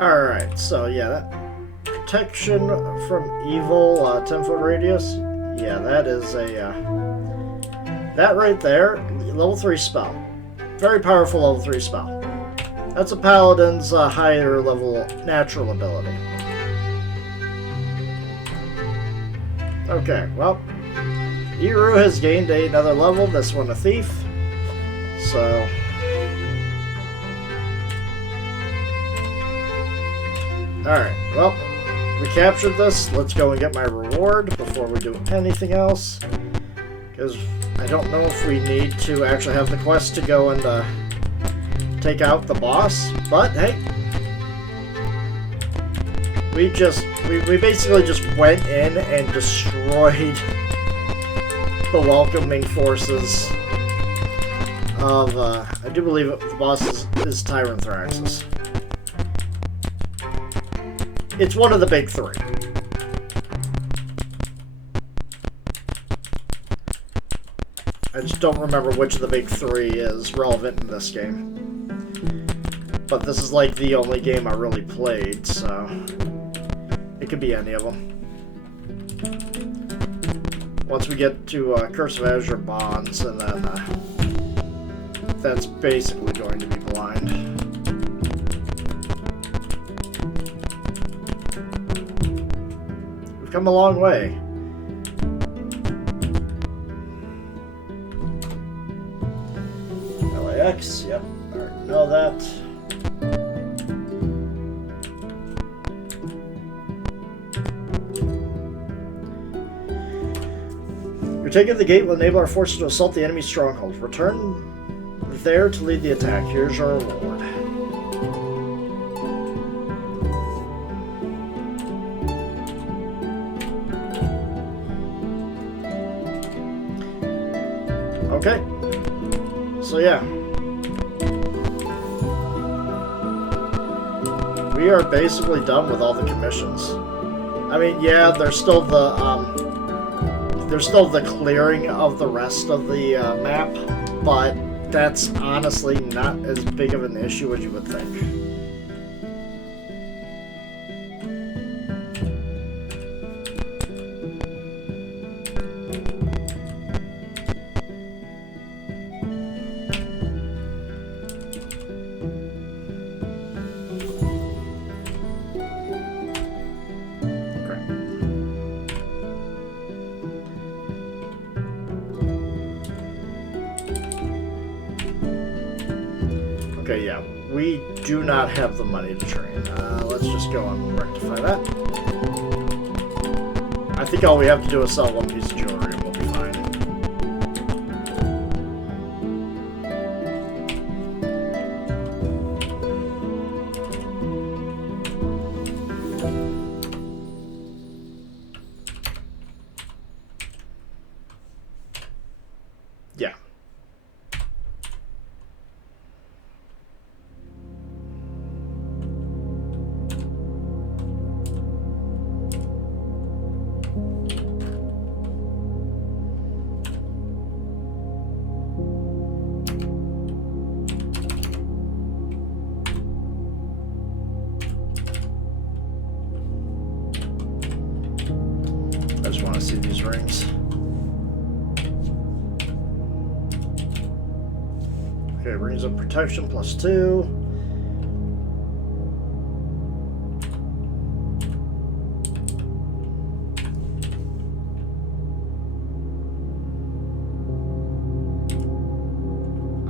Alright, so yeah, that protection from evil, 10-foot radius. Yeah, that is a, that right there, level 3 spell. Very powerful level 3 spell. That's a paladin's higher level natural ability. Okay, well, Iru has gained another level, this one a thief. So... Alright, well, we captured this. Let's go and get my reward before we do anything else. Because I don't know if we need to actually have the quest to go and take out the boss. But, hey. We basically just went in and destroyed the welcoming forces of, I do believe the boss is Tyranthraxus. It's one of the big three. I just don't remember which of the big three is relevant in this game. But this is like the only game I really played, so it could be any of them. Once we get to Curse of Azure Bonds, and then that's basically going to be blind. Come a long way. LAX, yep, I already know that. Retaking the gate will enable our forces to assault the enemy's stronghold. Return there to lead the attack. Here's your reward. Okay, so yeah, we are basically done with all the commissions. I mean, yeah, there's still the clearing of the rest of the map, but that's honestly not as big of an issue as you would think. Okay, yeah, we do not have the money to train. Let's just go and rectify that. I think all we have to do is sell one piece of jewelry and we'll be fine. Yeah. I just want to see these rings. Okay, rings of protection +2.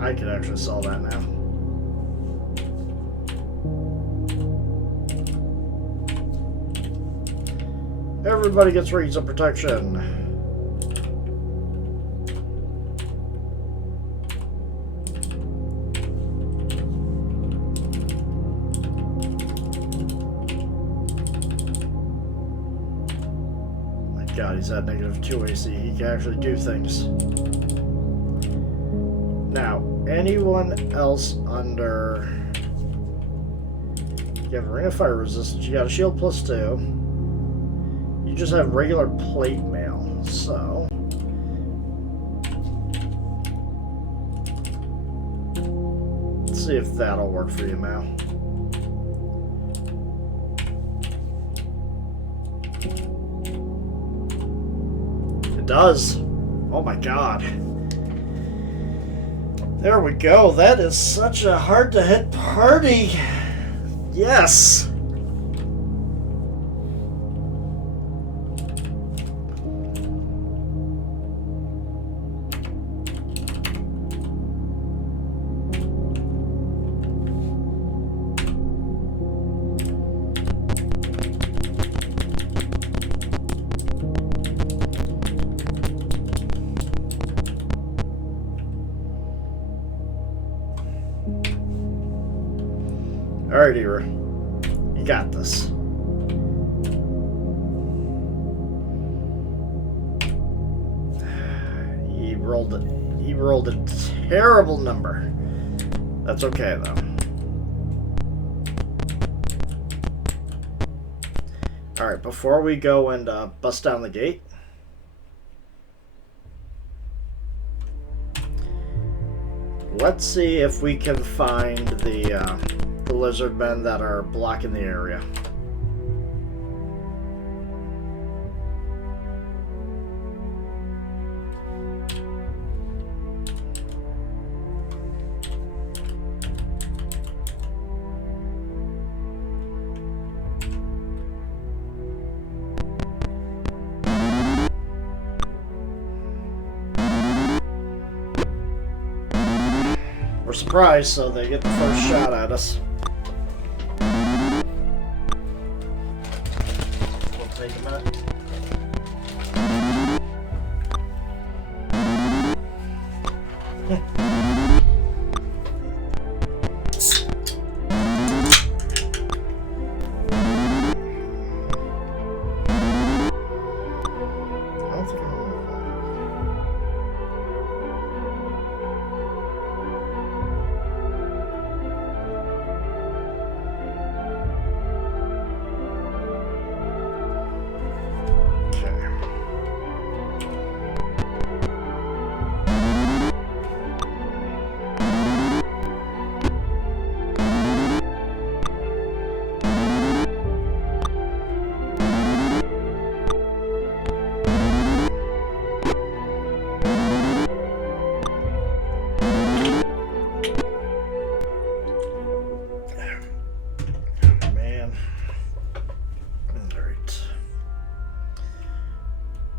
I could actually sell that now. Everybody gets rings of protection. My God, he's at -2 AC. He can actually do things. Now, anyone else under... You have a ring of fire resistance. You got a shield +2. You just have regular plate mail, so... Let's see if that'll work for you, Mal. It does. Oh my god. There we go. That is such a hard to hit party. Yes. Alright, Era. You got this. He rolled a terrible number. That's okay, though. Alright, before we go and bust down the gate, let's see if we can find the lizard men that are blocking the area. We're surprised, so they get the first shot at us. We'll take a minute.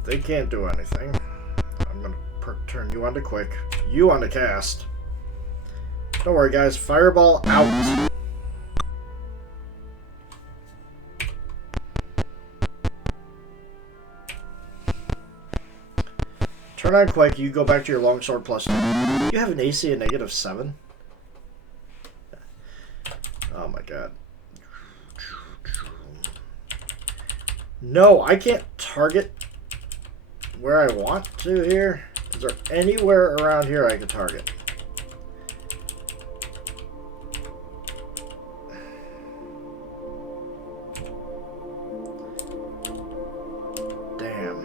They can't do anything. I'm gonna turn you on to quick. You on to cast. Don't worry, guys. Fireball out. Turn on quick. You go back to your longsword +2. You have an AC of -7. Oh my god. No, I can't target where I want to here. Is there anywhere around here I can target? Damn.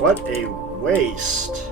What a waste.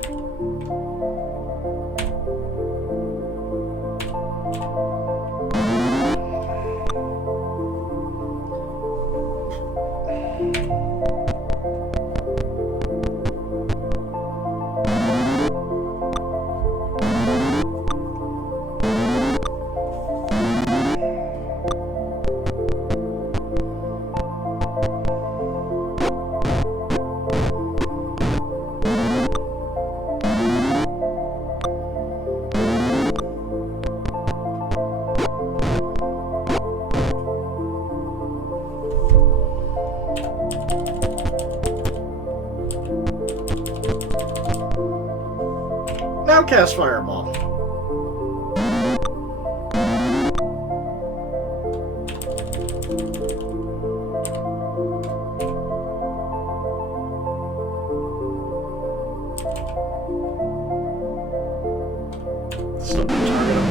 Now cast Fireball. Still can target him.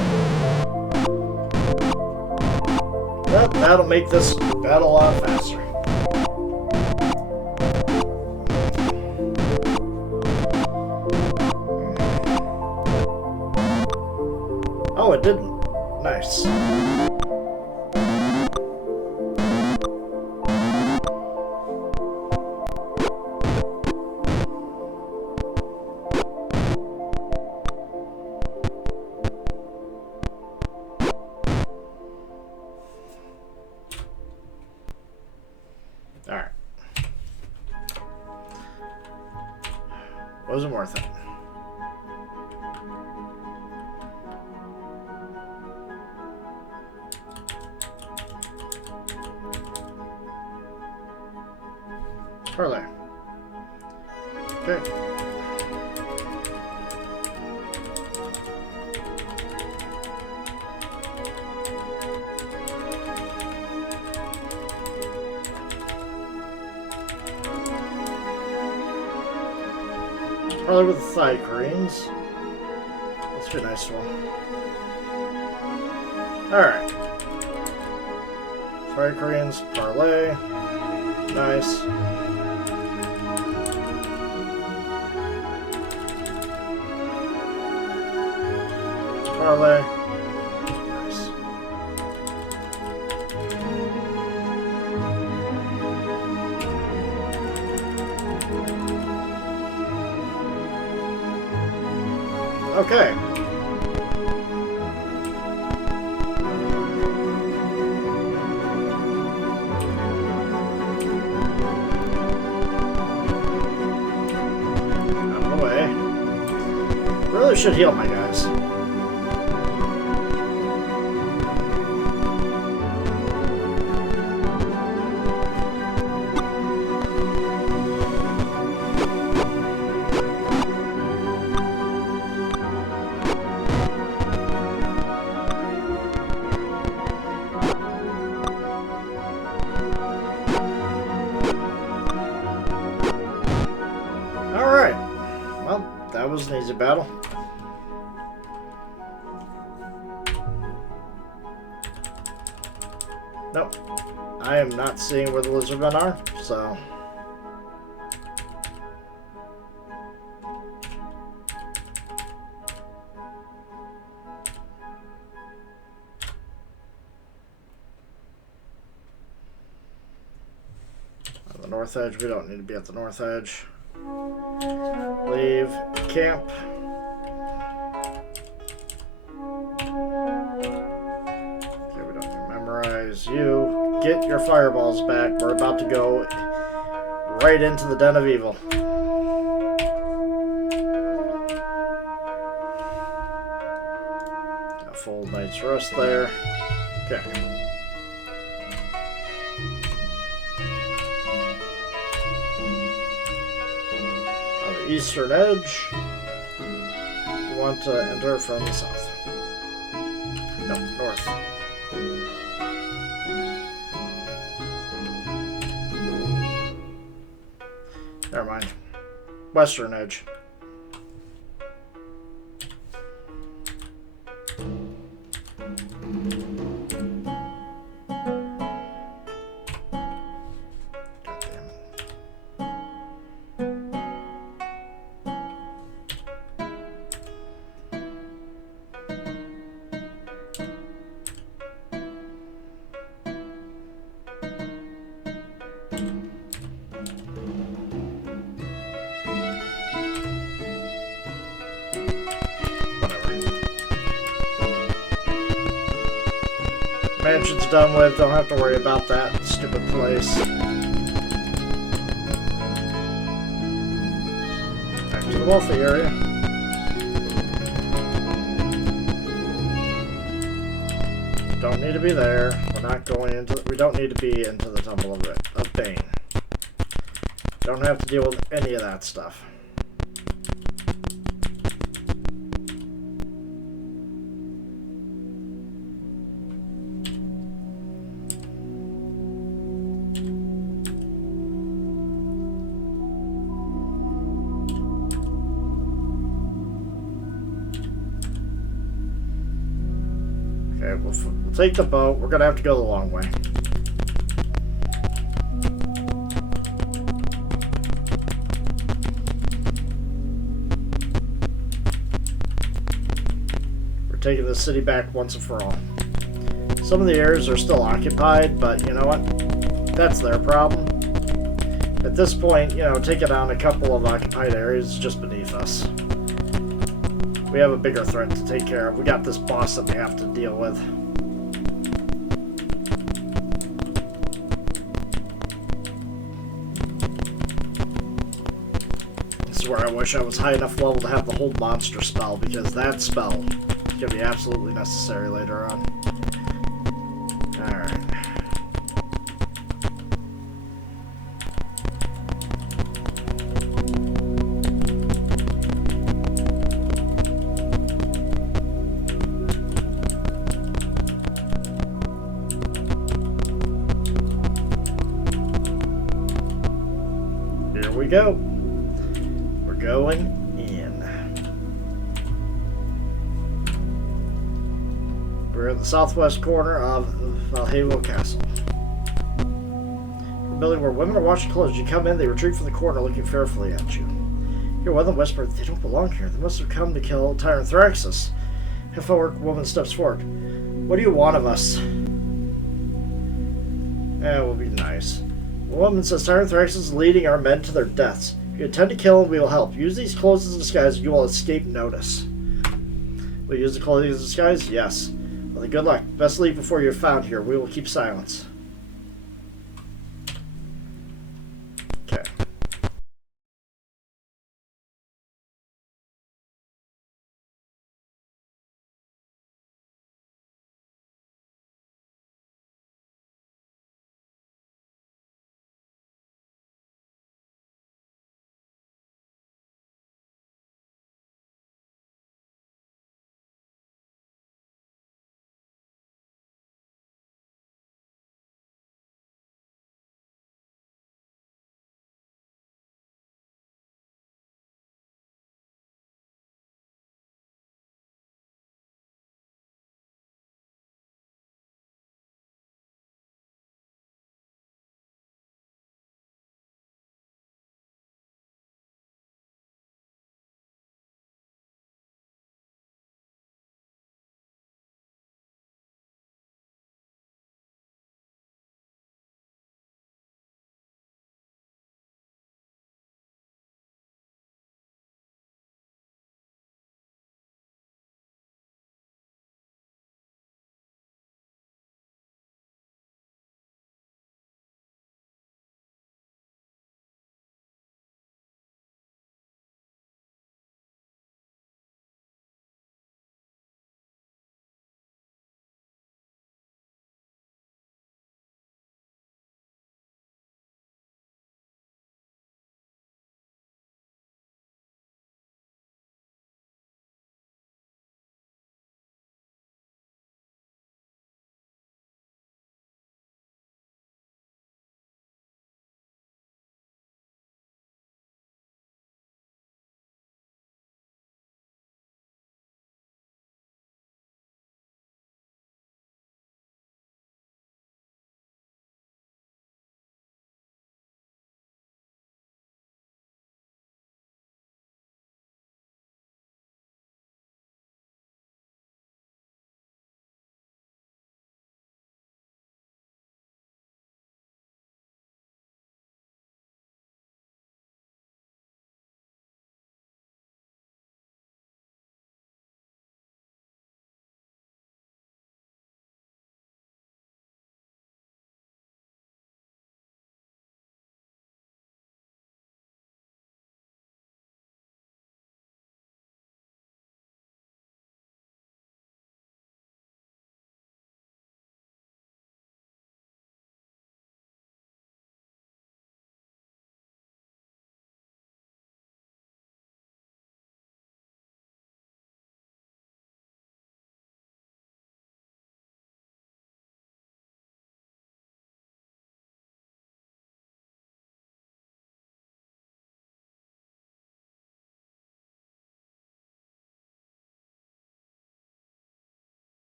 That'll make this battle a lot faster. Oh, it didn't. Nice. Wasn't worth it. Parlay. Okay. Parlay with the thigh greens. Let's be a nice one. Alright. Thigh greens, parlay. Nice. Parlay. Nice. Okay. Out of the way. Really should heal my guys. Alright. Well, that was an easy battle. Nope. I am not seeing where the lizardmen are, so... On the north edge, we don't need to be at the north edge. Leave camp. Okay, we don't need to memorize you. Get your fireballs back. We're about to go right into the den of evil. Got a full night's rest there. Okay. Eastern edge. You want to enter from the south. No, north. Never mind. Western edge. Mansion's done with, don't have to worry about that stupid place. Back to the wealthy area. Don't need to be there. We're not going into. We don't need to be into the Temple of Bane. Don't have to deal with any of that stuff. Okay, we'll take the boat. We're gonna have to go the long way. We're taking the city back once and for all. Some of the areas are still occupied, but you know what? That's their problem. At this point, you know, taking on a couple of occupied areas is just beneath us. We have a bigger threat to take care of. We got this boss that we have to deal with. is where I wish I was high enough level to have the hold monster spell, because that spell is going to be absolutely necessary later on. Alright. Here we go. We're going in. We're in the southwest corner of Valhalla Castle. A building where women are washing clothes. As you come in, they retreat from the corner looking fearfully at you. Hear one of them whisper, "They don't belong here. They must have come to kill Tyrant Thraxus." A half-orc woman steps forward. "What do you want of us?" We'll be nice. The woman says, "Tyrant Thraxus is leading our men to their deaths. If you intend to kill him, we will help. Use these clothes as a disguise and you will escape notice." "Will you use the clothing as a disguise?" "Yes." "Well, then good luck. Best leave before you're found here. We will keep silence." Okay.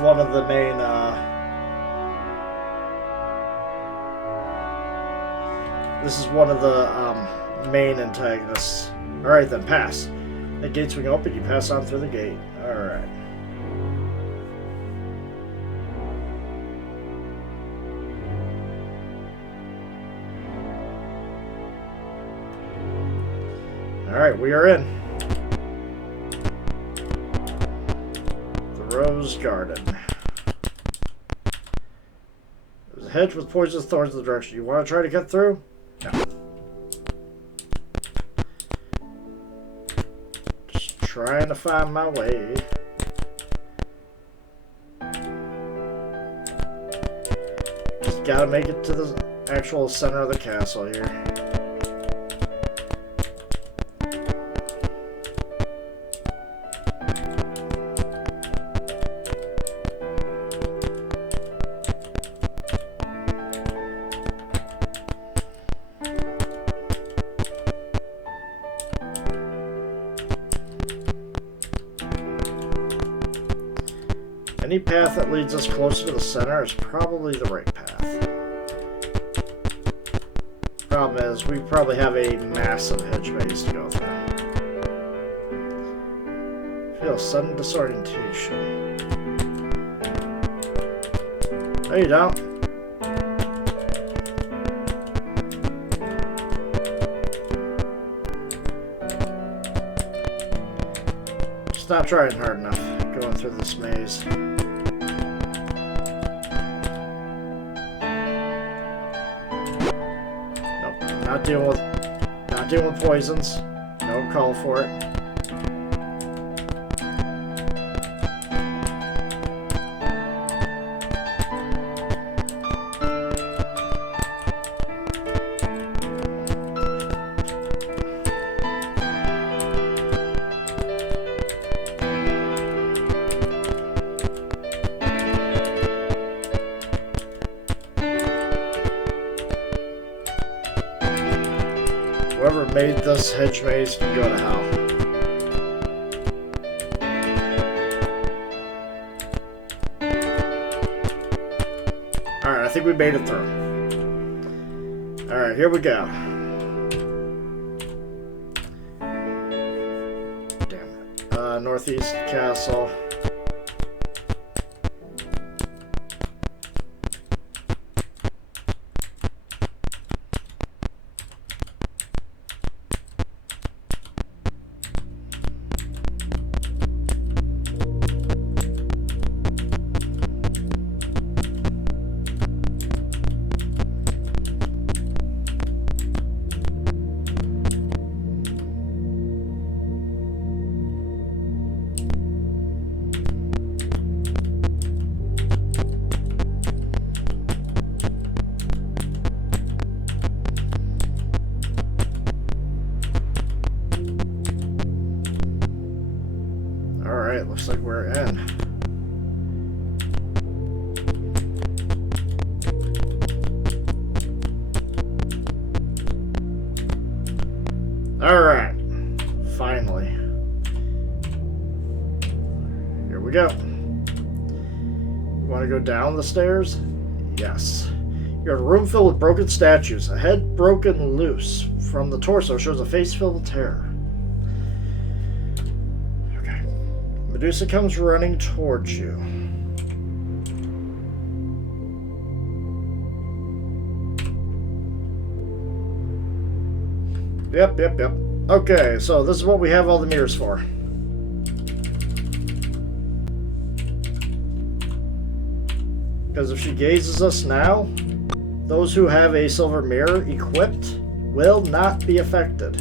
one of the main, main antagonists. Alright then, pass. The gate swing open, you pass on through the gate. Alright. Alright, we are in. The Rose Garden. There's a hedge with poisonous thorns in the direction. You want to try to get through? No. Just trying to find my way. Just gotta make it to the actual center of the castle here. Any path that leads us closer to the center is probably the right path. Problem is, we probably have a massive hedge maze to go through. Feel sudden disorientation. No, you don't. Just not trying hard enough going through this maze. Not dealing with poisons. No call for it. Whoever made this hedge maze can go to hell. Alright, I think we made it through. Alright, here we go. Damn it. Northeast Castle. Alright, looks like we're in. Alright, finally. Here we go. You want to go down the stairs? Yes. You're in a room filled with broken statues. A head broken loose from the torso shows a face filled with terror. Medusa comes running towards you. Yep. Okay, so this is what we have all the mirrors for. Because if she gazes us now, those who have a silver mirror equipped will not be affected.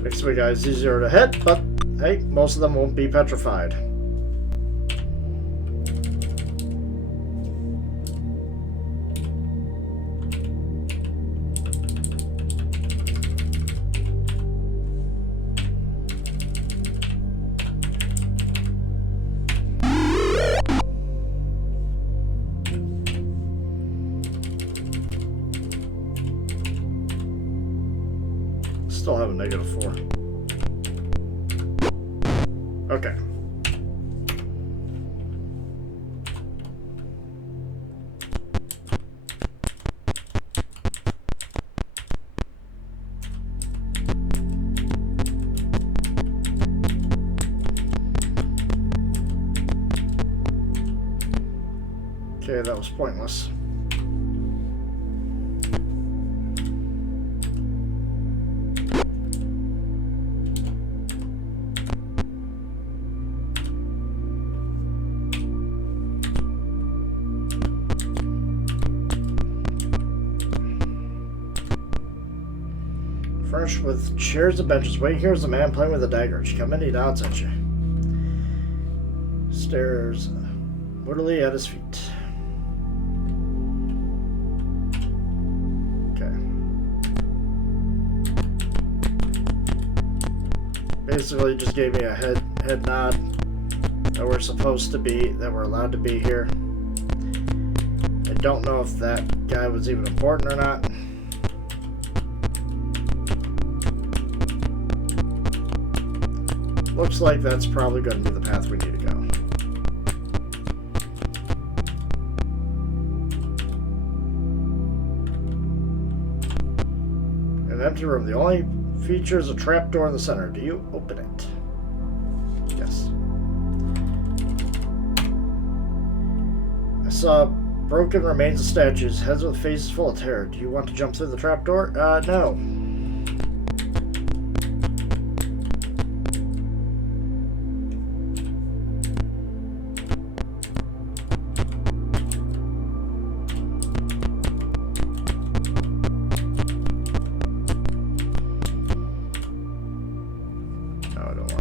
Makes my guys easier to hit, but hey, most of them won't be petrified. -4. Okay. Okay, that was pointless. Furnished with chairs and benches. Wait, here's a man playing with a dagger. She come in, he nods at you. Stares moodily at his feet. Okay. Basically just gave me a head nod that we're supposed to be, that we're allowed to be here. I don't know if that guy was even important or not. Looks like that's probably going to be the path we need to go. An empty room. The only feature is a trapdoor in the center. Do you open it? Yes. I saw broken remains of statues, heads with faces full of terror. Do you want to jump through the trapdoor? No.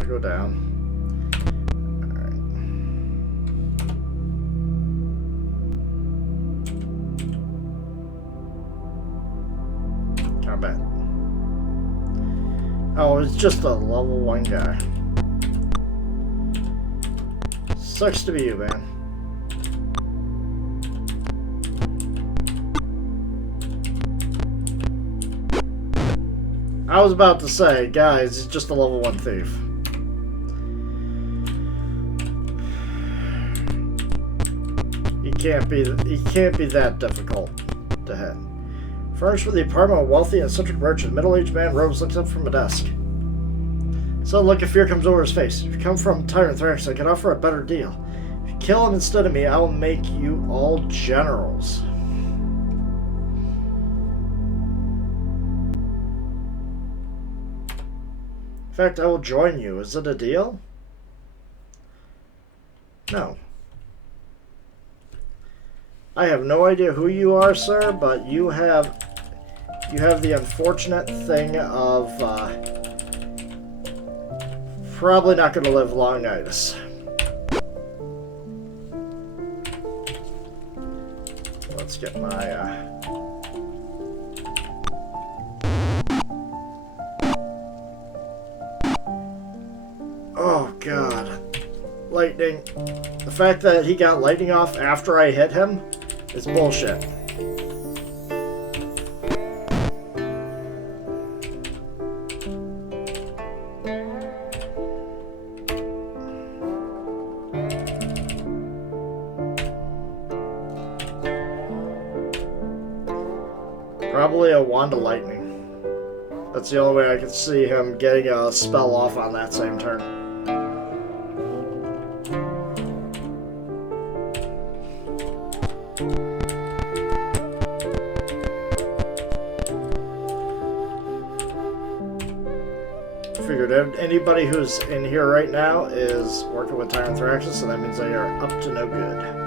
Go down. Alright. Combat. Oh, it's just a level 1 guy. Sucks to be you, man. I was about to say, guys, he's just a level 1 thief. He can't be that difficult to hit. Furnished with the apartment of a wealthy and eccentric merchant, middle-aged man Rose looks up from a desk. So look, if fear comes over his face. If you come from Tyrant Thrax, I can offer a better deal. If you kill him instead of me, I will make you all generals. In fact, I will join you. Is it a deal? No. I have no idea who you are, sir, but you have the unfortunate thing of probably not going to live long-itis. Let's get my oh god, lightning. The fact that he got lightning off after I hit him is bullshit. Probably a wand of lightning. That's the only way I could see him getting a spell off on that same turn. Figured anybody who's in here right now is working with Tyrant Thraxus, so that means they are up to no good.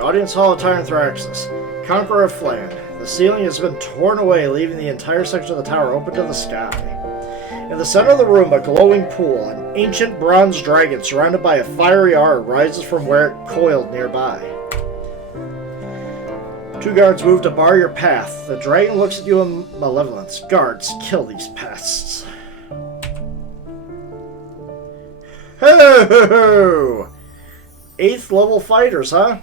Audience Hall of Tyrant Thraxus, Conqueror of Flan. The ceiling has been torn away, leaving the entire section of the tower open to the sky. In the center of the room, a glowing pool. An ancient bronze dragon surrounded by a fiery aura rises from where it coiled nearby. 2 guards move to bar your path. The dragon looks at you in malevolence. Guards, kill these pests. Ho! 8th level fighters, huh?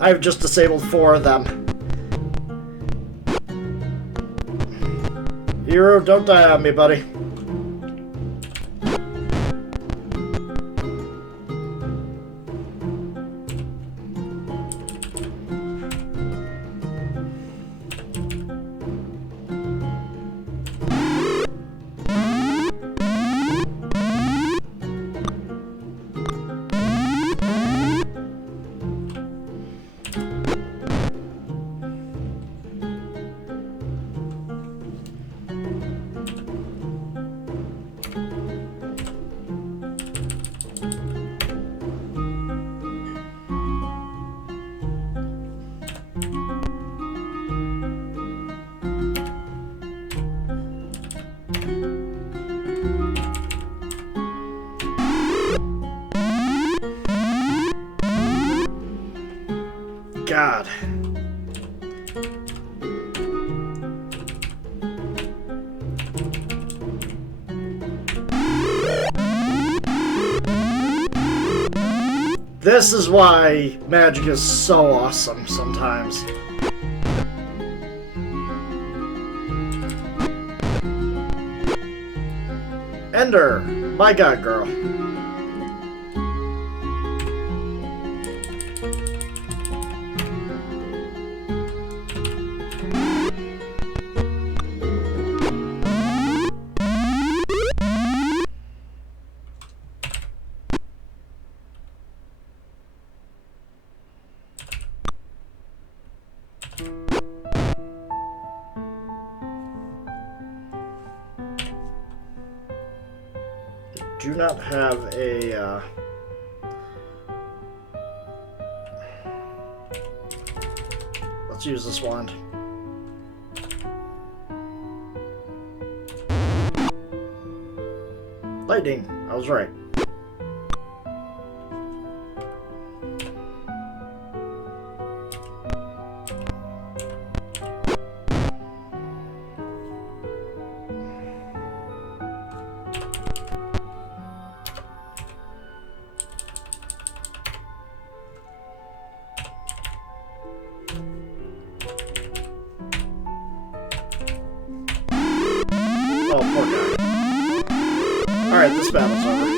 I've just disabled 4 of them. Hero, don't die on me, buddy. God. This is why magic is so awesome sometimes. Ender, my god, girl. Do not have a let's use this wand. Lightning, I was right. Oh, poor guy. Alright, this battle's over.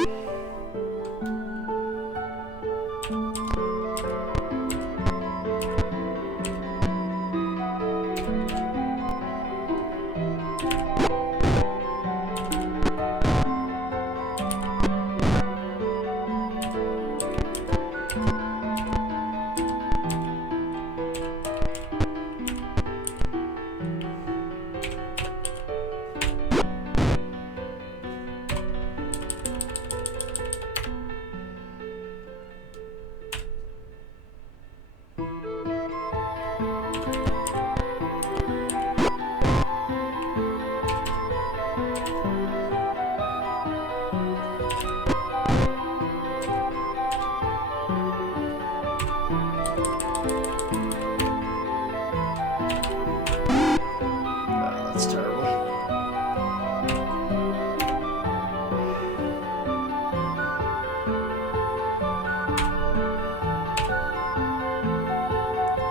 That's terrible.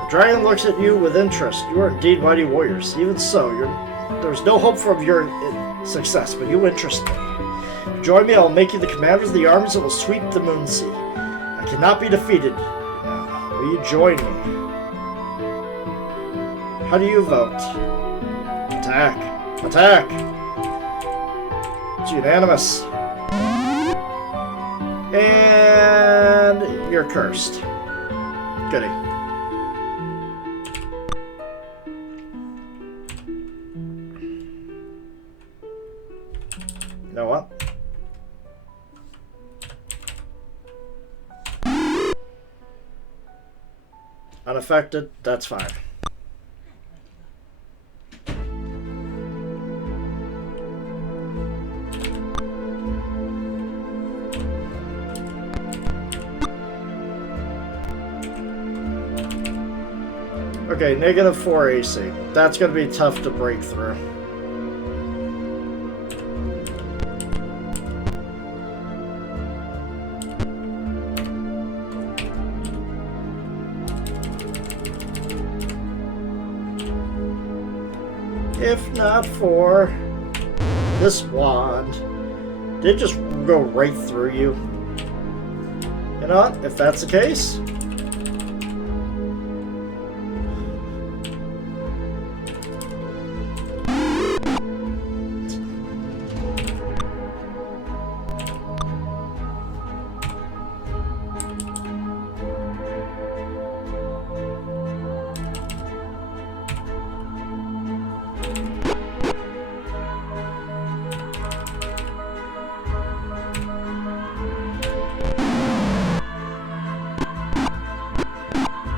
The dragon looks at you with interest. You are indeed mighty warriors. Even so, there's no hope for your success, but you interest me. Join me, I will make you the commanders of the armies that will sweep the moon sea. I cannot be defeated. Now, will you join me? How do you vote? Attack! Attack! It's unanimous. And you're cursed. Goody. Unaffected, that's fine. Okay, -4 AC. That's going to be tough to break through. If not for this wand, did just go right through you. You know what? If that's the case,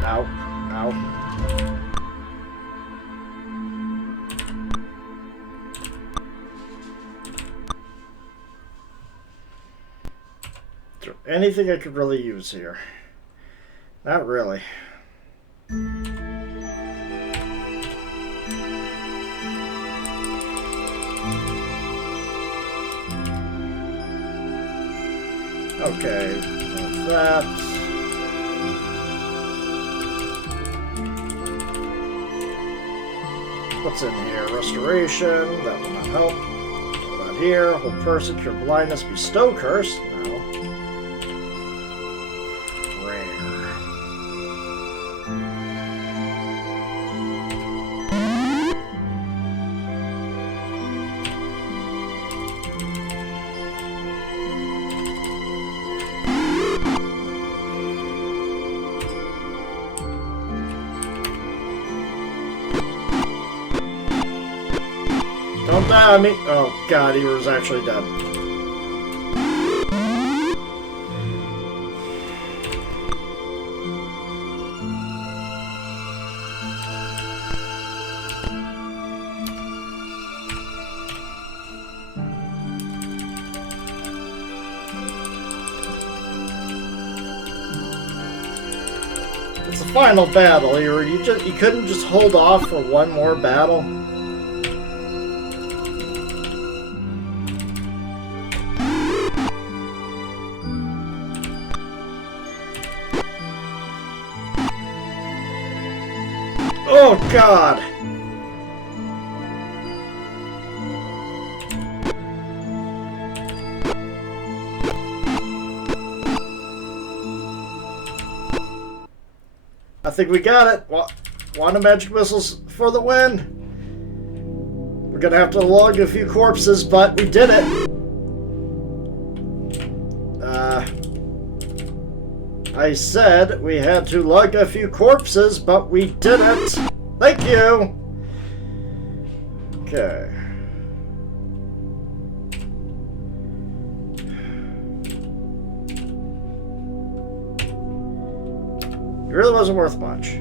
ow, ow. Is there anything I could really use here? Not really. Okay, with that. What's in here? Restoration. That will not help. Not here. Hold person. Cure blindness. Bestow curse. No. Rare. Don't die on me. Oh god, he was actually dead. It's the final battle here. You couldn't just hold off for one more battle. Oh god! I think we got it. Wand magic missiles for the win. We're gonna have to log a few corpses, but we did it. I said we had to lug a few corpses, but we did it. Thank you. Okay. It really wasn't worth much.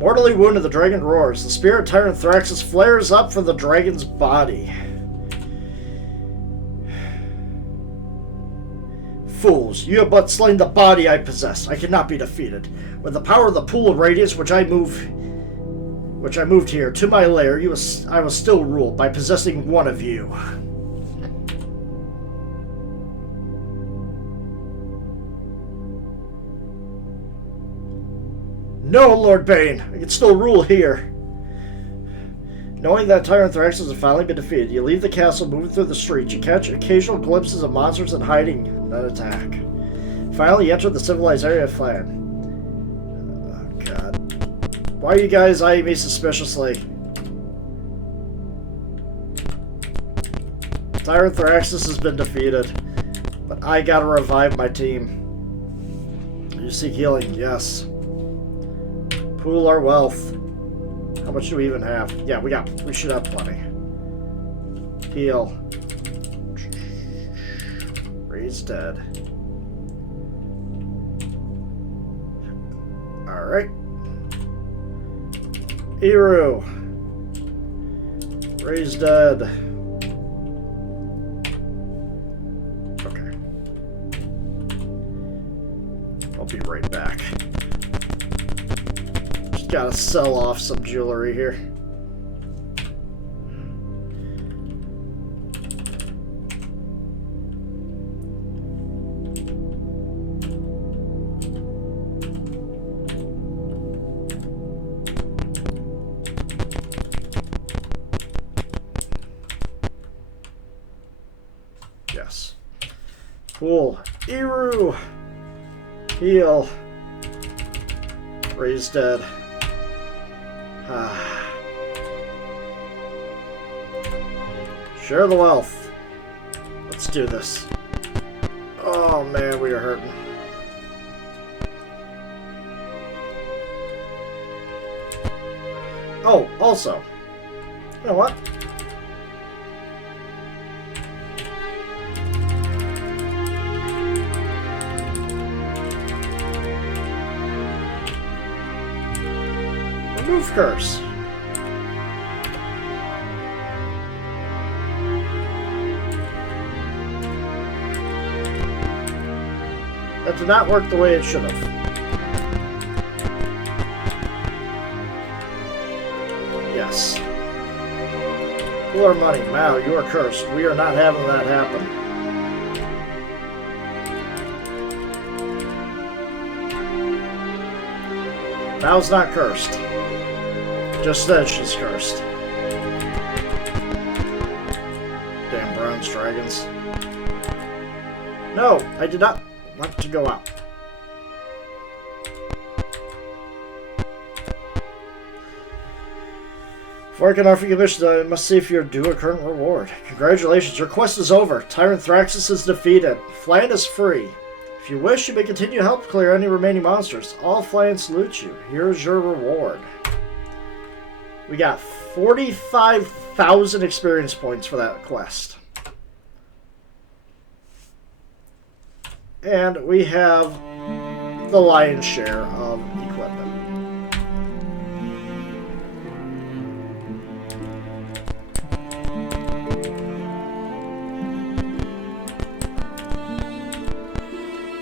Mortally wounded, the dragon roars. The spirit tyrant Thraxus flares up from the dragon's body. Fools, you have but slain the body I possess. I cannot be defeated. With the power of the pool of radiance which I moved here to my lair, I was still ruled by possessing one of you. No, Lord Bane, I can still rule here. Knowing that Tyrant Thraxus has finally been defeated, you leave the castle, moving through the streets. You catch occasional glimpses of monsters in hiding, then attack. Finally, you enter the civilized area of Flan. Oh, God. Why are you guys eyeing me suspiciously? Tyrant Thraxus has been defeated, but I gotta revive my team. You seek healing? Yes. Pool our wealth. How much do we even have? Yeah, we should have plenty. Heal. Raise dead. Alright. Eru. Raise dead. Okay. I'll be right back. Just gotta sell off some jewelry here. Yes. Cool. Eru. Heal. Raise dead. Share the wealth. Let's do this. Oh man, we are hurting. Oh, also. You know what? Remove curse. That did not work the way it should have. Yes. Pull our money. Wow, you are cursed. We are not having that happen. Mal's not cursed. Just says she's cursed. Damn bronze dragons. No, I did not want to go out. Before I can offer you mission, I must see if you're due a current reward. Congratulations, your quest is over. Tyrant Thraxus is defeated. Flan is free. If you wish, you may continue to help clear any remaining monsters. All Flan salute you. Here's your reward. We got 45,000 experience points for that quest. And we have the lion's share of equipment.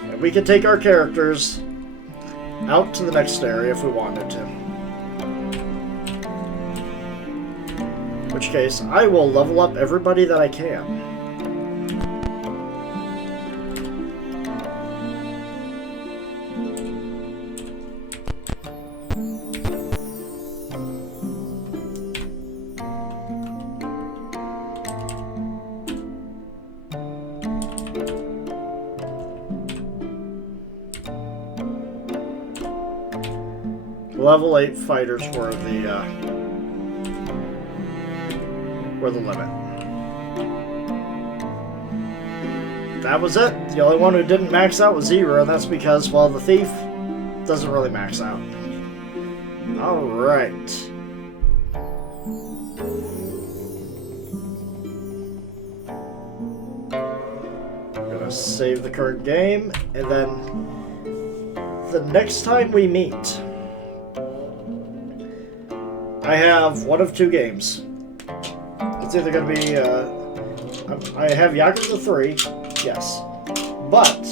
And we can take our characters out to the next area if we wanted to. In which case, I will level up everybody that I can. Level 8 fighters were the limit. That was it. The only one who didn't max out was Zero, and that's because, well, the thief doesn't really max out. Alright. I'm gonna save the current game, and then the next time we meet, I have one of two games. It's either going to be, I have Yakuza 3, yes. But,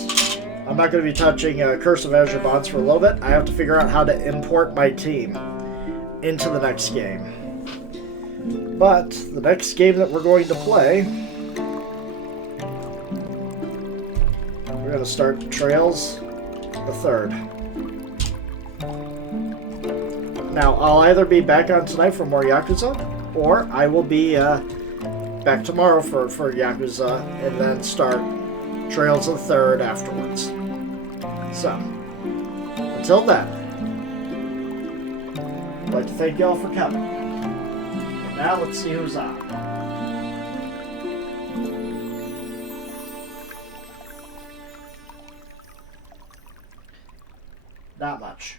I'm not going to be touching Curse of Azure Bonds for a little bit. I have to figure out how to import my team into the next game. But, the next game that we're going to play, we're going to start Trails the 3rd. Now, I'll either be back on tonight for more Yakuza, or I will be back tomorrow for Yakuza, and then start Trails of the 3rd afterwards. So, until then, I'd like to thank y'all for coming. And now, let's see who's on. Not much.